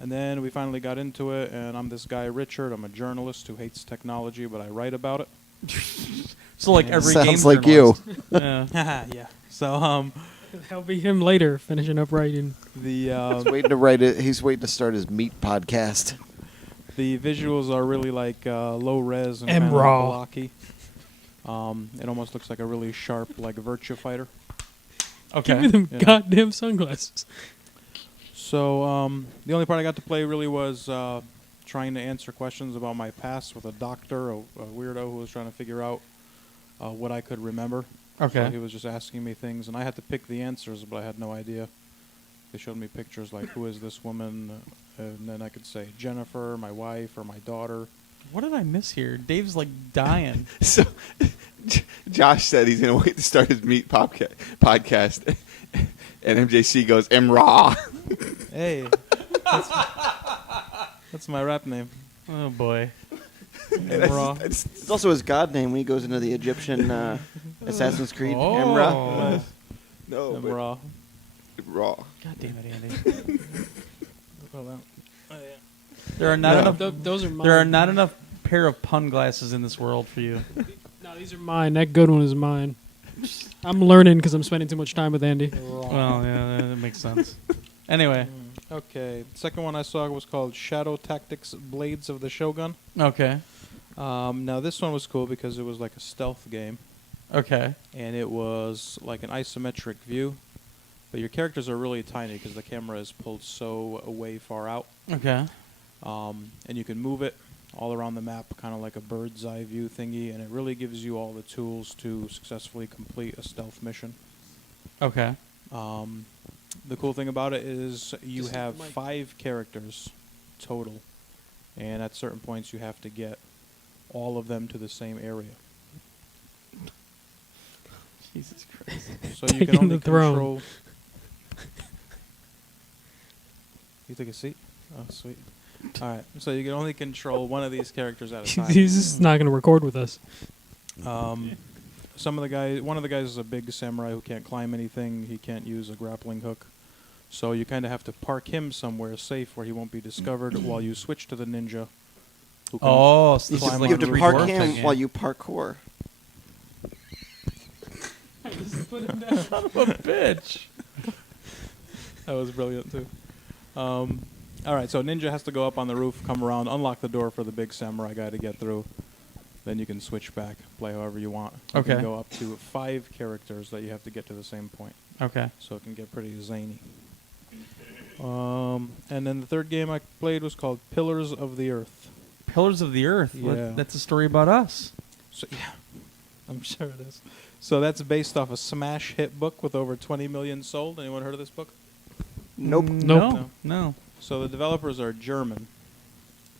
and then we finally got into it, and I'm this guy Richard. I'm a journalist who hates technology, but I write about it. So like Yeah. every Sounds game like you. journalist. Yeah. yeah. So, That'll be him later, finishing up writing. the He's waiting to write it. He's waiting to start his meat podcast. the visuals are really like low res and And kinda raw. blocky. It almost looks like a really sharp, like Virtua Fighter. Give me Okay. them Yeah. goddamn sunglasses. So the only part I got to play really was trying to answer questions about my past with a doctor, a weirdo who was trying to figure out what I could remember. Okay. So he was just asking me things, and I had to pick the answers, but I had no idea. They showed me pictures like, who is this woman? And then I could say Jennifer, my wife, or my daughter. What did I miss here? Dave's like dying. So, Josh said he's gonna wait to start his meat podcast, and MJC goes Raw. Hey, that's my rap name. Oh boy. Raw. It's also his god name when he goes into the Egyptian Assassin's Creed. Oh. Emra. No, but Raw. Raw. God damn it, Andy. Well, that- There are not enough. Those are mine. There are not enough pair of pun glasses in this world for you. No, these are mine. That good one is mine. I'm learning because I'm spending too much time with Andy. Well, yeah, that makes sense. Anyway. Okay, the second one I saw was called Shadow Tactics Blades of the Shogun. Okay. Now, this one was cool because it was like a stealth game, Okay. and it was like an isometric view. But your characters are really tiny because the camera is pulled so way far out. Okay. And you can move it all around the map, kind of like a bird's eye view thingy, and it really gives you all the tools to successfully complete a stealth mission. Okay. The cool thing about it is you have 5 characters total, and at certain points you have to get all of them to the same area. Jesus Christ. So you can Taking only the throne. control. You take a seat? Oh, sweet. All right. So you can only control one of these characters at a time. He's just not going to record with us. One of the guys is a big samurai who can't climb anything. He can't use a grappling hook. So you kind of have to park him somewhere safe where he won't be discovered while you switch to the ninja. Who can Oh, so You this is climb like you on have the to roof. park dwarf him thing, while yeah. you parkour. Son of a bitch. That was brilliant too. All right, so ninja has to go up on the roof, come around, unlock the door for the big samurai guy to get through. Then you can switch back, play however you want. You Okay. can go up to 5 characters that you have to get to the same point, Okay. so it can get pretty zany. And then the third game I played was called Pillars of the Earth. Pillars of the Earth. Yeah. That's a story about us. So yeah, I'm sure it is. So that's based off a smash hit book with over 20 million sold. Anyone heard of this book? Nope. Nope. No. So the developers are German,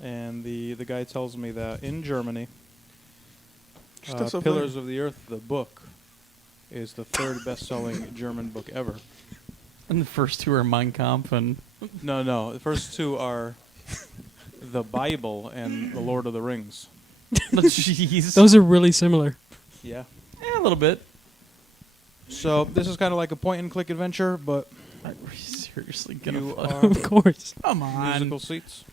and the guy tells me that in Germany, Stuff so Pillars funny. of the Earth, the book, is the 3rd best-selling German book ever. And the first 2 are Mein Kampf and No, the first 2 are the Bible and the Lord of the Rings. Jeez. Those are really similar. Yeah. Yeah, a little bit. So this is kind of like a point-and-click adventure, but Are you seriously gonna? you fuck- are Of course. Come on. musical seats.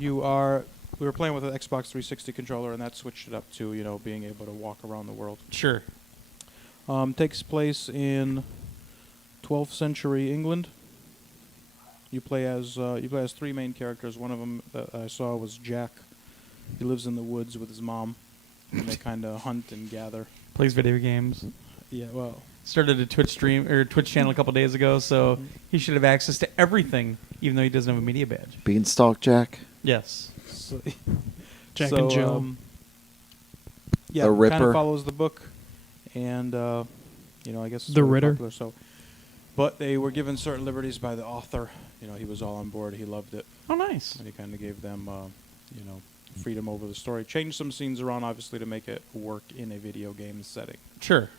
You are. We were playing with an Xbox 360 controller, and that switched it up to being able to walk around the world. Sure. Takes place in 12th century England. You play as 3 main characters. One of them that I saw was Jack. He lives in the woods with his mom, and they kind of hunt and gather. Plays video games. Yeah, well, Started a Twitch stream or Twitch channel a couple days ago, so he should have access to everything, even though he doesn't have a media badge. Beanstalk Jack. Yes. so, Jack and Jill. Yeah, The kind Ripper. of follows the book, and I guess it's The really Ritter. popular, so, but they were given certain liberties by the author. He was all on board. He loved it. Oh, nice. And he kind of gave them, freedom over the story. Changed some scenes around, obviously, to make it work in a video game setting. Sure.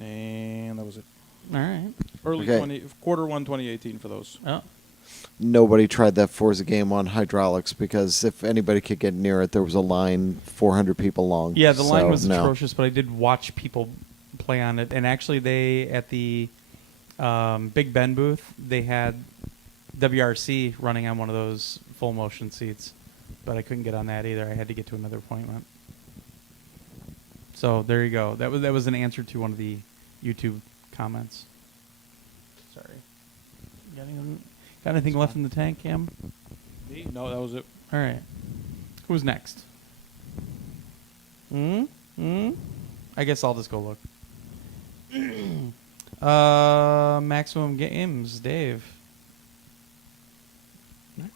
And that was it. All right. Early quarter 1, 2018 for those. Oh. Nobody tried that Forza game on hydraulics because if anybody could get near it, there was a line 400 people long. Yeah, the line So, was no. atrocious, but I did watch people play on it. And actually, they at the Big Ben booth, they had WRC running on one of those full motion seats, but I couldn't get on that either. I had to get to another appointment. So there you go. That was an answer to one of the YouTube comments. Sorry. Got anything left in the tank, Cam? No, that was it. All right. Who's next? I guess I'll just go look. Maximum Games, Dave.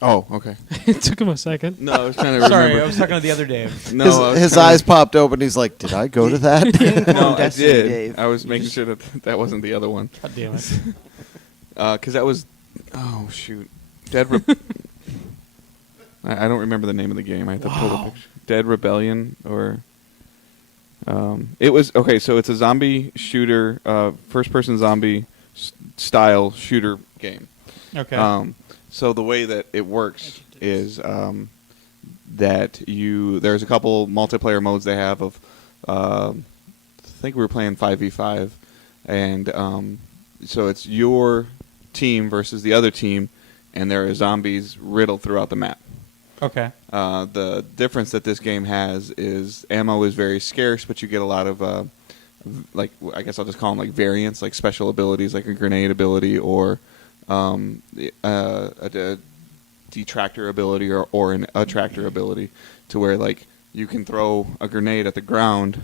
Oh, okay. It took him a second. No, I was trying to Sorry, remember. I was talking to the other Dave. No, his I was his trying to- eyes popped open. He's like, "Did I go to that?" No, I Destiny, did. Dave. I was making sure that that wasn't the other one. God damn it. Because that was, oh shoot, I don't remember the name of the game. I have to pull the picture. Dead Rebellion or, it was okay. So it's a zombie shooter, first-person zombie style shooter game. Okay. So the way that it works is that there's a couple multiplayer modes they have of, I think we were playing 5v5, and so it's your team versus the other team, and there are zombies riddled throughout the map. Okay. The difference that this game has is ammo is very scarce, but you get a lot of, I guess I'll just call them like variants, like special abilities, like a grenade ability or a detractor ability or an attractor ability, to where like you can throw a grenade at the ground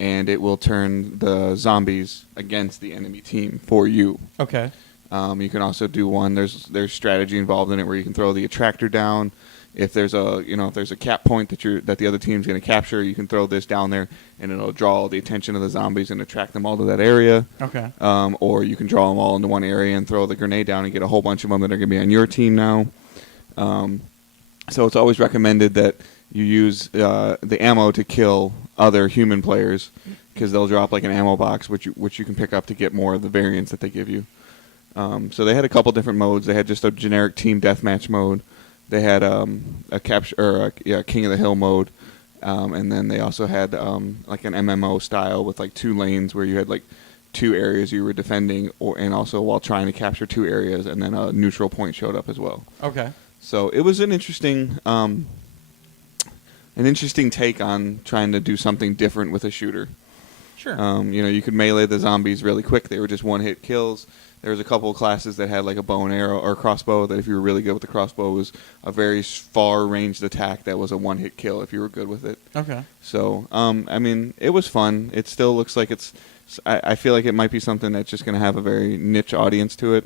and it will turn the zombies against the enemy team for you. Okay. You can also do one. There's strategy involved in it where you can throw the attractor down. If there's a cap point that the other team's going to capture, you can throw this down there, and it'll draw the attention of the zombies and attract them all to that area. Okay. Or you can draw them all into one area and throw the grenade down and get a whole bunch of them that are going to be on your team now. So it's always recommended that you use the ammo to kill other human players, because they'll drop like an ammo box, which you can pick up to get more of the variants that they give you. So they had a couple different modes. They had just a generic team deathmatch mode. They had a capture or a King of the Hill mode, and then they also had like an MMO style with like 2 lanes where you had like 2 areas you were defending, and also while trying to capture 2 areas, and then a neutral point showed up as well. Okay. So it was an interesting take on trying to do something different with a shooter. Sure. You could melee the zombies really quick. They were just one-hit kills. There was a couple of classes that had like a bow and arrow or crossbow that if you were really good with the crossbow was a very far-ranged attack that was a one-hit kill if you were good with it. Okay. So, it was fun. It still looks like it's... I feel like it might be something that's just going to have a very niche audience to it.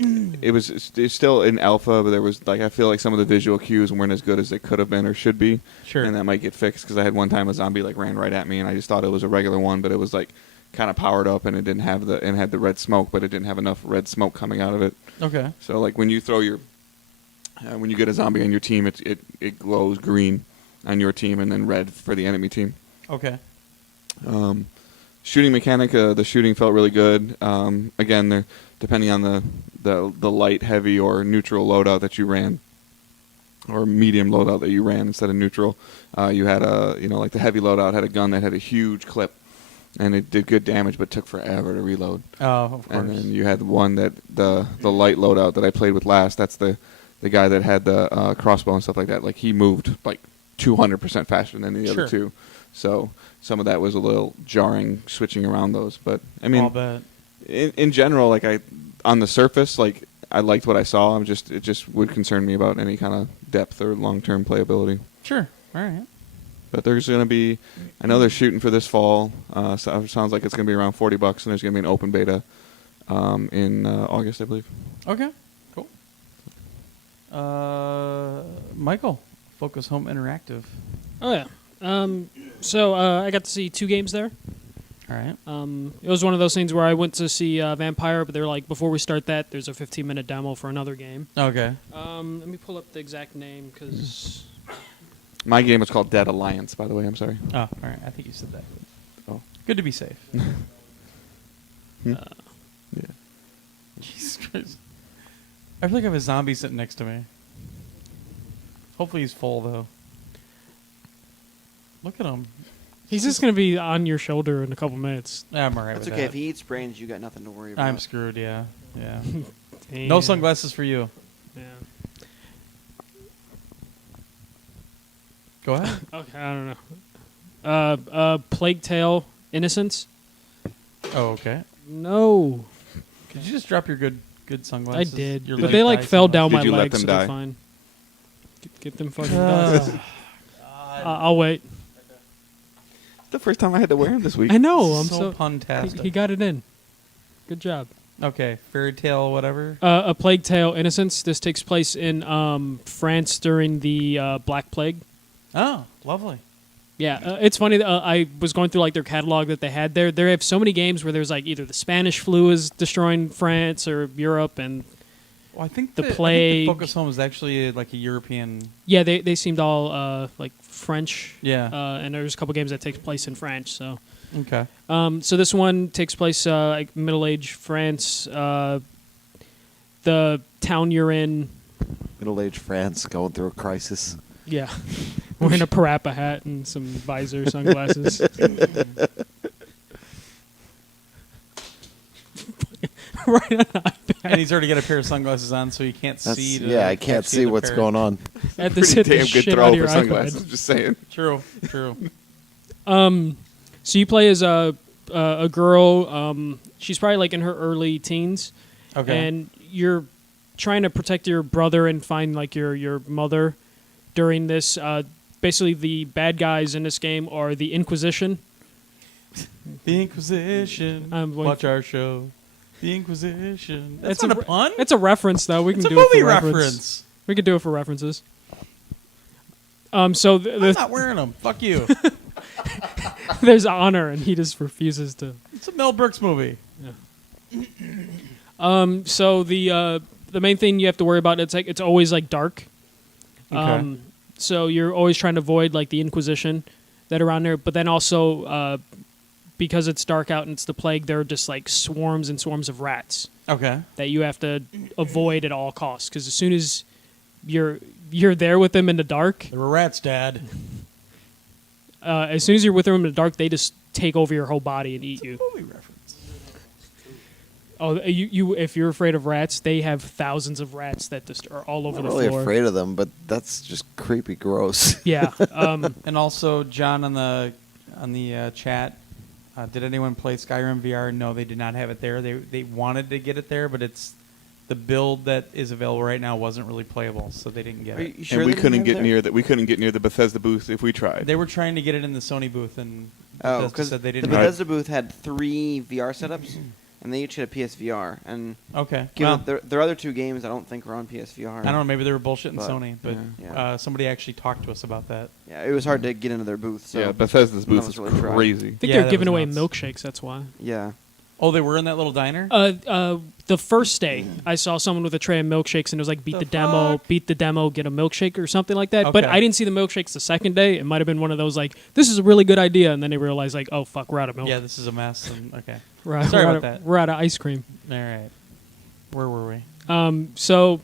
It's still in alpha, but there was I feel like some of the visual cues weren't as good as they could have been or should be. Sure. And that might get fixed, because I had one time a zombie ran right at me, and I just thought it was a regular one, but it was kind of powered up, and it didn't have had the red smoke, but it didn't have enough red smoke coming out of it. Okay. So when you throw when you get a zombie on your team, it glows green on your team and then red for the enemy team. Okay. Shooting mechanic, the shooting felt really good. Again, depending on the light, heavy, or neutral loadout that you ran, or medium loadout that you ran instead of neutral, you had like the heavy loadout had a gun that had a huge clip, and it did good damage but took forever to reload. Oh, of course. And then you had one that the light loadout that I played with last. That's the guy that had the crossbow and stuff like that. Like, he moved 200% faster than the Sure. other two. So some of that was a little jarring switching around those. But I mean, I'll bet. in general, on the surface, I liked what I saw. It just would concern me about any kind of depth or long-term playability. Sure. All right. But there's going to be, I know they're shooting for this fall. So it sounds like it's going to be around $40, and there's going to be an open beta in August, I believe. Okay. Cool. Michael, Focus Home Interactive. Oh yeah. So I got to see 2 games there. All right. It was one of those things where I went to see Vampire, but they're like, before we start that, there's a 15-minute demo for another game. Okay. Let me pull up the exact name, because... My game was called Dead Alliance, by the way. I'm sorry. Oh, all right. I think you said that. Oh. Good to be safe. Yeah. Jesus Christ. I feel like I have a zombie sitting next to me. Hopefully he's full, though. Look at him. He's just going to be on your shoulder in a couple minutes. I'm all right That's with okay. that. If he eats brains, you got nothing to worry about. I'm screwed, yeah. Yeah. Damn. No sunglasses for you. Yeah. Go ahead. Okay, I don't know. Plague Tale Innocence? Oh, okay. No. Could you just drop your good I sunglasses? did. Your But leg they dye fell sunglasses? down Did my you let legs, them so they're die? fine. Get them fucking done. I'll wait. The first time I had to wear them this week. I know. I'm so so puntastic. he got it in. Good job. Okay, fairy tale, whatever. A Plague Tale Innocence. This takes place in France during the Black Plague. Oh, lovely. Yeah, it's funny. That, I was going through their catalog that they had there. They have so many games where there's either the Spanish flu is destroying France or Europe, and Well, I think The I think Plague. Focus Home is actually a European. yeah, they seemed all French. Yeah. And there's a couple games that take place in French. So, Okay. so this one takes place middle-aged France. The town you're in. Middle-aged France going through a crisis. Yeah. Wearing a parappa hat and some visor sunglasses. Right on iPad. And he's already got a pair of sunglasses on, so he can't That's, see. yeah, I can't see what's going on. Had to hit the Damn good shit out throw of for your sunglasses. iPad. Just saying. True. So you play as a girl. She's probably in her early teens. Okay. And you're trying to protect your brother and find your mother during this basically the bad guys in this game are the Inquisition. The Inquisition. Watch our show. The Inquisition. That's not a pun. It's a reference, though. We can It's a do it movie for reference. We could do it for references. So I'm not wearing them. Fuck you. there's honor, and he just refuses to. It's a Mel Brooks movie. So the main thing you have to worry about, it's always like dark. Okay. So you're always trying to avoid like the Inquisition that are around there, but then also because it's dark out and it's the plague, there are just like swarms and swarms of rats Okay. that you have to avoid at all costs. Because as soon as you're there with them in the dark, There were rats, Dad. as soon as you're with them in the dark, they just take over your whole body and eat you. Movie reference. Oh, you if you're afraid of rats, they have thousands of rats that just are all over I'm the not really floor. afraid of them, but that's just creepy gross. Yeah. And also, John on the chat. Did anyone play Skyrim VR? No, they did not have it there. They wanted to get it there, but it's the build that is available right now wasn't really playable, so they didn't get Are it. you sure and we they didn't couldn't have get there? near that. We couldn't get near the Bethesda booth if we tried. They were trying to get it in the Sony booth, and Oh, Bethesda because said they the didn't. have Bethesda booth had 3 VR setups, and they each had a PSVR. And it. Okay. given Well, their other 2 games, I don't think were on PSVR. I don't know. Maybe they were bullshitting But, Sony, but yeah. somebody actually talked to us about that. Yeah, it was hard to get into their booth. So yeah, Bethesda's none of booth us is really tried. crazy. I think Yeah, they're that giving was away nuts. milkshakes. That's why. Yeah. Oh, they were in that little diner. The first day, I saw someone with a tray of milkshakes, and it was like, beat the demo, get a milkshake or something like that. But Okay. I didn't see the milkshakes the second day. It might have been one of those like, this is a really good idea, and then they realized like, oh fuck, we're out of milk. Yeah, this is a mess. And, okay. We're, Sorry we're about out that. of, we're out of ice cream. All right. Where were we? So,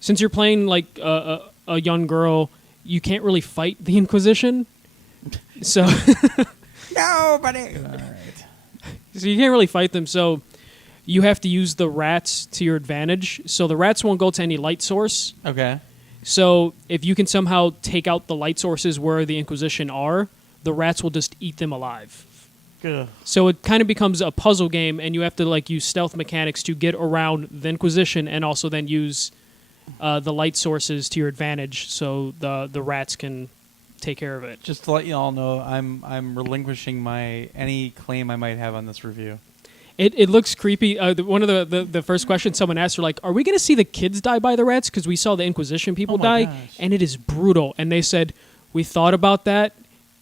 since you're playing like a young girl, you can't really fight the Inquisition. So, Nobody. All right. so you can't really fight them. So, you have to use the rats to your advantage. So the rats won't go to any light source. Okay. So if you can somehow take out the light sources where the Inquisition are, the rats will just eat them alive. Good. So it kind of becomes a puzzle game, and you have to like use stealth mechanics to get around the Inquisition, and also then use the light sources to your advantage, so the rats can take care of it. Just to let you all know, I'm relinquishing my any claim I might have on this review. It looks creepy. One of the first questions someone asked were like, "Are we going to see the kids die by the rats? Because we saw the Inquisition people Oh my die, gosh. and it is brutal." And they said, "We thought about that.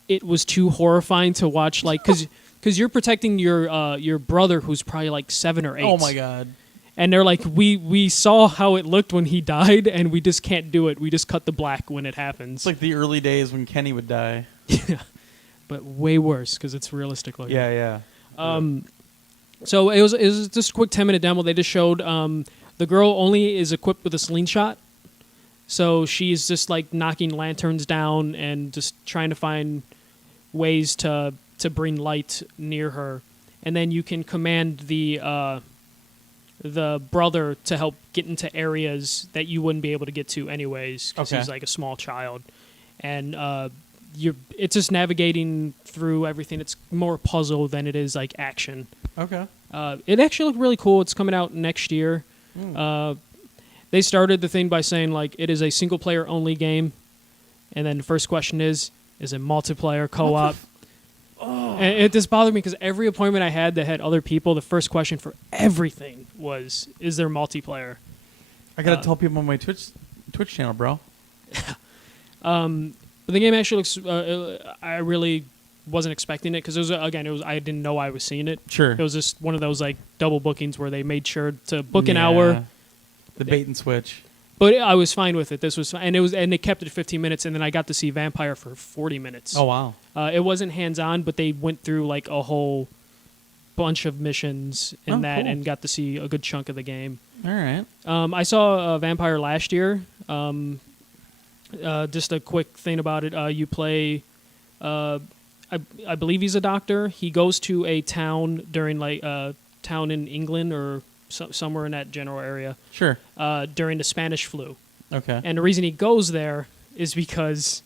It was too horrifying to watch, like because you're protecting your brother who's probably like 7 or 8. Oh my god. And they're like, we saw how it looked when he died, and we just can't do it. We just cut the black when it happens. It's like the early days when Kenny would die. But way worse because it's realistic looking. Yeah. So it was just a quick 10-minute demo. They just showed the girl only is equipped with a slingshot, so she's just like knocking lanterns down and just trying to find ways to bring light near her. And then you can command the brother to help get into areas that you wouldn't be able to get to anyways because Okay. he's like a small child. And it's just navigating through everything. It's more puzzle than it is like action. Okay. It actually looked really cool. It's coming out next year. They started the thing by saying like it is a single player only game, and then the first question is it multiplayer co-op? And it just bothered me because every appointment I had that had other people, the first question for everything was, is there multiplayer? I gotta tell people on my Twitch channel, bro. But the game actually looks. I really wasn't expecting it because I didn't know I was seeing it. Sure. It was just one of those like double bookings where they made sure to book an hour. The bait and switch. But I was fine with it. This was fine. And they kept it 15 minutes, and then I got to see Vampire for 40 minutes. Oh wow. It wasn't hands-on, but they went through like a whole bunch of missions in Oh, that cool. and got to see a good chunk of the game. All right. I saw Vampire last year. Just a quick thing about it. You play, I believe he's a doctor. He goes to a town during like town in England or somewhere in that general area Sure. during the Spanish flu. Okay. And the reason he goes there is because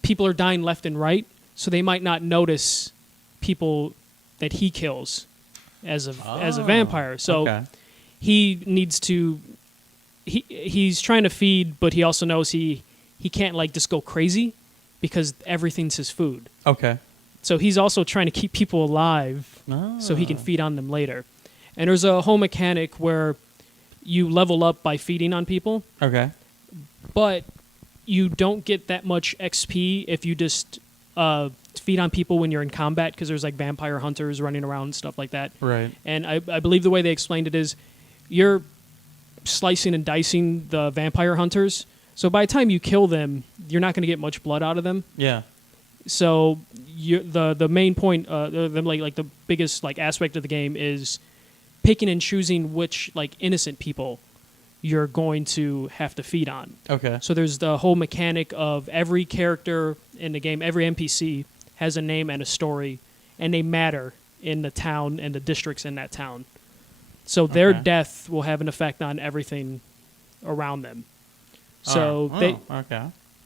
people are dying left and right, so they might not notice people that he kills as a vampire. So okay. he needs to. He's trying to feed, but he also knows he can't like just go crazy. because everything's his food. Okay. So he's also trying to keep people alive so he can feed on them later. And there's a whole mechanic where you level up by feeding on people, Okay. but you don't get that much XP if you just feed on people when you're in combat, because there's like vampire hunters running around and stuff like that. Right. And I believe the way they explained it is you're slicing and dicing the vampire hunters. So by the time you kill them, you're not going to get much blood out of them. Yeah. So the main point, like the biggest like aspect of the game is picking and choosing which like innocent people you're going to have to feed on. Okay. So there's the whole mechanic of every character in the game, every NPC has a name and a story, and they matter in the town and the districts in that town. So their Okay. death will have an effect on everything around them. So Okay.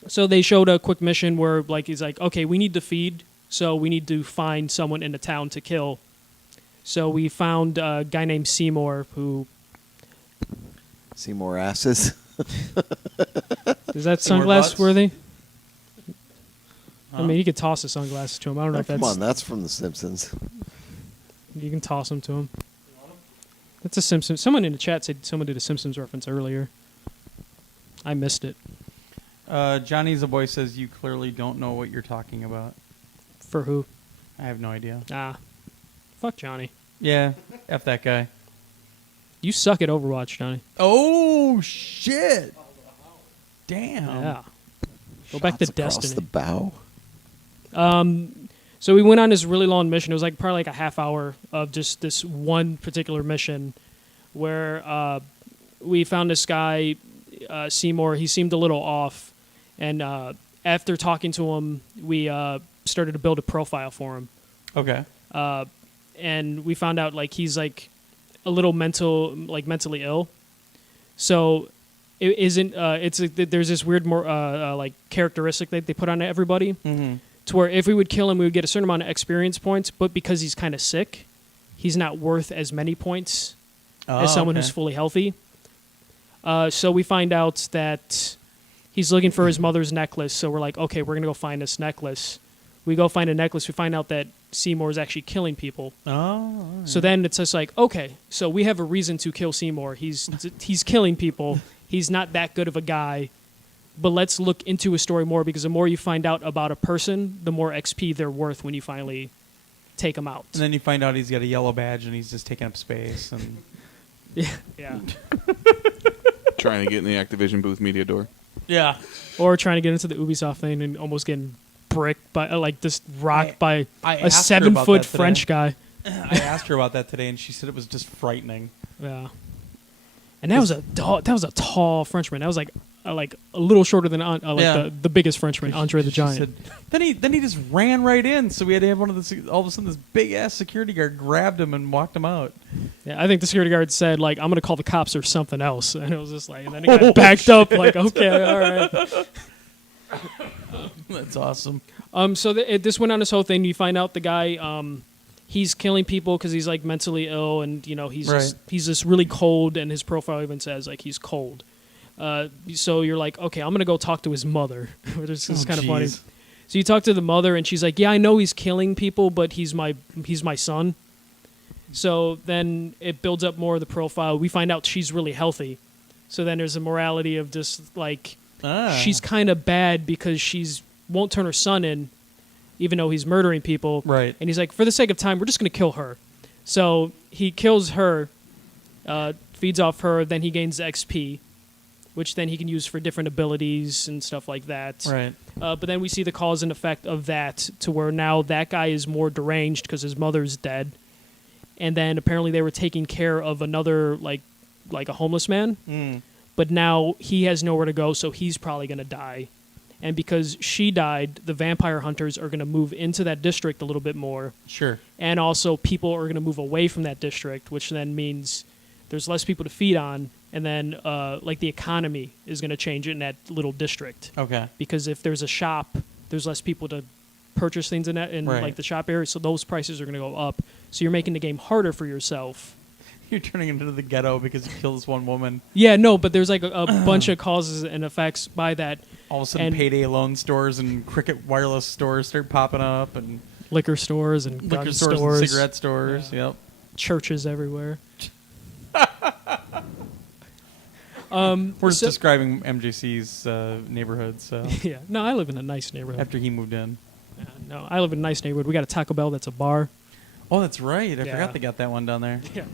so they showed a quick mission where like he's like, okay, we need to feed, so we need to find someone in the town to kill. So we found a guy named Seymour who See more asses. is that Seymour sunglass Butts? worthy? I mean, you could toss the sunglasses to him. I don't know if Come that's on, that's from The Simpsons. you can toss them to him. That's a Simpsons. Someone in the chat said someone did a Simpsons reference earlier. I missed it. Johnny's a boy says you clearly don't know what you're talking about. For who? I have no idea. Fuck Johnny. Yeah. F that guy. You suck at Overwatch, Johnny. Oh shit! Damn. Yeah. Go back to Shots across Destiny. the bow. So we went on this really long mission. It was like probably like a half hour of just this one particular mission where we found this guy, Seymour. He seemed a little off. And after talking to him, we started to build a profile for him. Okay. And we found out like he's like a little mentally ill. So it isn't. There's this weird like characteristic that they put on everybody. Mm-hmm. To where if we would kill him, we would get a certain amount of experience points, but because he's kind of sick, he's not worth as many points as someone who's fully healthy. So we find out that he's looking for his mother's necklace, so we're like, okay, we're going to go find this necklace. We go find a necklace, we find out that Seymour is actually killing people. Oh. So then it's just like, okay, so we have a reason to kill Seymour. He's killing people. He's not that good of a guy. But let's look into his story more, because the more you find out about a person, the more XP they're worth when you finally take them out. And then you find out he's got a yellow badge and he's just taking up space. And Yeah. Trying to get in the Activision booth media door. yeah. Or trying to get into the Ubisoft thing and almost getting bricked by, like, just rocked by I a asked her about 7-foot that today. French guy. I asked her about that today, and she said it was just frightening. Yeah. And that was a tall Frenchman. That was like a little shorter than Yeah. the biggest Frenchman, Andre the She Giant. said- then he just ran right in, so we had to have one of the. All of a sudden, this big ass security guard grabbed him and walked him out. Yeah, I think the security guard said, like, I'm going to call the cops or something else. And it was just like, and then he got backed up, like, okay, all right. That's awesome. So this went on this whole thing. You find out the guy, he's killing people because he's, like, mentally ill, and, you know, he's just really cold, and his profile even says, like, he's cold. So you're like, okay, I'm going to go talk to his mother, which is kind of funny. So you talk to the mother, and she's like, yeah, I know he's killing people, but he's my son. So then it builds up more of the profile. We find out she's really healthy. So then there's a morality of just, like, she's kind of bad because she's won't turn her son in, even though he's murdering people. Right. And he's like, for the sake of time, we're just going to kill her. So he kills her, feeds off her, then he gains XP, which then he can use for different abilities and stuff like that. Right. But then we see the cause and effect of that, to where now that guy is more deranged because his mother's dead. And then apparently they were taking care of another, like a homeless man. Mm. But now he has nowhere to go, so he's probably going to die. And because she died, the vampire hunters are going to move into that district a little bit more. Sure. And also people are going to move away from that district, which then means there's less people to feed on. And then like the economy is going to change in that little district. Okay. Because if there's a shop, there's less people to purchase things in that, in Right. like the shop area, so those prices are going to go up. So you're making the game harder for yourself You're turning into the ghetto because you killed this one woman. Yeah, no, but there's like a bunch of causes and effects by that. All of a sudden, And- payday loan stores and Cricket wireless stores start popping up, and Liquor stores and liquor gun stores, and cigarette stores. Yeah. Yep. churches everywhere. We're just so- describing MJC's neighborhood. So Yeah, no, I live in a nice neighborhood. after he moved in. Yeah, no, I live in a nice neighborhood. We got a Taco Bell that's a bar. Oh, that's right. I Yeah. forgot they got that one down there. Yeah.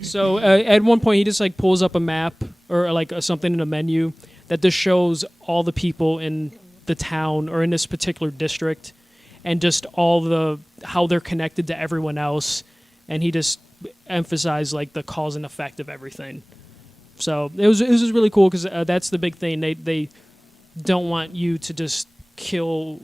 So at one point, he just like pulls up a map or like something in a menu that just shows all the people in the town or in this particular district, and just all the how they're connected to everyone else, and he just emphasized like the cause and effect of everything. So it was just really cool because that's the big thing. They don't want you to just kill,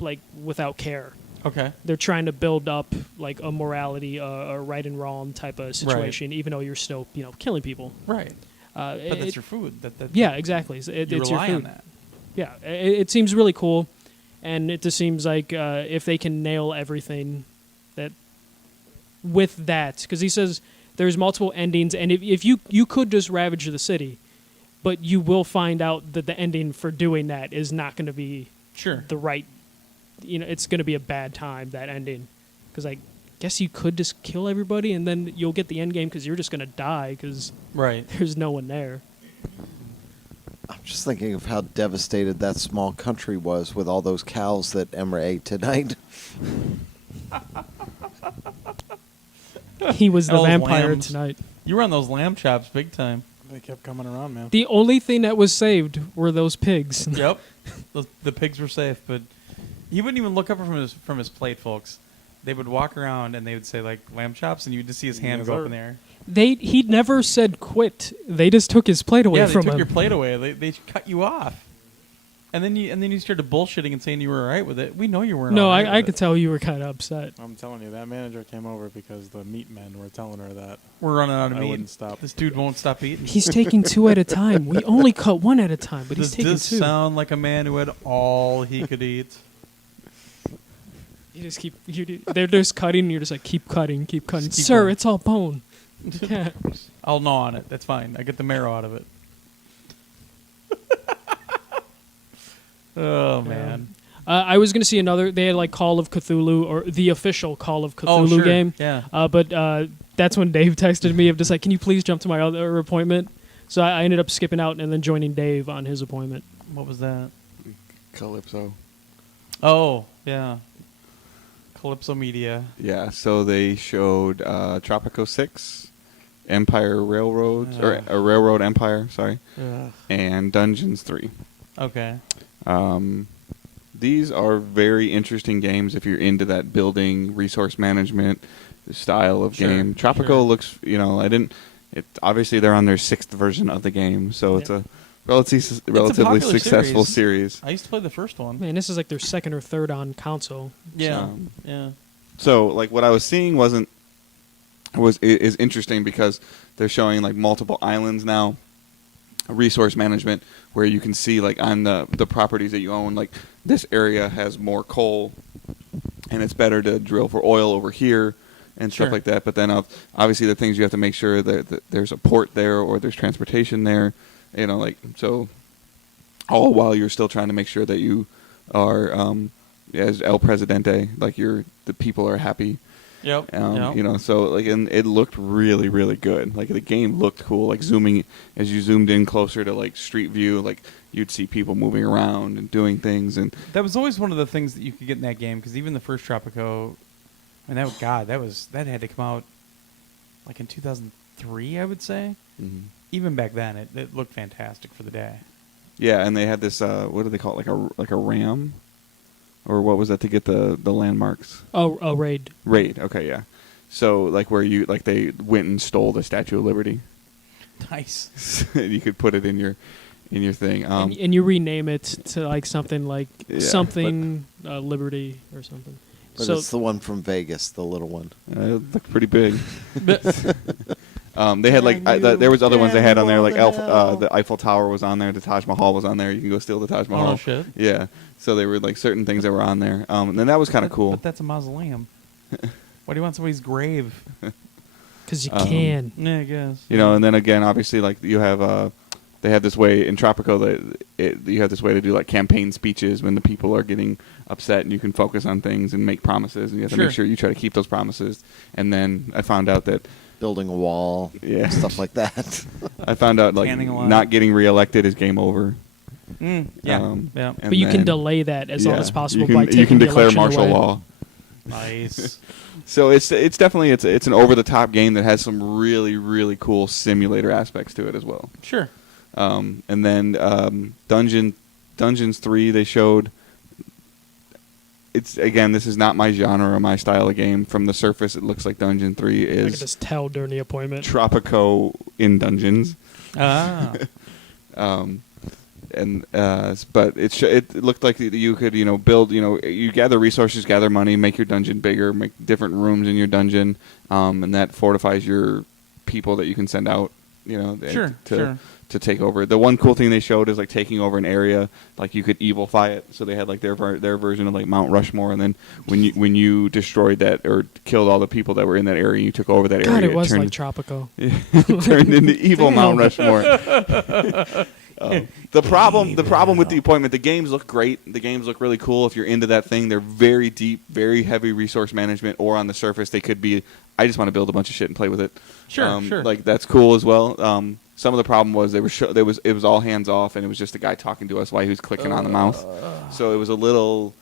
like without care. Okay. They're trying to build up like a morality, a right and wrong type of situation, even though you're still, killing people. Right. But that's It- your food. That yeah, exactly. So You it's your rely food. on that. Yeah, it seems really cool, and it just seems like if they can nail everything, that with that, because he says there's multiple endings, and if you could just ravage the city, but you will find out that the ending for doing that is not going to be Sure. the right. It's going to be a bad time, that ending, because I guess you could just kill everybody, and then you'll get the end game because you're just going to die because Right. there's no one there. I'm just thinking of how devastated that small country was with all those cows that Emra ate tonight. He was the All those vampire lambs. tonight. You were on those lamb chops big time. They kept coming around, man. The only thing that was saved were those pigs. Yep. The pigs were safe, but he wouldn't even look up from his plate, folks. They would walk around and they would say like lamb chops, and you'd just see his hand Yes, go up sir. in the air. He never said quit. They just took his plate away Yeah, they from took him. your plate away. They cut you off, and then you started bullshitting and saying you were all right with it. We know you weren't. No, all right I with could it. tell you were kind of upset. I'm telling you, that manager came over because the meat men were telling her that. We're running out of I meat. wouldn't stop. This dude won't stop eating. He's taking two at a time. We only cut one at a time, but he's Does taking this two. sound like a man who had all he could eat? You just they're just cutting, and you're just like, keep cutting. Just keep Sir, going. it's all bone. Yeah. I'll gnaw on it. That's fine. I get the marrow out of it. Oh man. I was gonna see another. They had like Call of Cthulhu or the official Call of Cthulhu Oh, sure. game. Yeah. But that's when Dave texted me of just like, can you please jump to my other appointment? So I ended up skipping out and then joining Dave on his appointment. What was that? Calypso. Oh, yeah. Calypso Media. Yeah, so they showed Tropico 6, Empire Railroads, or Railroad Empire, sorry, and Dungeons 3. Okay. These are very interesting games if you're into that building, resource management style of Sure, game. Tropico sure. looks, obviously they're on their 6th version of the game, so it's a relatively popular successful series. I used to play the first one. Man, this is like their second or third on console. Yeah. So- Yeah. So, like, what I was seeing is interesting because they're showing like multiple islands now, resource management, where you can see like on the properties that you own, like this area has more coal, and it's better to drill for oil over here and stuff Sure. like that. But then obviously the things you have to make sure that there's a port there or there's transportation there, so all while you're still trying to make sure that you are as El Presidente, like the people are happy. Yep. Yep. So like, and it looked really, really good. Like the game looked cool. Like as you zoomed in closer to like street view, like you'd see people moving around and doing things. And That was always one of the things that you could get in that game, because even the first Tropico, I mean, that had to come out like in 2003, I would say. Even back then, it looked fantastic for the day. yeah, and they had this what do they call it? Like a ram, or what was that to get the landmarks? Oh, Raid. Raid. Okay, yeah. So like where they went and stole the Statue of Liberty. Nice. You could put it in your thing. And you rename it to like something like Yeah, something Liberty or something. But So it's the one from Vegas, the little one. It looked pretty big. They had like there was other ones they had on there, like the Eiffel Tower was on there, the Taj Mahal was on there. You can go steal the Taj Mahal. Oh, no shit. Yeah. So they were like certain things that were on there. And then that was kind of cool. But that's a mausoleum. Why do you want somebody's grave? Because you can. Yeah, I guess. You know, and then again, obviously, like you have, they have this way in Tropico that you have this way to do like campaign speeches when the people are getting upset, and you can focus on things and make promises, and you have to make sure you try to keep those promises. And then I found out that Building a wall, Yeah. stuff like that. I found out like Canning a lot. not getting reelected is game over. Yeah. Yeah. And But you can then- delay that as long yeah, as possible you can, by taking you can the declare election martial away. law. Nice. So it's definitely it's an over the top game that has some really really cool simulator aspects to it as well. Sure. And then Dungeons 3 they showed. It's again, this is not my genre or my style of game. From the surface, it looks like Dungeon 3 I could is just tell during the appointment. Tropico in Dungeons. Ah. But it looked like you could build you gather resources, gather money, make your dungeon bigger, make different rooms in your dungeon, and that fortifies your people that you can send out to take over. The one cool thing they showed is like taking over an area, like you could evilify it. So they had like their version of like Mount Rushmore, and then when you destroyed that or killed all the people that were in that area, you took over that God, area. it was turned, like Tropico. it turned into evil Mount Rushmore. The problem with the appointment, the games look great. The games look really cool. If you're into that thing, they're very deep, very heavy resource management. Or on the surface, they could be. I just want to build a bunch of shit and play with it. Sure. Like that's cool as well. Some of the problem was it was all hands off, and it was just a guy talking to us while he was clicking on the mouse. So it was a little,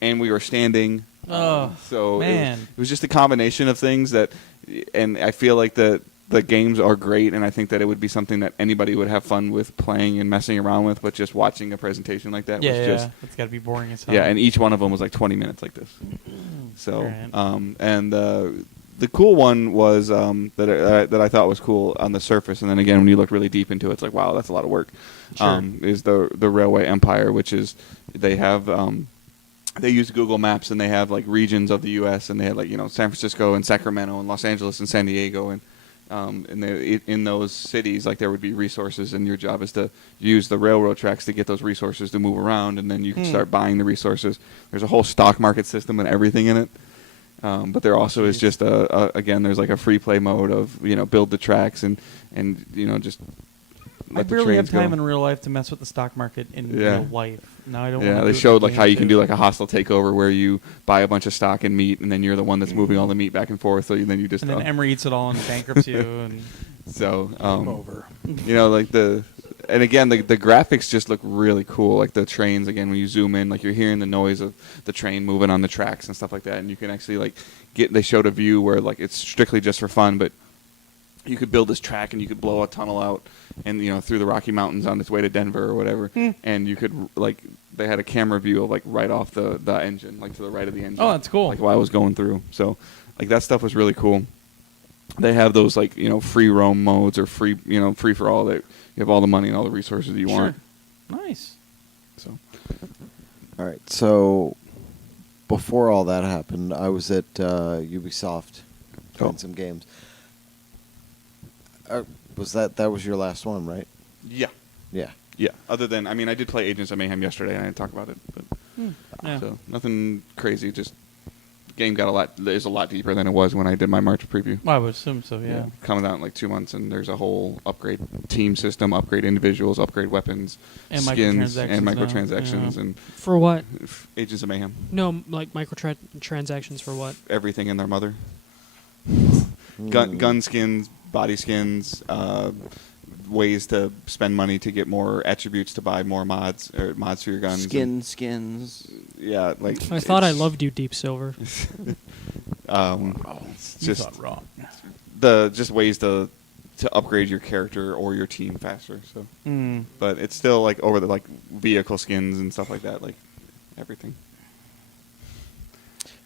and we were standing. So man. it was just a combination of things that, and I feel like the games are great, and I think that it would be something that anybody would have fun with playing and messing around with. But just watching a presentation like that was just it's got to be boring as hell. yeah, and each one of them was like 20 minutes like this. So, Right. and the cool one was that I thought was cool on the surface, and then again when you look really deep into it, it's like wow, that's a lot of work. Sure. Is the Railway Empire, which is they have they use Google Maps, and they have like regions of the U.S. and they had like San Francisco and Sacramento and Los Angeles and San Diego and in those cities, like there would be resources, and your job is to use the railroad tracks to get those resources to move around, and then you can start buying the resources. There's a whole stock market system and everything in it. But there also is just again, there's like a free play mode of build the tracks and just I let the barely have trains go. time in real life to mess with the stock market in real life. Now I don't. Yeah, wanna they do it showed in like how you can games. do like a hostile takeover where you buy a bunch of stock and meat, and then you're the one that's moving all the meat back and forth. So then you just And then Emery eats it all and bankrupts you. And so over. like and again the graphics just look really cool. Like the trains, again, when you zoom in, like you're hearing the noise of the train moving on the tracks and stuff like that, and you can actually like they showed a view where like it's strictly just for fun, but you could build this track and you could blow a tunnel out and through the Rocky Mountains on its way to Denver or whatever, and you could like they had a camera view of like right off the engine, like to the right of the engine. Oh, that's cool. Like while I was going through, so like that stuff was really cool. They have those like free roam modes or free free for all, that you have all the money and all the resources that you want. Nice. So All right. So before all that happened, I was at Ubisoft playing some games. Was that was your last one, right? yeah. Yeah. Other than I did play Agents of Mayhem yesterday, and I didn't talk about it, but Yeah. so nothing crazy. Just the game is a lot deeper than it was when I did my March preview. Well, I would assume so. Yeah. Coming out in like 2 months, and there's a whole upgrade team system, upgrade individuals, upgrade weapons, And skins, microtransactions and now, microtransactions, yeah. and For what? Agents of Mayhem. No, like microtransactions for what? Everything in their mother. Hmm. Gun skins, body skins, ways to spend money to get more attributes to buy more mods or mods for your guns. Skins. Yeah, like I thought I it's- loved you, Deep Silver. It's You just thought wrong. just ways to upgrade your character or your team faster. So, Mm. but it's still like over the like vehicle skins and stuff like that, like everything.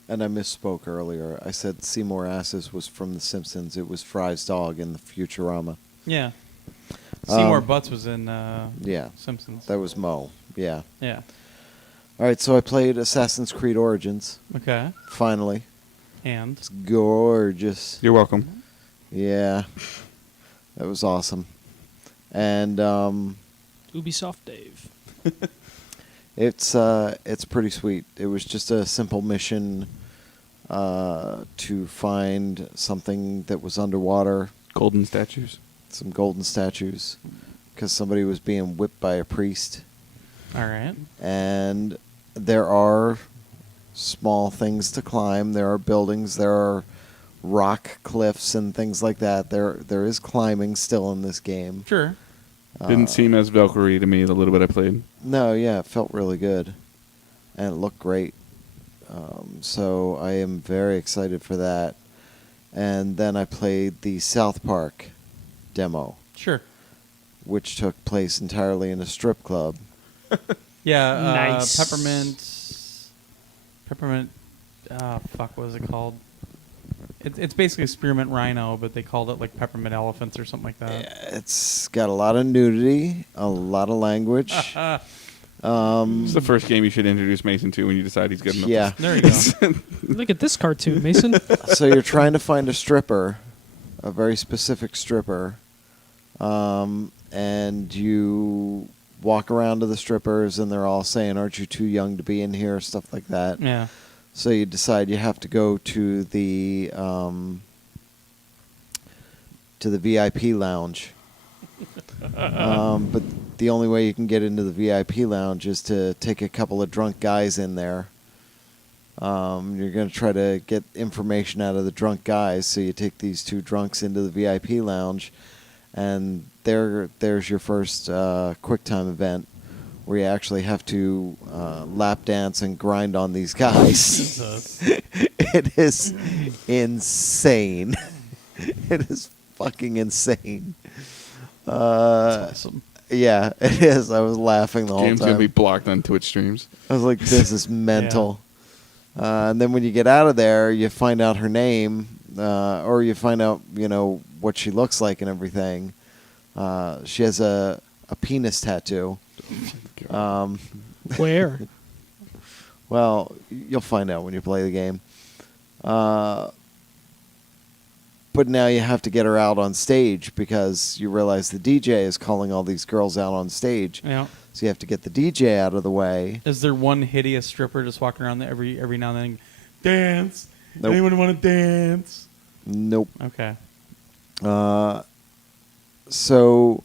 And I misspoke earlier. I said Seymour Asses was from The Simpsons. It was Fry's dog in the Futurama. Yeah. Seymour Um, Butts was in Yeah. Simpsons. That was Mo. Yeah. Yeah. All right. So I played Assassin's Creed Origins. Okay. Finally. And It's gorgeous. You're welcome. Yeah. That was awesome. And Ubisoft Dave. it's pretty sweet. It was just a simple mission to find something that was underwater, Golden statues. some golden statues, because somebody was being whipped by a priest. All right. And there are small things to climb. There are buildings. There are rock cliffs and things like that. There is climbing still in this game. Sure. Didn't seem as Valkyrie to me the little bit I played. No, yeah, it felt really good, and it looked great. So I am very excited for that. And then I played the South Park demo, Sure. which took place entirely in a strip club. Yeah. Nice. Peppermint. Fuck. What was it called? It's basically Spearmint Rhino, but they called it like Peppermint Elephants or something like that. It's got a lot of nudity, a lot of language. It's the first game you should introduce Mason to when you decide he's good enough. Yeah. There you go. Look at this cartoon, Mason. So you're trying to find a stripper, a very specific stripper, and you walk around to the strippers, and they're all saying, "Aren't you too young to be in here?" Stuff like that. Yeah. So you decide you have to go to the VIP lounge. But the only way you can get into the VIP lounge is to take a couple of drunk guys in there. You're going to try to get information out of the drunk guys, so you take these two drunks into the VIP lounge, and there's your first QuickTime event, where you actually have to lap dance and grind on these guys. Jesus. It is insane. It is fucking insane. Awesome. Yeah, it is. I was laughing the whole Game's time. gonna be blocked on Twitch streams. I was like, this is mental. And then when you get out of there, you find out her name, or you find out, what she looks like and everything. She has a penis tattoo. Where? Well, you'll find out when you play the game. But now you have to get her out on stage, because you realize the DJ is calling all these girls out on stage. Yeah. So you have to get the DJ out of the way. Is there one hideous stripper just walking around there every now and then? Dance. Nope. Anyone want to dance? Nope. Okay. So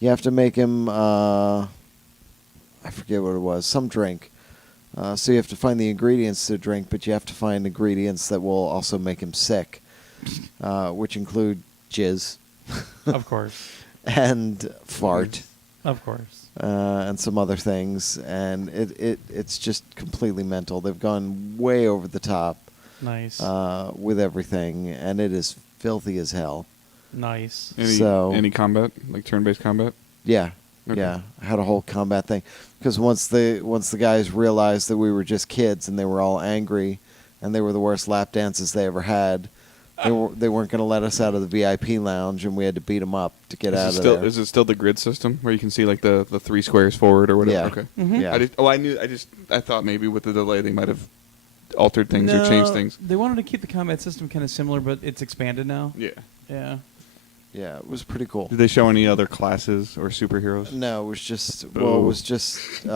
you have to make him, I forget what it was, some drink. So you have to find the ingredients to drink, but you have to find ingredients that will also make him sick, which include jizz Of course. and fart. Of course. And some other things, and it's just completely mental. They've gone way over the top Nice. with everything, and it is filthy as hell. Nice. Any combat, like turn-based combat? Yeah, Okay. yeah. I had a whole combat thing, because once the guys realized that we were just kids and they were all angry, and they were the worst lap dances they ever had, they weren't going to let us out of the VIP lounge, and we had to beat them up to get out of there. Is it still the grid system where you can see like the 3 squares forward or whatever? Yeah. Okay. Mhm. Yeah. I thought maybe with the delay they might have altered things or changed things. They wanted to keep the combat system kind of similar, but it's expanded now. Yeah. Yeah. Yeah, it was pretty cool. Did they show any other classes or superheroes? No, it was just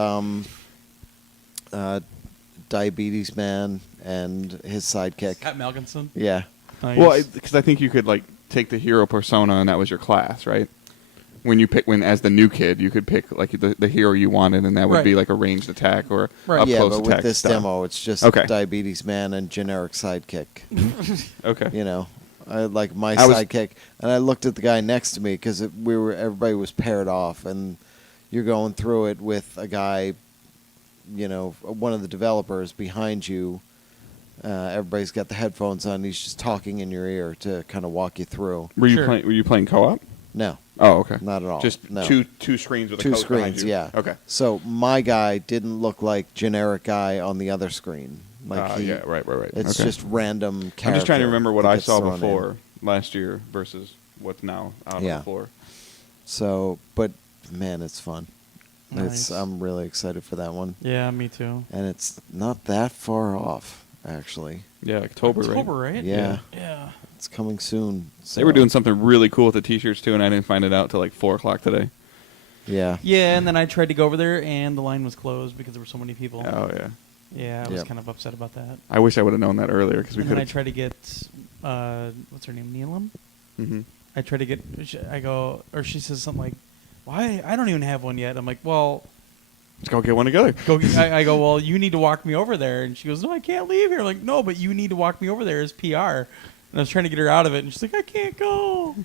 Diabetes Man and his sidekick. Pat Malkinson. Yeah. Nice. Well, because I think you could like take the hero persona and that was your class, right? When as the new kid, you could pick like the hero you wanted, and that would be Right. like a ranged attack or Right. up Yeah, close but attack with this style. demo, it's just Okay. Diabetes Man and generic sidekick. Okay. I like my I was- sidekick, and I looked at the guy next to me, because everybody was paired off, and you're going through it with a guy, one of the developers behind you. Everybody's got the headphones on. He's just talking in your ear to kind of walk you through. Were Sure. you playing co-op? No, Oh, okay. not at all. Just no. two screens with a Two coach behind screens, you. yeah. Okay. So my guy didn't look like generic guy on the other screen. Yeah, right. It's Okay. just random character. I'm just trying to remember what that I gets saw thrown in. before last year versus what's now out on Yeah. the floor. So, but man, it's fun. Nice. I'm really excited for that one, Yeah, me too. and it's not that far off, actually. Yeah, October, right? Yeah. Yeah. It's coming soon. They were so- doing something really cool with the T-shirts too, and I didn't find it out till like 4:00 today. Yeah. Yeah, and then I tried to go over there, and the line was closed because there were so many people. Oh yeah. Yeah, I was Yep. kind of upset about that. I wish I would have known that earlier because we And could then I have. tried to get what's her name, Neelam. Mm-hmm. I tried to get. I go, or she says something like, "Why? I don't even have one yet." I'm like, "Well, Let's go get one together. go." I go, "Well, you need to walk me over there." And she goes, "No, I can't leave here." I'm like, "No, but you need to walk me over there as PR." And I was trying to get her out of it, and she's like, "I can't go."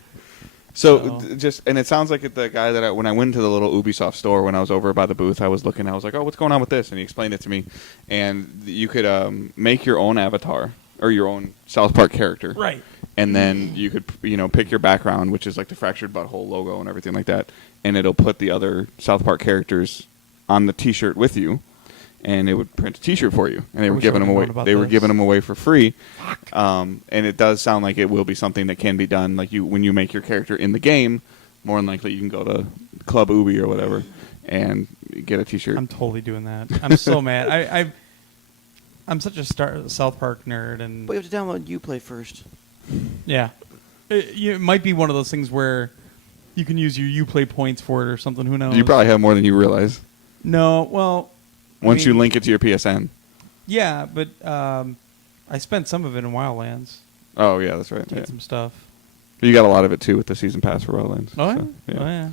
So So- just and it sounds like the guy that when I went to the little Ubisoft store when I was over by the booth, I was looking. I was like, "Oh, what's going on with this?" And he explained it to me. And you could make your own avatar or your own South Park character, Right. and then you could pick your background, which is like the fractured butthole logo and everything like that, and it'll put the other South Park characters on the T-shirt with you, and it would print a T-shirt for you, and they I were wish I giving them would've away. known about They were this. giving them away for free, and it does sound like it will be something that can be done. Like when you make your character in the game, more than likely you can go to Club Ubi or whatever and get a T-shirt. I'm totally doing that. I'm so mad. I'm such a South Park nerd, and But you have to download Uplay first. yeah, it might be one of those things where you can use your UPlay points for it or something. Who knows? You probably have more than you realize No, well, once you mean- link it to your PSN. yeah, but I spent some of it in Wildlands Oh yeah, that's right. to Yeah. get some stuff. You got a lot of it too with the season pass for Wildlands. Oh yeah, so, oh yeah.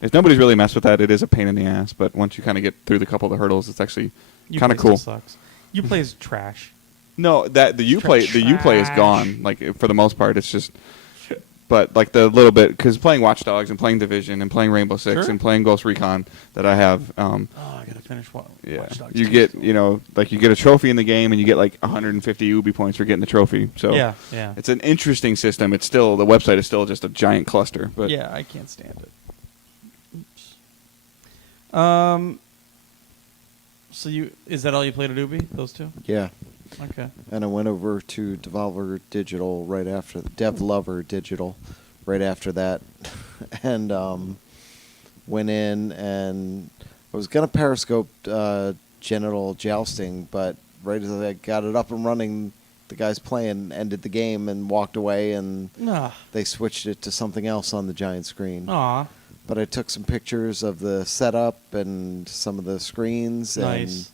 If nobody's really messed with that, it is a pain in the ass. But once you kind of get through the couple of the hurdles, it's actually kind Uplay of cool. still sucks. UPlay is trash. No, that the Uplay is Trash. gone. Like for the most part, it's just. But like the little bit, because playing Watch Dogs and playing Division and playing Rainbow Six Sure. and playing Ghost Recon that I have, Oh, I gotta finish yeah, Watch Dogs you 2 get still. you get a trophy in the game and you get like 150 Ubi points for getting the trophy. So Yeah, yeah. it's an interesting system. It's still the website is still just a giant cluster. But Yeah, I can't stand it. Oops. So is that all you played at Ubi? Those two? Yeah. Okay. And I went over to Devolver Digital right after Devlover Digital right after that, and went in and I was gonna Periscope genital jousting, but right as I got it up and running, the guys playing ended the game and walked away, and Nah. they switched it to something else on the giant screen. Aw. But I took some pictures of the setup and some of the screens and Nice.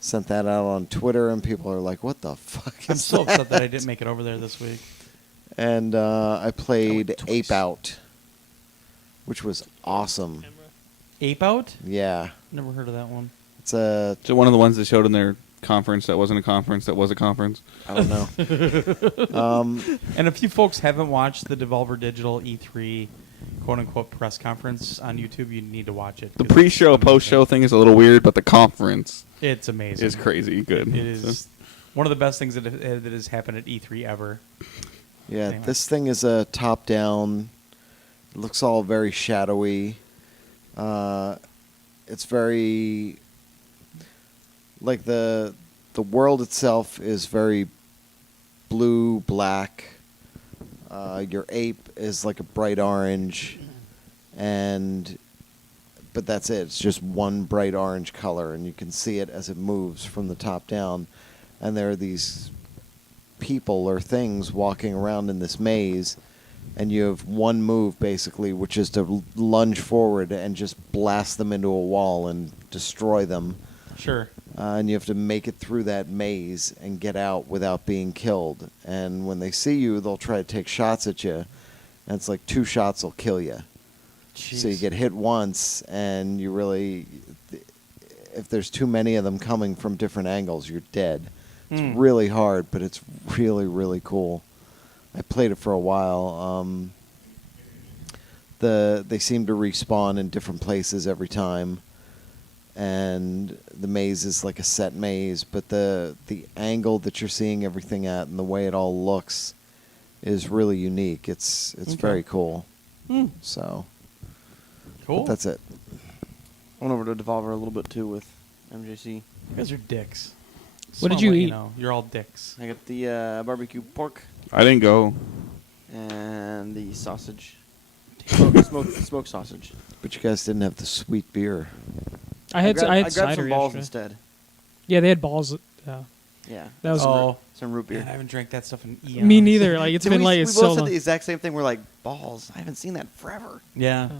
sent that out on Twitter, and people are like, "What the fuck is I'm so that?" upset that I didn't make it over there this week. And I played twice. Ape Out, which was awesome. Ape Out? Yeah, Never heard of that one. it's a so one of the ones they showed in their conference that wasn't a conference that was a conference. I don't know. And if you folks haven't watched the Devolver Digital E3 quote-unquote press conference on YouTube, you need to watch it. The 'cause pre-show, it's post-show amazing. thing is a little weird, but the conference It's amazing. is crazy good. It is one of the best things that has happened at E3 ever. Yeah, Anyway. this thing is a top-down. It looks all very shadowy. It's very like the world itself is very blue black. Your ape is like a bright orange, but that's it. It's just one bright orange color, and you can see it as it moves from the top down. And there are these people or things walking around in this maze, and you have one move basically, which is to lunge forward and just blast them into a wall and destroy them. Sure. And you have to make it through that maze and get out without being killed. And when they see you, they'll try to take shots at you, and it's like 2 shots will kill you. So you Jeez. get hit once, and you really, if there's too many of them coming from different angles, you're dead. It's Hmm. really hard, but it's really, really cool. I played it for a while. They seem to respawn in different places every time, and the maze is like a set maze, but the angle that you're seeing everything at and the way it all looks is really unique. It's Okay. very cool. Hmm. So Cool. but that's it. I went over to Devolver a little bit too with MJC. You guys are dicks. Just What did wanna you let eat? know, you're all dicks. I got the barbecue pork I didn't go. and the sausage. Smoked sausage. But you guys didn't have the sweet beer. I had I grabbed cider some balls yesterday. instead. Yeah, they had balls. Yeah. That was some root beer. Man, I haven't drank that stuff in eons. me neither. Like it's Dude, been we, like we it's both so said long. the exact same thing. We're like, balls. I haven't seen that forever. Yeah. Oh.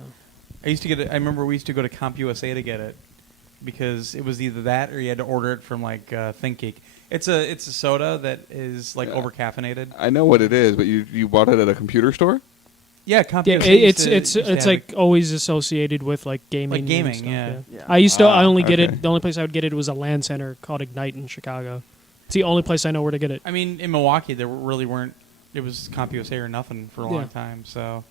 I used to get it. I remember we used to go to CompUSA to get it. because it was either that or you had to order it from like ThinkGeek. It's a soda that is like Yeah. over caffeinated. I know what it is, but you bought it at a computer store? Yeah, Yeah, Computer it's used to have like it. always associated with like gaming. Like gaming, and stuff, yeah. Yeah. I used to. I only get okay. it. The only place I would get it was a LAN center called Ignite in Chicago. It's the only place I know where to get it. I mean, in Milwaukee, there really weren't. It was CompUSA or nothing for a long Yeah. time. So,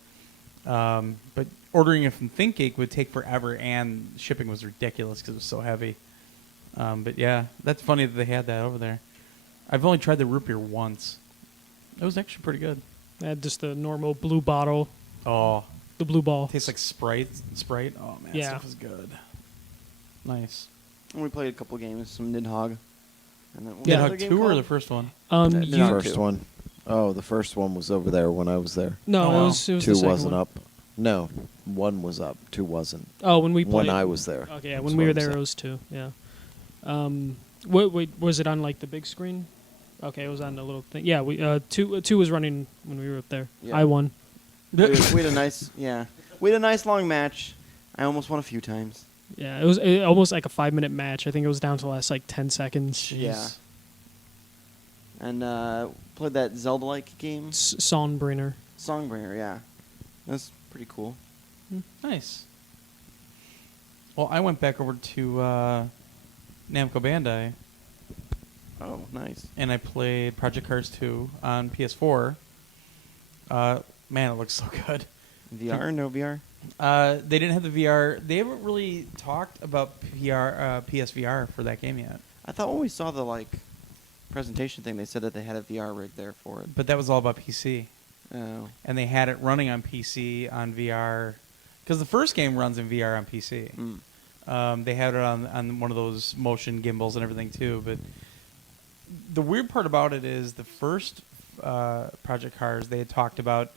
but ordering it from ThinkGeek would take forever, and shipping was ridiculous because it was so heavy. But yeah, that's funny that they had that over there. I've only tried the root beer once. It was actually pretty good. I had just the normal blue bottle, Oh, the blue ball. tastes like Sprite. Sprite. Oh man, Yeah. that stuff is good. Nice. And we played a couple games, some Nidhogg. And then, what Yeah. was the other Nidhogg game 2 or called? the first one? Yeah, You, Nidhogg First two. one. Oh, the first one was over there when I was there. no, Oh, it wow. was the Two second wasn't one. up. No, one was up. Two wasn't. Oh, when we played. When I was there. Okay, yeah, That's when what we were I'm there, saying. it was two. Yeah. Wait, was it on like the big screen? Okay, it was on the little thing. Yeah, we two was running when we were up there. Yeah. I won. we had a nice, we had a nice long match. I almost won a few times. Yeah, it was almost like a 5-minute match. I think it was down to the last like 10 seconds. Yeah. And played that Zelda-like game, Songbringer. Songbringer. Yeah, that's pretty cool. Nice. Well, I went back over to Namco Bandai Oh, nice. and I played Project Cars 2 on PS4. Man, it looks so good. VR? No VR? They didn't have the VR. They haven't really talked about PSVR for that game yet. I thought when we saw the presentation thing, they said that they had a VR rig there for it. But that was all about PC. Oh, And they had it running on PC on VR. Because the first game runs in VR on PC. They had it on one of those motion gimbals and everything too. But the weird part about it is the first Project Cars, they had talked about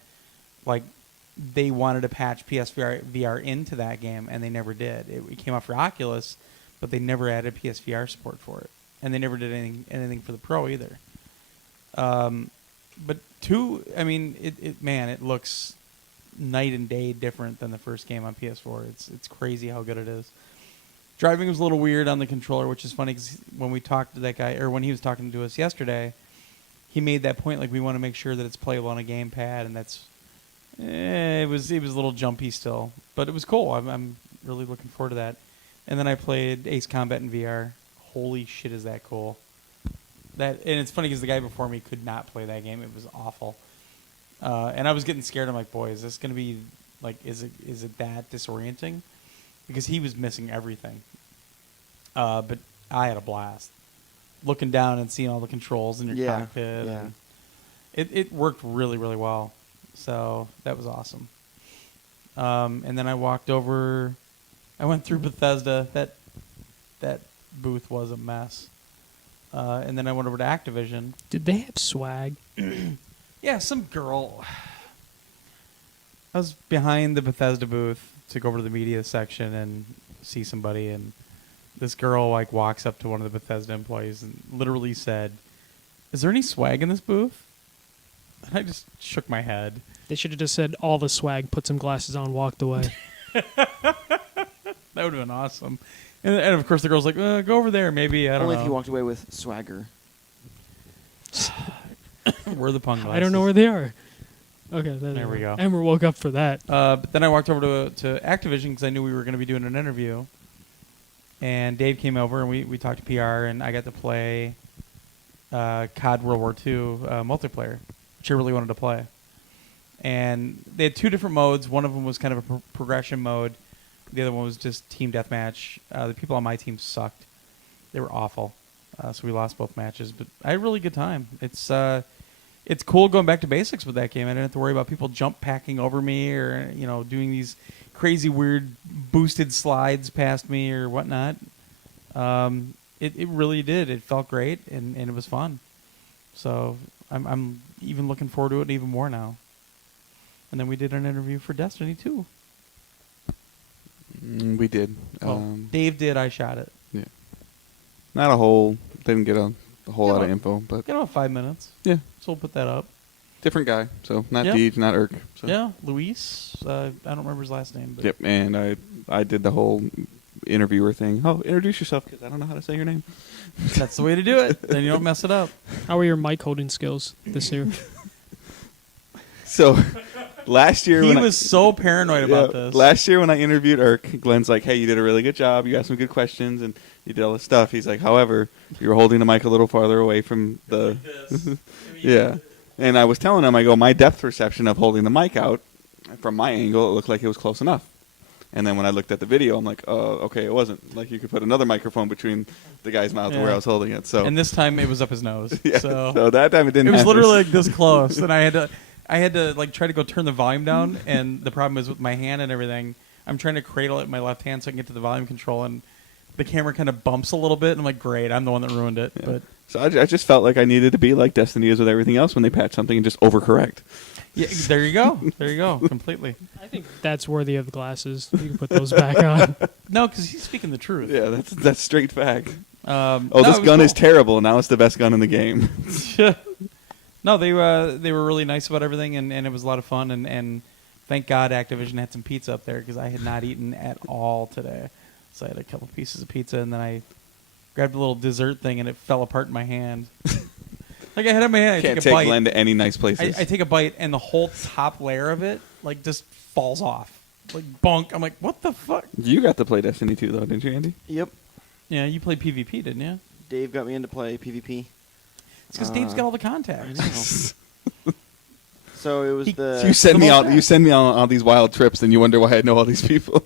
they wanted to patch PSVR VR into that game, and they never did. It came out for Oculus, but they never added PSVR support for it, and they never did anything for the Pro either. But 2, I mean, it looks night and day different than the first game on PS4. It's crazy how good it is. Driving was a little weird on the controller, which is funny because when we talked to that guy, or when he was talking to us yesterday, he made that point we want to make sure that it's playable on a gamepad, and that's it was a little jumpy still, but it was cool. I'm really looking forward to that. And then I played Ace Combat in VR. Holy shit, is that cool! And it's funny because the guy before me could not play that game. It was awful, and I was getting scared. I'm like, boy, is this gonna be is it that disorienting? Because he was missing everything. But I had a blast looking down and seeing all the controls in your cockpit. Yeah. And it worked really, really well. So that was awesome. And then I walked over. I went through Bethesda. That booth was a mess. And then I went over to Activision. Did they have swag? Yeah, some girl. I was behind the Bethesda booth to go over to the media section and see somebody, and this girl walks up to one of the Bethesda employees and literally said, "Is there any swag in this booth?" And I just shook my head. They should have just said all the swag, put some glasses on, walked away. That would have been awesome. And of course the girl's like, "Go over there, maybe." I don't only know. if you walked away with swagger. Where are the punk glasses? I don't know where they are. Okay, There we go. Ember woke up for that. But then I walked over to Activision because I knew we were going to be doing an interview. And Dave came over and we talked to PR, and I got to play COD World War II multiplayer, which I really wanted to play. And they had 2 different modes. One of them was kind of a progression mode. The other one was just team deathmatch. The people on my team sucked. They were awful. So we lost both matches. But I had a really good time. It's cool going back to basics with that game. I didn't have to worry about people jump packing over me or doing these crazy weird boosted slides past me or whatnot. It really did. It felt great and it was fun. So I'm even looking forward to it even more now. And then we did an interview for Destiny 2. We did. Well, Dave did. I shot it. Yeah. Not a whole. Didn't get a whole Yeah, lot of but- info, but Got about 5 minutes. yeah, So we'll put that up. different guy. So not Yeah. Deej, not Irk. So. Yeah, Luis. I don't remember his last name. But Yep. And I did the whole interviewer thing. Oh, introduce yourself because I don't know how to say your name. That's the way to do it. Then you don't mess it up. How are your mic holding skills this year? So last year He when was so paranoid about this. Last year when I interviewed Irk, Glenn's like, "Hey, you did a really good job. You asked some good questions and you did all this stuff." He's like, "However, you were holding the mic a little farther away from the yeah." And I was telling him, I go, my depth perception of holding the mic out from my angle, it looked like it was close enough. And then when I looked at the video, I'm like, oh, okay, it wasn't. Like you could put another microphone between the guy's mouth and where Yeah. I was holding it. So And this time it was up his nose. yeah, So that time it didn't. it was happen. literally like this close, and I had to like try to go turn the volume down, and the problem is with my hand and everything, I'm trying to cradle it in my left hand so I can get to the volume control, and the camera kind of bumps a little bit, and I'm like, great, I'm the one that ruined it. Yeah. But So I just felt like I needed to be like Destiny is with everything else when they patch something and just overcorrect. yeah, there you go, completely. I think that's worthy of glasses. You can put those back on. No, because he's speaking the truth. Yeah, that's straight fact. Oh, This gun is terrible. Now it's the best gun in the game. No, they were really nice about everything, and it was a lot of fun. And thank God Activision had some pizza up there because I had not eaten at all today. So I had a couple pieces of pizza, and then I grabbed a little dessert thing, and it fell apart in my hand. Like I had it in my hand, I Can't take a take bite. Glenn to any nice places. I take a bite, and the whole top layer of it like just falls off, like bunk. I'm like, what the fuck? You got to play Destiny 2 though, didn't you, Andy? Yep. Yeah, you played PvP, didn't you? Dave got me into play PvP. It's because Dave's got all the contacts. So it was He- the. You send the me most out. fun. You send me on all these wild trips, and you wonder why I know all these people.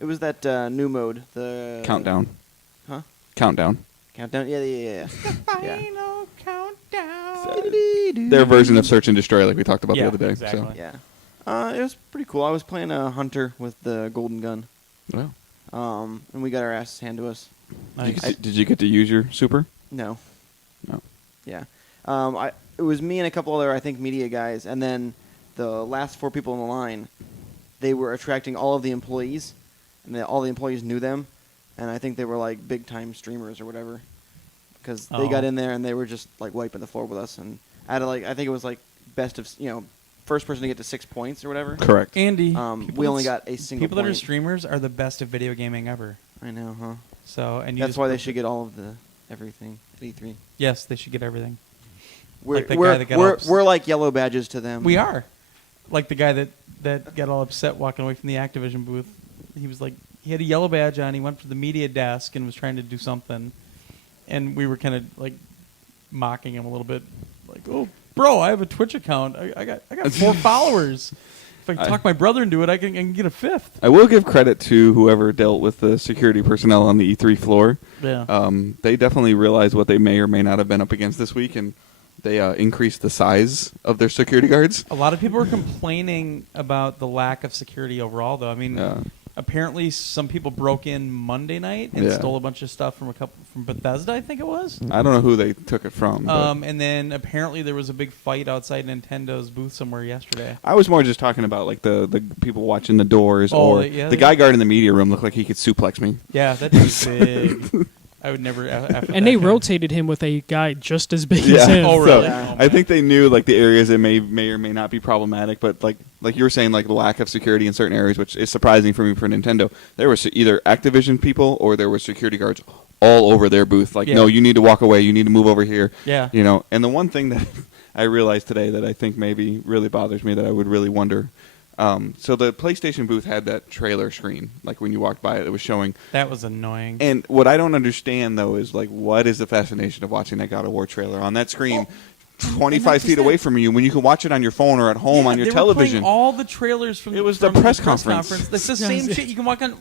It was that new mode, the Countdown. Huh? Countdown. Countdown. Yeah. Final countdown. Their version of Search and Destroy, like we talked about Yeah, the other day. exactly. Yeah. It was pretty cool. I was playing a hunter with the golden gun, So, well, and we got our asses handed to us. Nice. did you get to use your super? No. No. Yeah. It was me and a couple other, I think, media guys, and then the last 4 people in the line, they were attracting all of the employees, and all the employees knew them, and I think they were like big time streamers or whatever, because they got Oh. in there and they were just like wiping the floor with us, and out of like I think it was like best of first person to get to 6 points or whatever. Correct. Andy, We only got a single. people that are point. streamers are the best at video gaming ever. I know, huh? So and you That's just why they proved should it. get all of the everything at E3. Yes, they should get everything. We're Like the we're guy that got we're, ups- we're like yellow badges to them. We are like the guy that got all upset walking away from the Activision booth. He was like, he had a yellow badge on. He went to the media desk and was trying to do something, and we were kind of like mocking him a little bit, like, "Oh, bro, I have a Twitch account. I got 4 followers. If I can talk my brother into it, I can get a 5th." I will give credit to whoever dealt with the security personnel on the E3 floor. Yeah. They definitely realized what they may or may not have been up against this week, and they increased the size of their security guards. A lot of people were complaining about the lack of security overall, though. I mean, Yeah. apparently some people broke in Monday night and Yeah. stole a bunch of stuff from Bethesda, I think it was. I don't know who they took it from. but And then apparently there was a big fight outside Nintendo's booth somewhere yesterday. I was more just talking about like the people watching the doors, Oh, or yeah, the they- guy guarding the media room looked like he could suplex me. Yeah, that dude's big. I would never. And they rotated him with a guy just as big Yeah. as him. Oh, really? So, Oh, I think they knew like the areas that may or may not be problematic, but like you were saying, like the lack of security in certain areas, which is surprising for me for Nintendo. There was either Activision people or there were security guards all over their booth. Like, Yeah. no, you need to walk away. You need to move over here. Yeah. You know. And the one thing that I realized today that I think maybe really bothers me, that I would really wonder. So the PlayStation booth had that trailer screen, like when you walked by it was showing. That was annoying. And what I don't understand though is like, what is the fascination of watching that God of War trailer on that screen, 25 feet away from you, when you can watch it on your phone or at home on your they were television? playing all the trailers from. It was the from press conference. It's the same shit. You can walk on.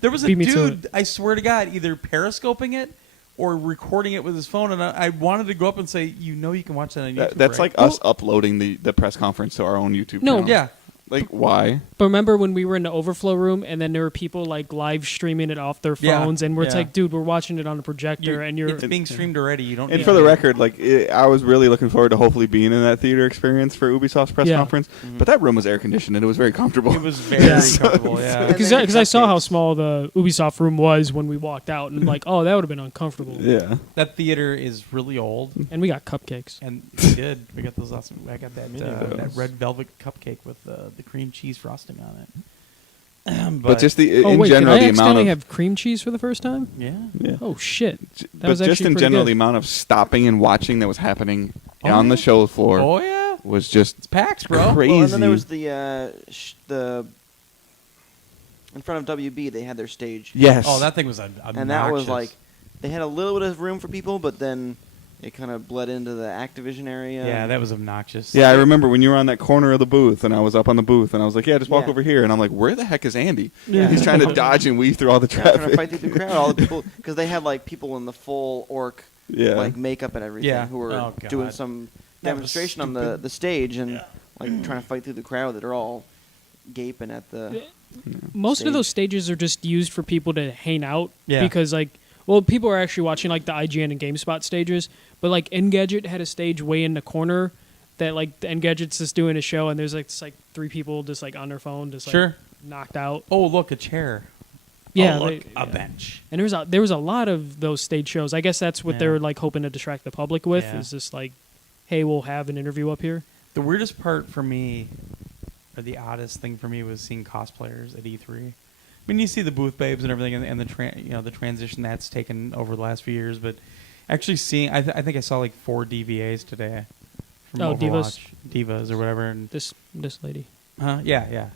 There was a Beat me to dude. it. I swear to God, either periscoping it or recording it with his phone, and I wanted to go up and say, you can watch that on YouTube. That's right? like us uploading the press conference to our own YouTube No. channel. Yeah. Like, why? But remember when we were in the overflow room and then there were people like live streaming it off their Yeah, phones and it's yeah. like, dude, we're watching it on a projector and you're It's being streamed already. You don't. And need for the to- record, like I was really looking forward to hopefully being in that theater experience for Ubisoft's press Yeah. conference. But that room was air conditioned and it was very comfortable. It was very Yeah. comfortable. Yeah. And because they had I saw how cupcakes. small the Ubisoft room was when we walked out and I'm like, oh, that would have been uncomfortable. yeah. That theater is really old, And we got cupcakes. and we did. We got those awesome. I got that of those. that red velvet cupcake with the cream cheese frosting on it. But just the Oh in wait, did general I the amount accidentally of have cream cheese for the first time? Yeah. yeah. Oh shit! That But was just actually in pretty general, good. the amount of stopping and watching that was happening Oh, on the yeah. show floor Oh yeah. was just It's PAX, bro. crazy. Well, and then there was the in front of WB. They had their stage, yes. Oh, that thing was obnoxious. and that was like they had a little bit of room for people, but then it kind of bled into the Activision area. Yeah, that was obnoxious. Yeah, I remember when you were on that corner of the booth, and I was up on the booth, and I was like, "Yeah, just walk Yeah. over here." And I'm like, "Where the heck is Andy?" Yeah. He's trying to dodge and weave through all the Yeah, trying to traffic. fight through the crowd. All the people, because they had like people in the full orc Yeah. like makeup and everything, Yeah. who were Oh, doing God. some That was demonstration on the stage and like trying to fight through the crowd that are all gaping at the. Most stage. of those stages are just used for people to hang out. Yeah. Because like, well, people are actually watching like the IGN and GameSpot stages, but like Engadget had a stage way in the corner that like the Engadget's just doing a show, and there's like just like 3 people just like on their phone, just like Sure. knocked out. Oh, look, a chair. Yeah, Oh, look, they- a yeah. bench. And there was a lot of those stage shows. I guess that's what Yeah. they're like hoping to distract the public with. Yeah. Is just like, hey, we'll have an interview up here. The weirdest part for me, or the oddest thing for me, was seeing cosplayers at E3. I mean, you see the booth babes and everything, and the transition that's taken over the last few years. But actually seeing, I think I saw like 4 DVAs today from Oh, Overwatch, Divas or whatever. And This lady. yeah.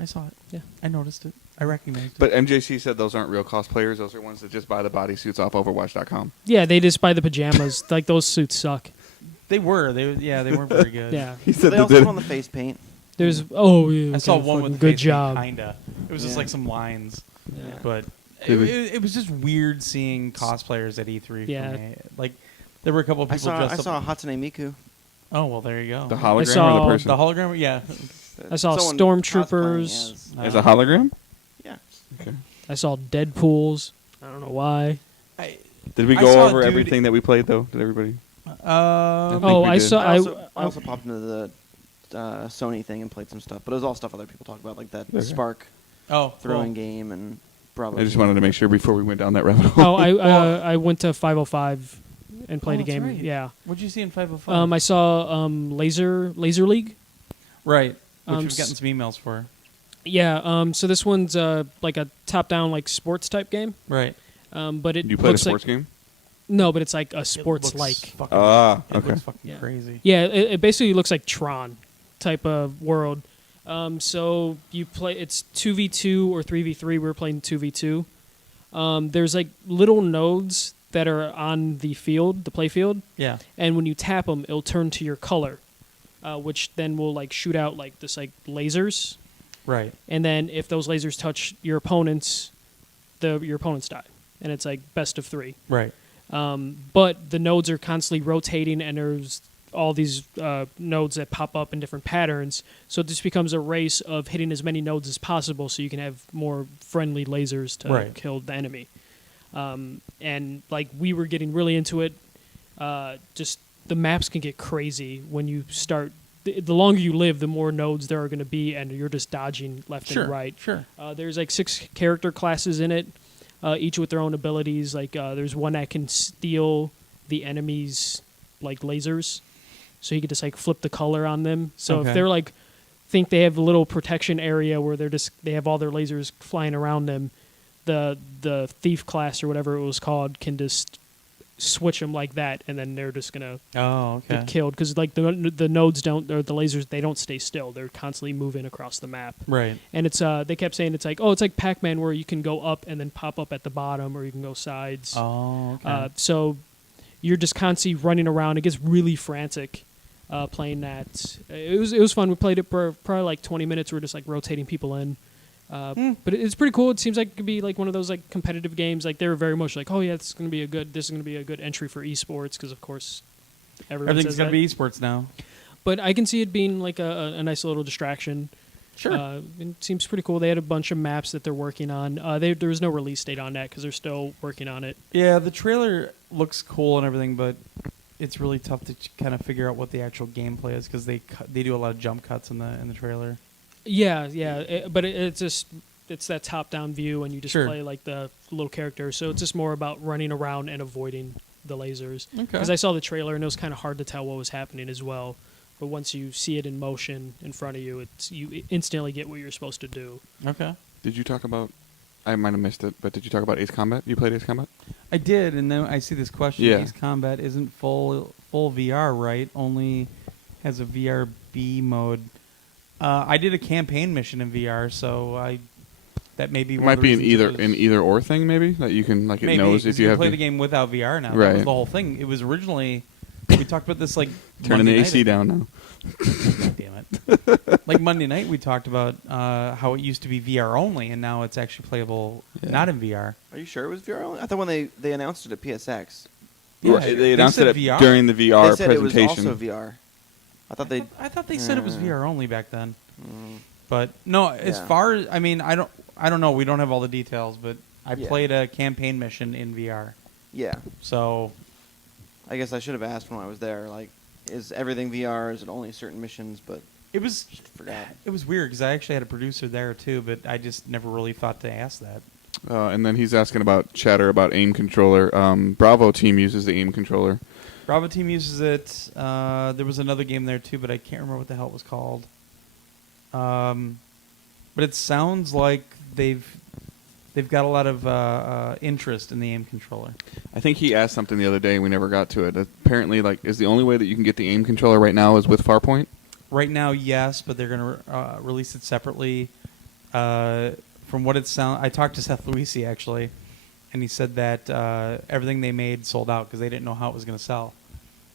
I saw it. Yeah. I noticed it. I recognized it. But MJC said those aren't real cosplayers; those are ones that just buy the bodysuits off Overwatch.com. Yeah, they just buy the pajamas. Like those suits suck. They weren't very good. Yeah. He said They they also did. put on the face paint. There's yeah. I saw okay, one with fucking good face paint, job. kinda. It was just Yeah. like some lines, Yeah. but Did we- it was just weird seeing cosplayers at E3. Yeah. For me. Like there were a couple of I people saw dressed I up. saw Hatsune Miku. Oh well, there you go. The hologram saw or the person? The hologram, yeah. I saw Someone stormtroopers. cosplaying As a hologram? Yeah. Okay. I saw Deadpools. I don't know why. Did we I go saw a over dude- everything that we played though? Did everybody? Uh, think Oh, we I did. saw. I also, I I also popped into the Sony thing and played some stuff, but it was all stuff other people talked about, like that Okay. Spark oh, throwing cool. game and Bravo. I just game. wanted to make sure before we went down that rabbit hole. oh, I went to 505 and played a that's game. right. Yeah. What'd you see in 505? I saw Laser League. right, which um, we've gotten some emails for. Yeah. So this one's like a top-down like sports type game. Right. But it You played a looks sports like game? no, but it's like a It sports looks like. fucking- Ah, it okay. looks fucking Yeah. crazy. Yeah, it basically looks like Tron type of world. So you play it's 2v2 or 3v3. We were playing 2v2. There's like little nodes that are on the field, the play field, Yeah. and when you tap them, it'll turn to your color, which then will like shoot out like this like lasers. Right. And then if those lasers touch your opponents, your opponents die, and it's like best of 3. Right. But the nodes are constantly rotating, and there's all these nodes that pop up in different patterns. So this becomes a race of hitting as many nodes as possible, so you can have more friendly lasers to Right. kill the enemy. And like we were getting really into it. Just the maps can get crazy when you start. The longer you live, the more nodes there are going to be, and you're just dodging left Sure. and right. Sure. There's like 6 character classes in it, each with their own abilities. Like there's one that can steal the enemy's like lasers, so you can just like flip the color on them. So Okay. if they're like think they have a little protection area where they have all their lasers flying around them, the thief class or whatever it was called can just switch them like that, and then they're just gonna Oh, okay. get killed because like the nodes don't, or the lasers, they don't stay still. They're constantly moving across the map. Right. And it's they kept saying it's like, oh, it's like Pac-Man where you can go up and then pop up at the bottom, or you can go sides. Oh, okay. So you're just constantly running around. It gets really frantic playing that. It was fun. We played it for probably like 20 minutes. We were just like rotating people in. But it's pretty cool. It seems like it could be like one of those like competitive games. Like they were very much like, oh yeah, this is gonna be a good entry for esports, because of course everyone Everything's says gonna that. be esports now. But I can see it being like a nice little distraction. Sure. It seems pretty cool. They had a bunch of maps that they're working on. There was no release date on that because they're still working on it. Yeah, the trailer looks cool and everything, but it's really tough to kind of figure out what the actual gameplay is because they do a lot of jump cuts in the trailer. Yeah. But it's that top-down view, and you just Sure. play like the little character. So it's just more about running around and avoiding the lasers. Okay. Because I saw the trailer, and it was kind of hard to tell what was happening as well. but once you see it in motion in front of you, you instantly get what you're supposed to do. Okay. Did you talk about? I might have missed it, but did you talk about Ace Combat? You played Ace Combat? I did, and then I see this question. Yeah. Ace Combat isn't full VR, right? Only has a VRB mode. I did a campaign mission in VR, so that may be It one might of the be reasons it was- either or thing, maybe that you can like it maybe, knows 'cause if you can have play to the game without VR now. That Right. was the whole thing. It was originally we talked about this like turning Monday the night, AC I down now. God damn it. Like Monday night, we talked about how it used to be VR only, and now it's actually playable Yeah. not in VR. Are you sure it was VR only? I thought when they announced it at PSX, Yeah, Right, they announced said it VR. during the VR they said it was presentation. also VR. I thought they. I thought they said it was Uh, VR only back then. But no, as Yeah. far as I mean, I don't know. We don't have all the details, but I Yeah. played a campaign mission in VR. Yeah, So I guess I should have asked when I was there. Like, is everything VR? Is it only certain missions? But it was forgot. it was weird because I actually had a producer there too, but I just never really thought to ask that. And then he's asking about chatter about aim controller. Bravo team uses the aim controller. Bravo Team uses it. There was another game there too, but I can't remember what the hell it was called. But it sounds like they've got a lot of interest in the aim controller. I think he asked something the other day. We never got to it. Apparently, like, is the only way that you can get the aim controller right now is with Farpoint. Right now, yes, but they're going to release it separately. From what it sounds, I talked to Seth Luisi actually, and he said that everything they made sold out because they didn't know how it was going to sell.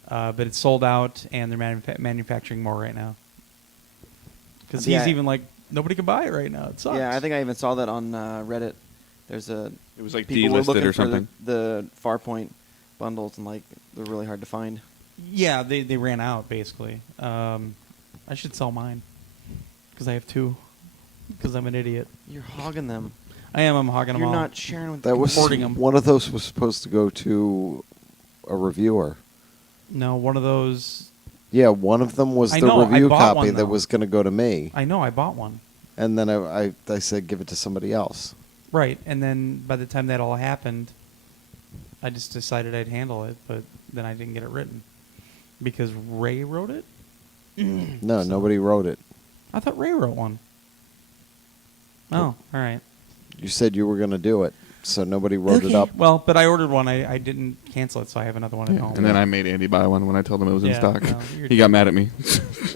But it's sold out, and they're manufacturing more right now. Because Yeah. he's even like, nobody can buy it right now. It sucks. Yeah, I think I even saw that on Reddit. There's a It was like people were delisted looking or for something. the Farpoint bundles, and like they're really hard to find. Yeah, they ran out basically. I should sell mine because I have two. Because I'm an idiot. You're hogging them. I am. I'm hogging them You're all. not sharing with That was Hoarding 'em. one of those was supposed to go to a reviewer. No, one of those. Yeah, one of them was I the know, I review bought copy one, that though. was going to go to me, I know. I bought one. and then I said give it to somebody else. Right, and then by the time that all happened, I just decided I'd handle it, but then I didn't get it written because Ray wrote it. No, nobody wrote it. I thought Ray wrote one. Oh, all right. You said you were going to do it, so nobody wrote it up. Well, but I ordered one. I didn't cancel it, so I have another one at Yeah. home. And then I made Andy buy one when I told him it was in Yeah, stock. no, you're He got mad at me.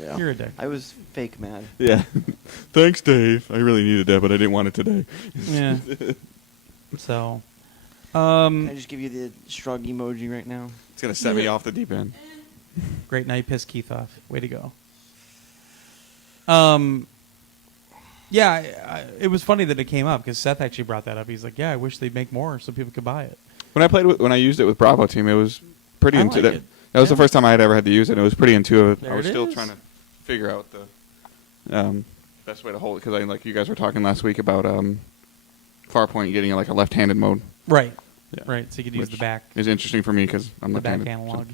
Yeah. You're a dick. I was fake mad. Yeah. Thanks, Dave. I really needed that, but I didn't want it today. Yeah. So, Can I just give you the shrug emoji right now? It's gonna set me off the deep end. great night, piss Keith off. Way to go. Yeah, it was funny that it came up because Seth actually brought that up. He's like, "Yeah, I wish they'd make more so people could buy it." When I used it with Bravo Team, it was pretty I intuitive. like it. That was the Yeah. first time I had ever had to use it. It was pretty intuitive. There I was it still is. trying to figure out the best way to hold it because like you guys were talking last week about Farpoint getting like a left-handed mode. Right. Yeah. Right. So you could use Which the back, is interesting for me because I'm the back left-handed. analog. so-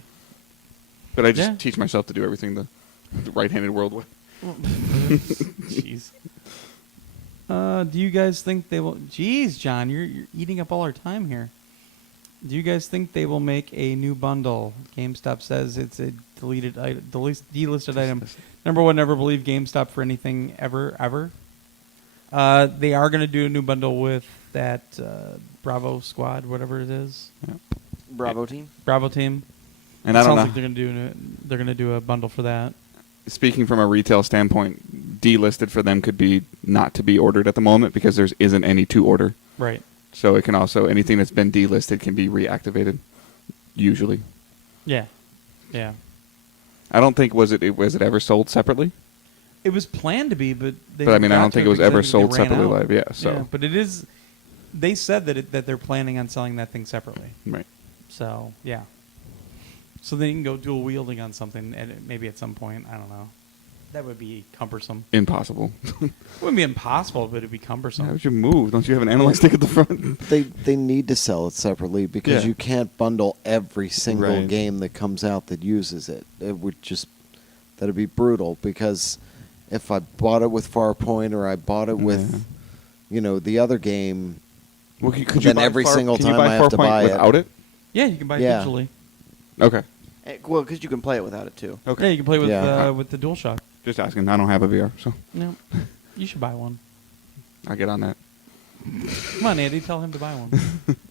But I just Yeah. teach myself to do everything the right-handed world way. Jeez. Do you guys think they will? Jeez, John, you're eating up all our time here. Do you guys think they will make a new bundle? GameStop says it's a deleted item, delisted item. Number one, never believe GameStop for anything ever. They are going to do a new bundle with that Bravo Squad, whatever it is, Bravo team. Bravo Team. And It I don't sounds know. like they're going to do a bundle for that. Speaking from a retail standpoint, delisted for them could be not to be ordered at the moment because there isn't any to order. Right. So it can also anything that's been delisted can be reactivated. Usually, Yeah. Yeah. I don't think was it ever sold separately. It was planned to be, but they But I mean, I got don't to think it it was because ever I think sold they ran separately out. live. Yeah, so Yeah, but it is. They said that they're planning on selling that thing separately. right. So yeah. So then you can go dual wielding on something, and maybe at some point, I don't know. That would be cumbersome. Impossible. It wouldn't be impossible, but it'd be How cumbersome. would you move? Don't you have an analog stick at the front? They need to sell it separately because Yeah. you can't bundle every single Right. game that comes out that uses it. It would just that'd be brutal because if I bought it with Farpoint or I bought it with the other game, Well, could Then every single can you time buy I have to Farpoint buy it. without it. Yeah, you can buy it Yeah. digitally. Okay. Well, because you can play it without it too. Okay. Yeah, you can play Yeah. with the DualShock. Just asking. I don't have a VR, so No, you should buy one. I get on that. Come on, Andy, tell him to buy one.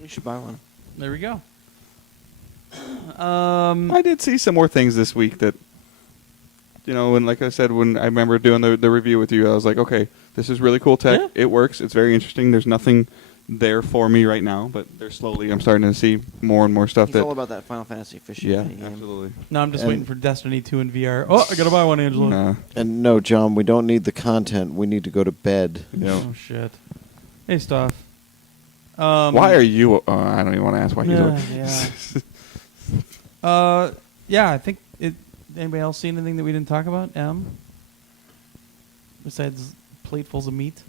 You should buy one. There we go. I did see some more things this week that, and like I said, when I remember doing the review with you, I was like, okay, this is really cool tech. Yeah. It works. It's very interesting. There's nothing there for me right now, but I'm starting to see more and more stuff He's that. all about that Final Fantasy fishing Yeah, game. absolutely. No, I'm just And- waiting for Destiny 2 in VR. Oh, I gotta buy one, Angela. Nah, And no, John, we don't need the content. We need to go to bed. Oh shit. Hey, stuff. why are you? I don't even want to ask why he's. Yeah. Yeah, I think it. Anybody else see anything that we didn't talk about? Besides platefuls of meat.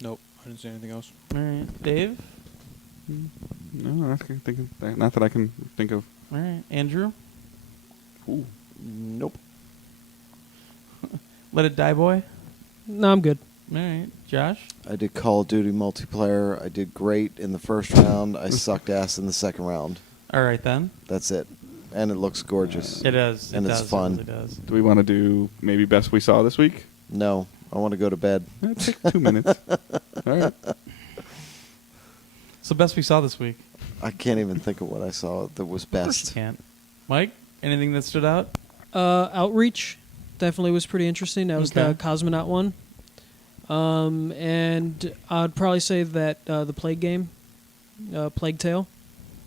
Nope, I didn't see anything else. All right, Dave. No, not that I can think of. All right, Andrew. Ooh. Nope. Let it die, boy. No, I'm good. All right, Josh. I did Call of Duty multiplayer. I did great in the first round. I sucked ass in the second round. All right then. That's it. And it looks gorgeous. It is. And it it's does, fun. It really does. Do we want to do maybe best we saw this week? No, I want to go to bed. Take 2 minutes. All right. So best we saw this week. I can't even think of what I saw that was best. Can't. Mike, anything that stood out? Outreach definitely was pretty interesting. That was Okay. the Cosmonaut one. And I'd probably say that the Plague game, Plague Tale.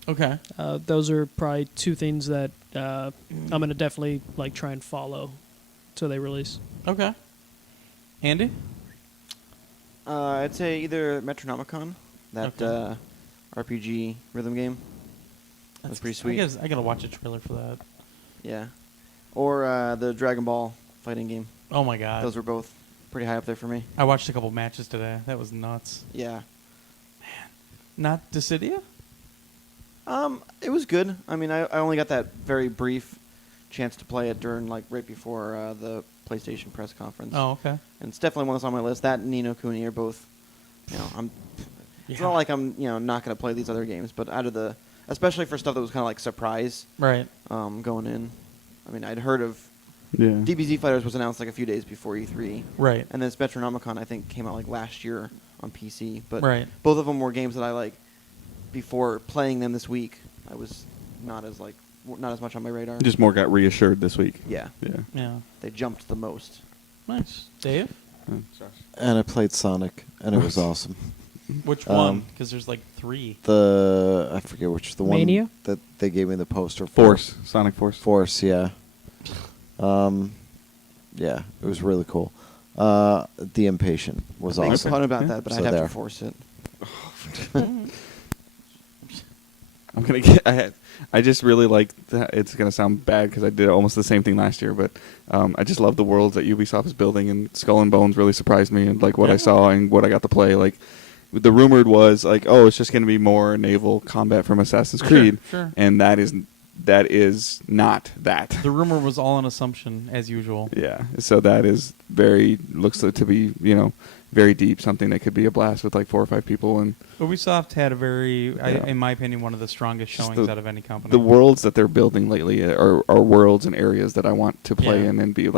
Okay. Those are probably two things that I'm gonna definitely try and follow till they release. Okay. Andy. I'd say either Metronomicon, that Okay. RPG rhythm game. That's pretty sweet. I gotta watch a trailer for that. Yeah. Or the Dragon Ball fighting game. Oh my god. Those were both pretty high up there for me. I watched a couple matches today. That was nuts. Yeah. Not Dissidia? It was good. I mean, I only got that very brief chance to play it during right before the PlayStation press conference. Oh, okay. And it's definitely one that's on my list. That and Ni no Kuni are both. It's not like I'm not gonna play these other games, but out of especially for stuff that was kind of like surprise Right. going in. I mean, I'd heard of Yeah. DBZ Fighters was announced a few days before E3, Right. and then Metronomicon I think came out last year on PC. But Right. both of them were games that I before playing them this week. I was not as much on my radar. Just more got reassured this week. yeah, Yeah. Yeah. they jumped the most. Nice. Dave? And I played Sonic, and it was awesome. Which one? Because there's 3. I forget which the one Mania? that they gave me the poster for. Force. Sonic Force. Force, yeah. Yeah, it was really cool. The Impatient was I awesome. thought about Yeah. that, but So I'd have there. to force it. I'm gonna get. I just really like. It's gonna sound bad because I did almost the same thing last year, but I just love the worlds that Ubisoft is building, and Skull and Bones really surprised me, and what I Yeah. saw and what I got to play. The rumored was oh, it's just gonna be more naval combat from Assassin's Creed, Sure. and that is not that. The rumor was all an assumption, as usual. Yeah, so that is looks to be very deep, something that could be a blast with 4 or 5 people, and Ubisoft had a very, Yeah. in my opinion, one of the strongest Just showings the- out of any company. the worlds that they're building lately are worlds and areas that I want to play Yeah. in and be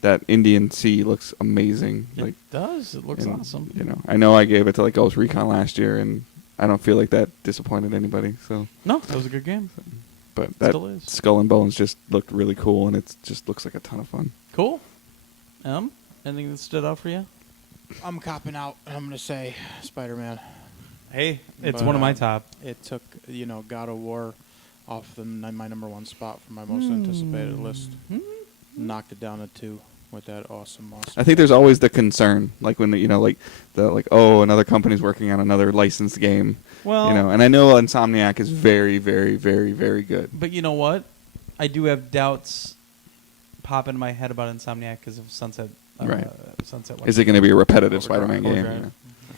that Indian Sea looks amazing. It does. It looks and, awesome. I know I gave it to Ghost Recon last year, and I don't feel like that disappointed anybody. So, No, that was a good game. but that Still is. Skull and Bones just looked really cool, and it just looks like a ton of fun. Cool. Anything that stood out for you? I'm copping out. I'm gonna say Spider-Man. Hey, it's But, one of my top. It took God of War off my number one spot for my most anticipated list. Knocked it down to 2 with that awesome. I think there's always the concern, when another company's working on another licensed game, Well, and I know Insomniac is very, very, very, very good. but you know what? I do have doubts pop into my head about Insomniac because of Sunset. Right. Sunset. Is it going to be a repetitive Overdrive. Spider-Man game? Overdrive.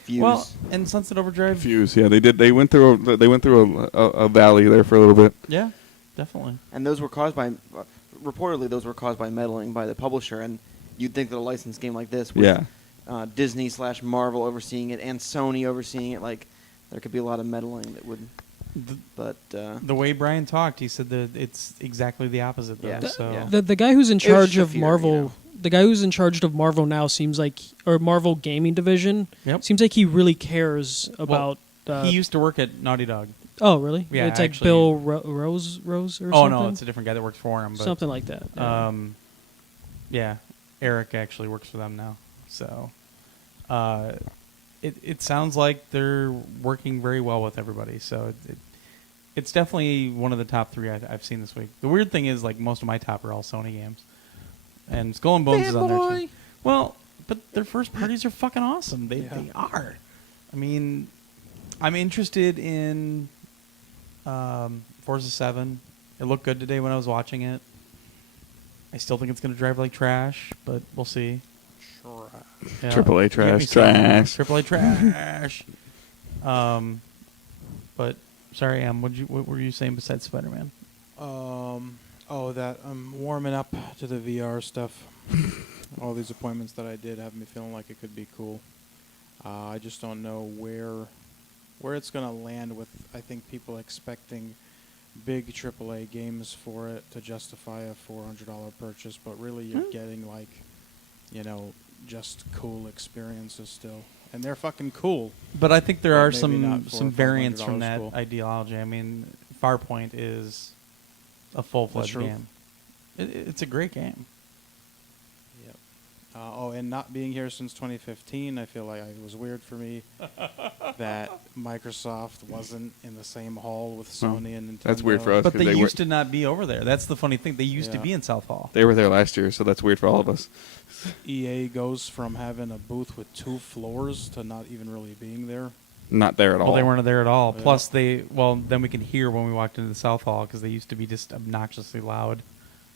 Fuse. Well, and Sunset Overdrive. Fuse, yeah, they did. They went through a valley there for a little bit. Yeah, definitely. and those were caused by, reportedly, those were caused by meddling by the publisher. And you'd think that a licensed game like this, with Yeah, Disney/Marvel overseeing it and Sony overseeing it, there could be a lot of meddling that would. But The way Brian talked, he said that it's exactly the opposite. Though, Yeah. so Yeah. The guy who's in was charge just a of fear, Marvel, you know. the guy who's in charge of Marvel now seems like, or Marvel Gaming Division, Yep. seems like he really cares about. he used to work at Naughty Dog. Oh, really? Yeah, it's like actually- Bill Rose or Oh something. no, it's a different guy that works for him. But, Something like that. Yeah. Yeah, Eric actually works for them now. So, it sounds like they're working very well with everybody. So it's definitely one of the top 3 I've seen this week. The weird thing is, like, most of my top are all Sony games, and Skull and Bones is on there too. Well, but their first parties are fucking awesome. They are. I mean, I'm interested in Forza 7. It looked good today when I was watching it. I still think it's going to drive like trash, but we'll see. Yeah. AAA Give me trash, some trash. AAA trash. But sorry, Am. What were you saying besides Spider-Man? That I'm warming up to the VR stuff. All these appointments that I did have me feeling like it could be cool. I just don't know where it's going to land with, I think, people expecting big AAA games for it to justify a $400 purchase, but really you're getting, like, just cool experiences still. And they're fucking cool. But I think there But are maybe not for some variants from $500 that cool. ideology. I mean, Farpoint is a full-fledged true. game. It's a great game. Yep. And not being here since 2015, I feel like it was weird for me that Microsoft wasn't in the same hall with Sony and Nintendo. That's weird for us. But 'cause they they used were- to not be over there. That's the funny thing. They used to Yeah. be in South Hall. They were there last year, so that's weird for all of us. EA goes from having a booth with 2 floors to not even really being there. Not there at all. Well, they weren't there at all. Yeah. Plus, then we could hear when we walked into the South Hall because they used to be just obnoxiously loud.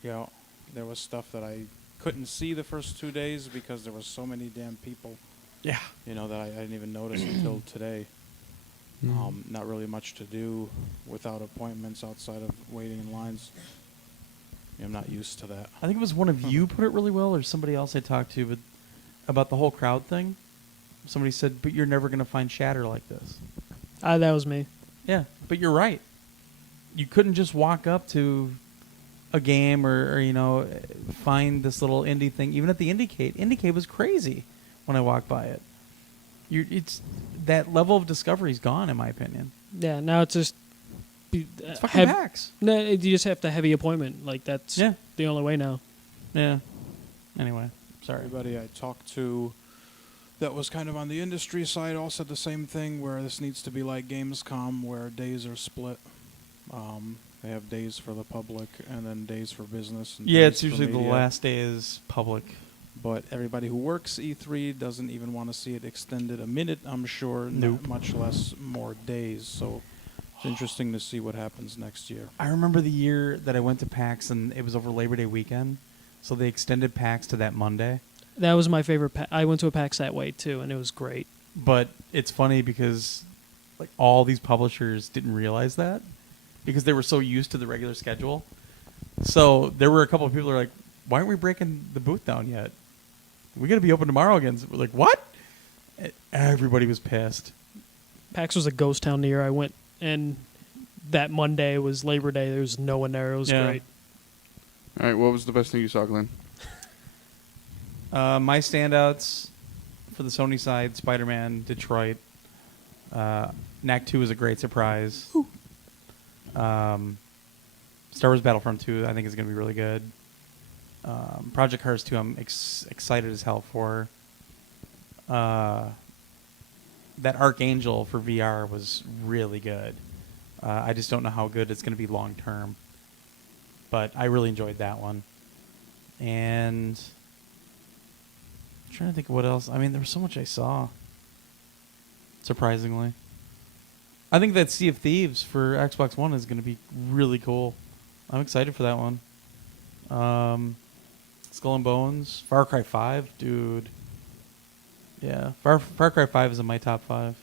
Yeah, there was stuff that I couldn't see the first 2 days because there was so many damn people. Yeah. That I didn't even notice until today. Not really much to do without appointments outside of waiting in lines. I'm not used to that. I think it was one of you put it really well, or somebody else I talked to, but about the whole crowd thing. Somebody said, "But you're never going to find chatter like this." That was me. Yeah, but you're right. You couldn't just walk up to a game or find this little indie thing. Even at the Indiecade, Indiecade was crazy when I walked by it. It's that level of discovery is gone, in my opinion. Yeah, now it's just It's fucking PAX. No, you just have to heavy appointment. Like that's Yeah. the only way now. Yeah. Anyway, sorry. Everybody I talked to that was kind of on the industry side all said the same thing, where this needs to be like Gamescom, where days are split. They have days for the public and then days for business. And Yeah, days it's for usually the media. last day is public. But everybody who works E3 doesn't even want to see it extended a minute, I'm sure, Nope. much less more days. So it's interesting to see what happens next year. I remember the year that I went to PAX and it was over Labor Day weekend, so they extended PAX to that Monday. That was my favorite. I went to a PAX that way too, and it was great. But it's funny because like all these publishers didn't realize that because they were so used to the regular schedule. So there were a couple of people who were like, "Why aren't we breaking the booth down yet? We got to be open tomorrow again." So we're like, "What?" Everybody was pissed. PAX was a ghost town the year I went, and that Monday was Labor Day. There was no one there. It was Yeah. great. All right, what was the best thing you saw, Glenn? My standouts for the Sony side: Spider-Man, Detroit. Knack 2 was a great surprise. Star Wars Battlefront 2, I think, is going to be really good. Project Cars 2, I'm excited as hell for. That Archangel for VR was really good. I just don't know how good it's going to be long term. But I really enjoyed that one. And I'm trying to think of what else. I mean, there was so much I saw. Surprisingly. I think that Sea of Thieves for Xbox One is going to be really cool. I'm excited for that one. Skull and Bones, Far Cry 5, dude. Yeah, Far Cry 5 is in my top 5.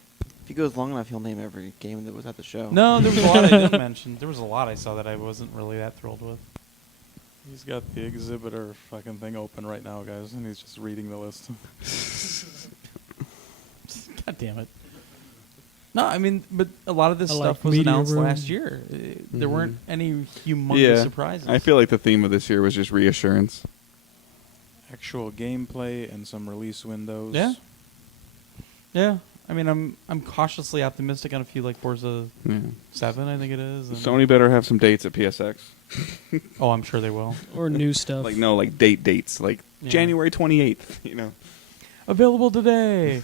if he goes long enough, he'll name every game that was at the show. No, there was a lot I didn't mention. There was a lot I saw that I wasn't really that thrilled with. He's got the exhibitor fucking thing open right now, guys, and he's just reading the list. God damn it. No, I mean, but a lot of this I stuff like was media announced room. last year. There weren't any humongous Yeah, surprises. I feel like the theme of this year was just reassurance. Actual gameplay and some release windows. Yeah. Yeah, I mean, I'm cautiously optimistic on a few like Forza Yeah. 7, I think it is. and- Sony better have some dates at PSX. Oh, I'm sure they will. Or new stuff. Like like dates, like Yeah. January 28th. Available today.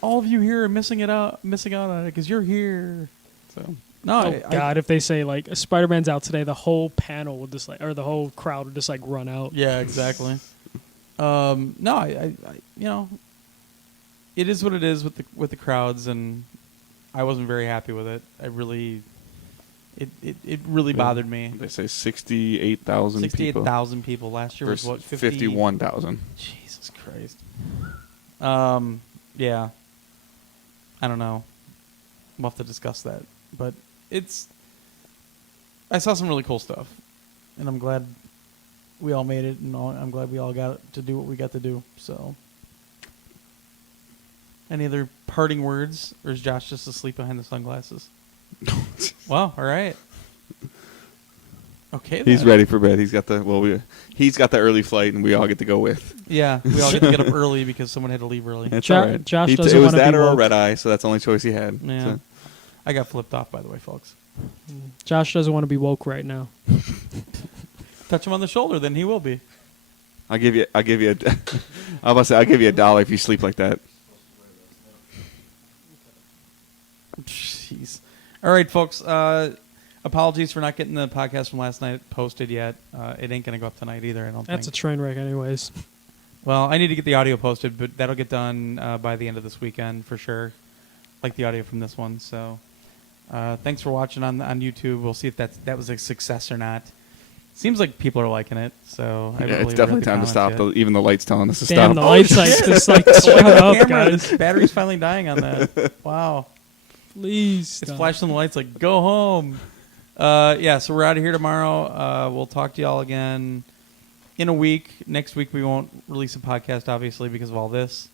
All of you here are missing out on it because you're here. So No, Oh God! If they say like Spider-Man's out today, the whole panel would just like, or the whole crowd would just like run out. Yeah, exactly. No, I you know, it is what it is with the crowds, and I wasn't very happy with it. I really, it really bothered me. they say 68,000 people. 68,000 people last year was versus what 51,000. Jesus Christ. Yeah. I don't know. We'll have to discuss that, but I saw some really cool stuff, and I'm glad we all made it, and I'm glad we all got to do what we got to do. So, any other parting words, or is Josh just asleep behind the sunglasses? Wow. All right. Okay. He's then. ready for bed. He's got the early flight, and we all get to go with. Yeah, we all get to get up early because someone had to leave early. That's Jo- all right. Josh It doesn't was wanna that be or a woke. red eye, so that's the only choice he had. Yeah. So, I got flipped off, by the way, folks. Josh doesn't want to be woke right now. Touch him on the shoulder, then he will be. I'll give you. I was about to say, I'll give you $1 if you sleep like that. Jeez. All right, folks. Apologies for not getting the podcast from last night posted yet. It ain't going to go up tonight either, I don't That's a think. train wreck, anyways. Well, I need to get the audio posted, but that'll get done by the end of this weekend for sure. Like the audio from this one. So thanks for watching on YouTube. We'll see if that was a success or not. Seems like people are liking it, so I Yeah, haven't it's really definitely read the time to stop. comments yet. Even the light's telling us to Damn, stop. the light sight's just like, shut up, Camera, guys. this battery's finally dying on that. Wow. Please. It's stop. flashing the lights like, go home. Yeah, so we're out of here tomorrow. We'll talk to y'all again in a week. Next week we won't release a podcast, obviously, because of all this.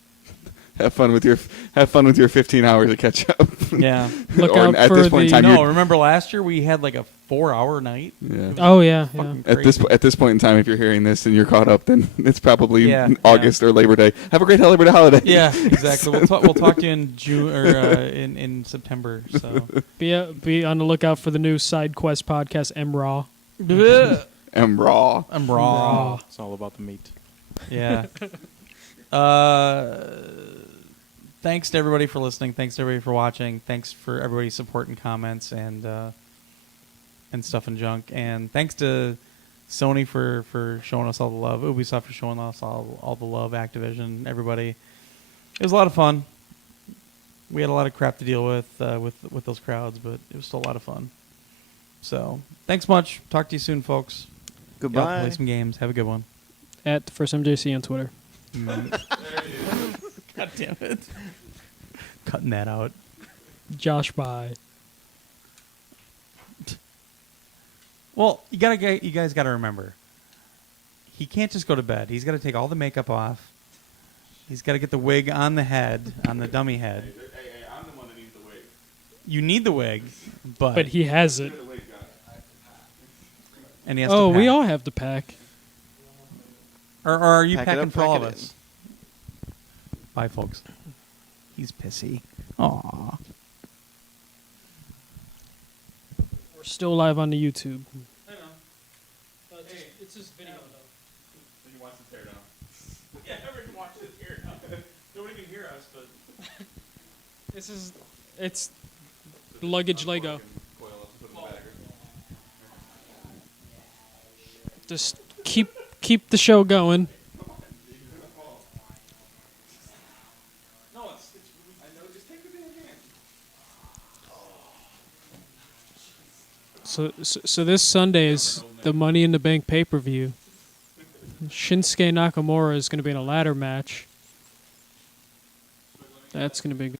Have fun with your 15 hours to catch up. Yeah. Look Or out at for this point in the- time, No, you're- remember last year we had like a 4-hour night? Yeah. Oh yeah, yeah. Fucking At this point in time, if you're hearing this and you're caught up, then it's probably Yeah, August or Labor Day. Have a great Labor Day holiday. Yeah, exactly. We'll talk to you in June or in September. So Be on the lookout for the new side quest podcast, M Raw. And raw. I'm raw. It's all about the meat. Yeah. Thanks to everybody for listening. Thanks to everybody for watching. Thanks for everybody's support and comments and stuff and junk. And thanks to Sony for showing us all the love. Ubisoft for showing us all the love. Activision, everybody. It was a lot of fun. We had a lot of crap to deal with those crowds, but it was still a lot of fun. So thanks much. Talk to you soon, folks. Get out and Goodbye. play some games. Have a good one. At First MJC on Twitter. God damn it. Cutting that out. Josh Bye. Well, you guys gotta remember, he can't just go to bed. He's got to take all the makeup off. He's got to get the wig on the head, on the dummy head. Hey, I'm the one that needs the wig. You need the wig, But he has it. and he has Oh, to we pack. all have to pack. Or are you Pack it packing up, for all pack of it in. us? Bye, folks. He's pissy. Aw. We're still live on the YouTube. I know. It's just video though. You watch the tear down. Yeah, everyone watch this here. Nobody can hear us, but It's luggage Lego. Just keep the show going. no, I know. Just take the damn hand. So this Sunday is the Money in the Bank pay-per-view. Shinsuke Nakamura is going to be in a ladder match. That's going to be good.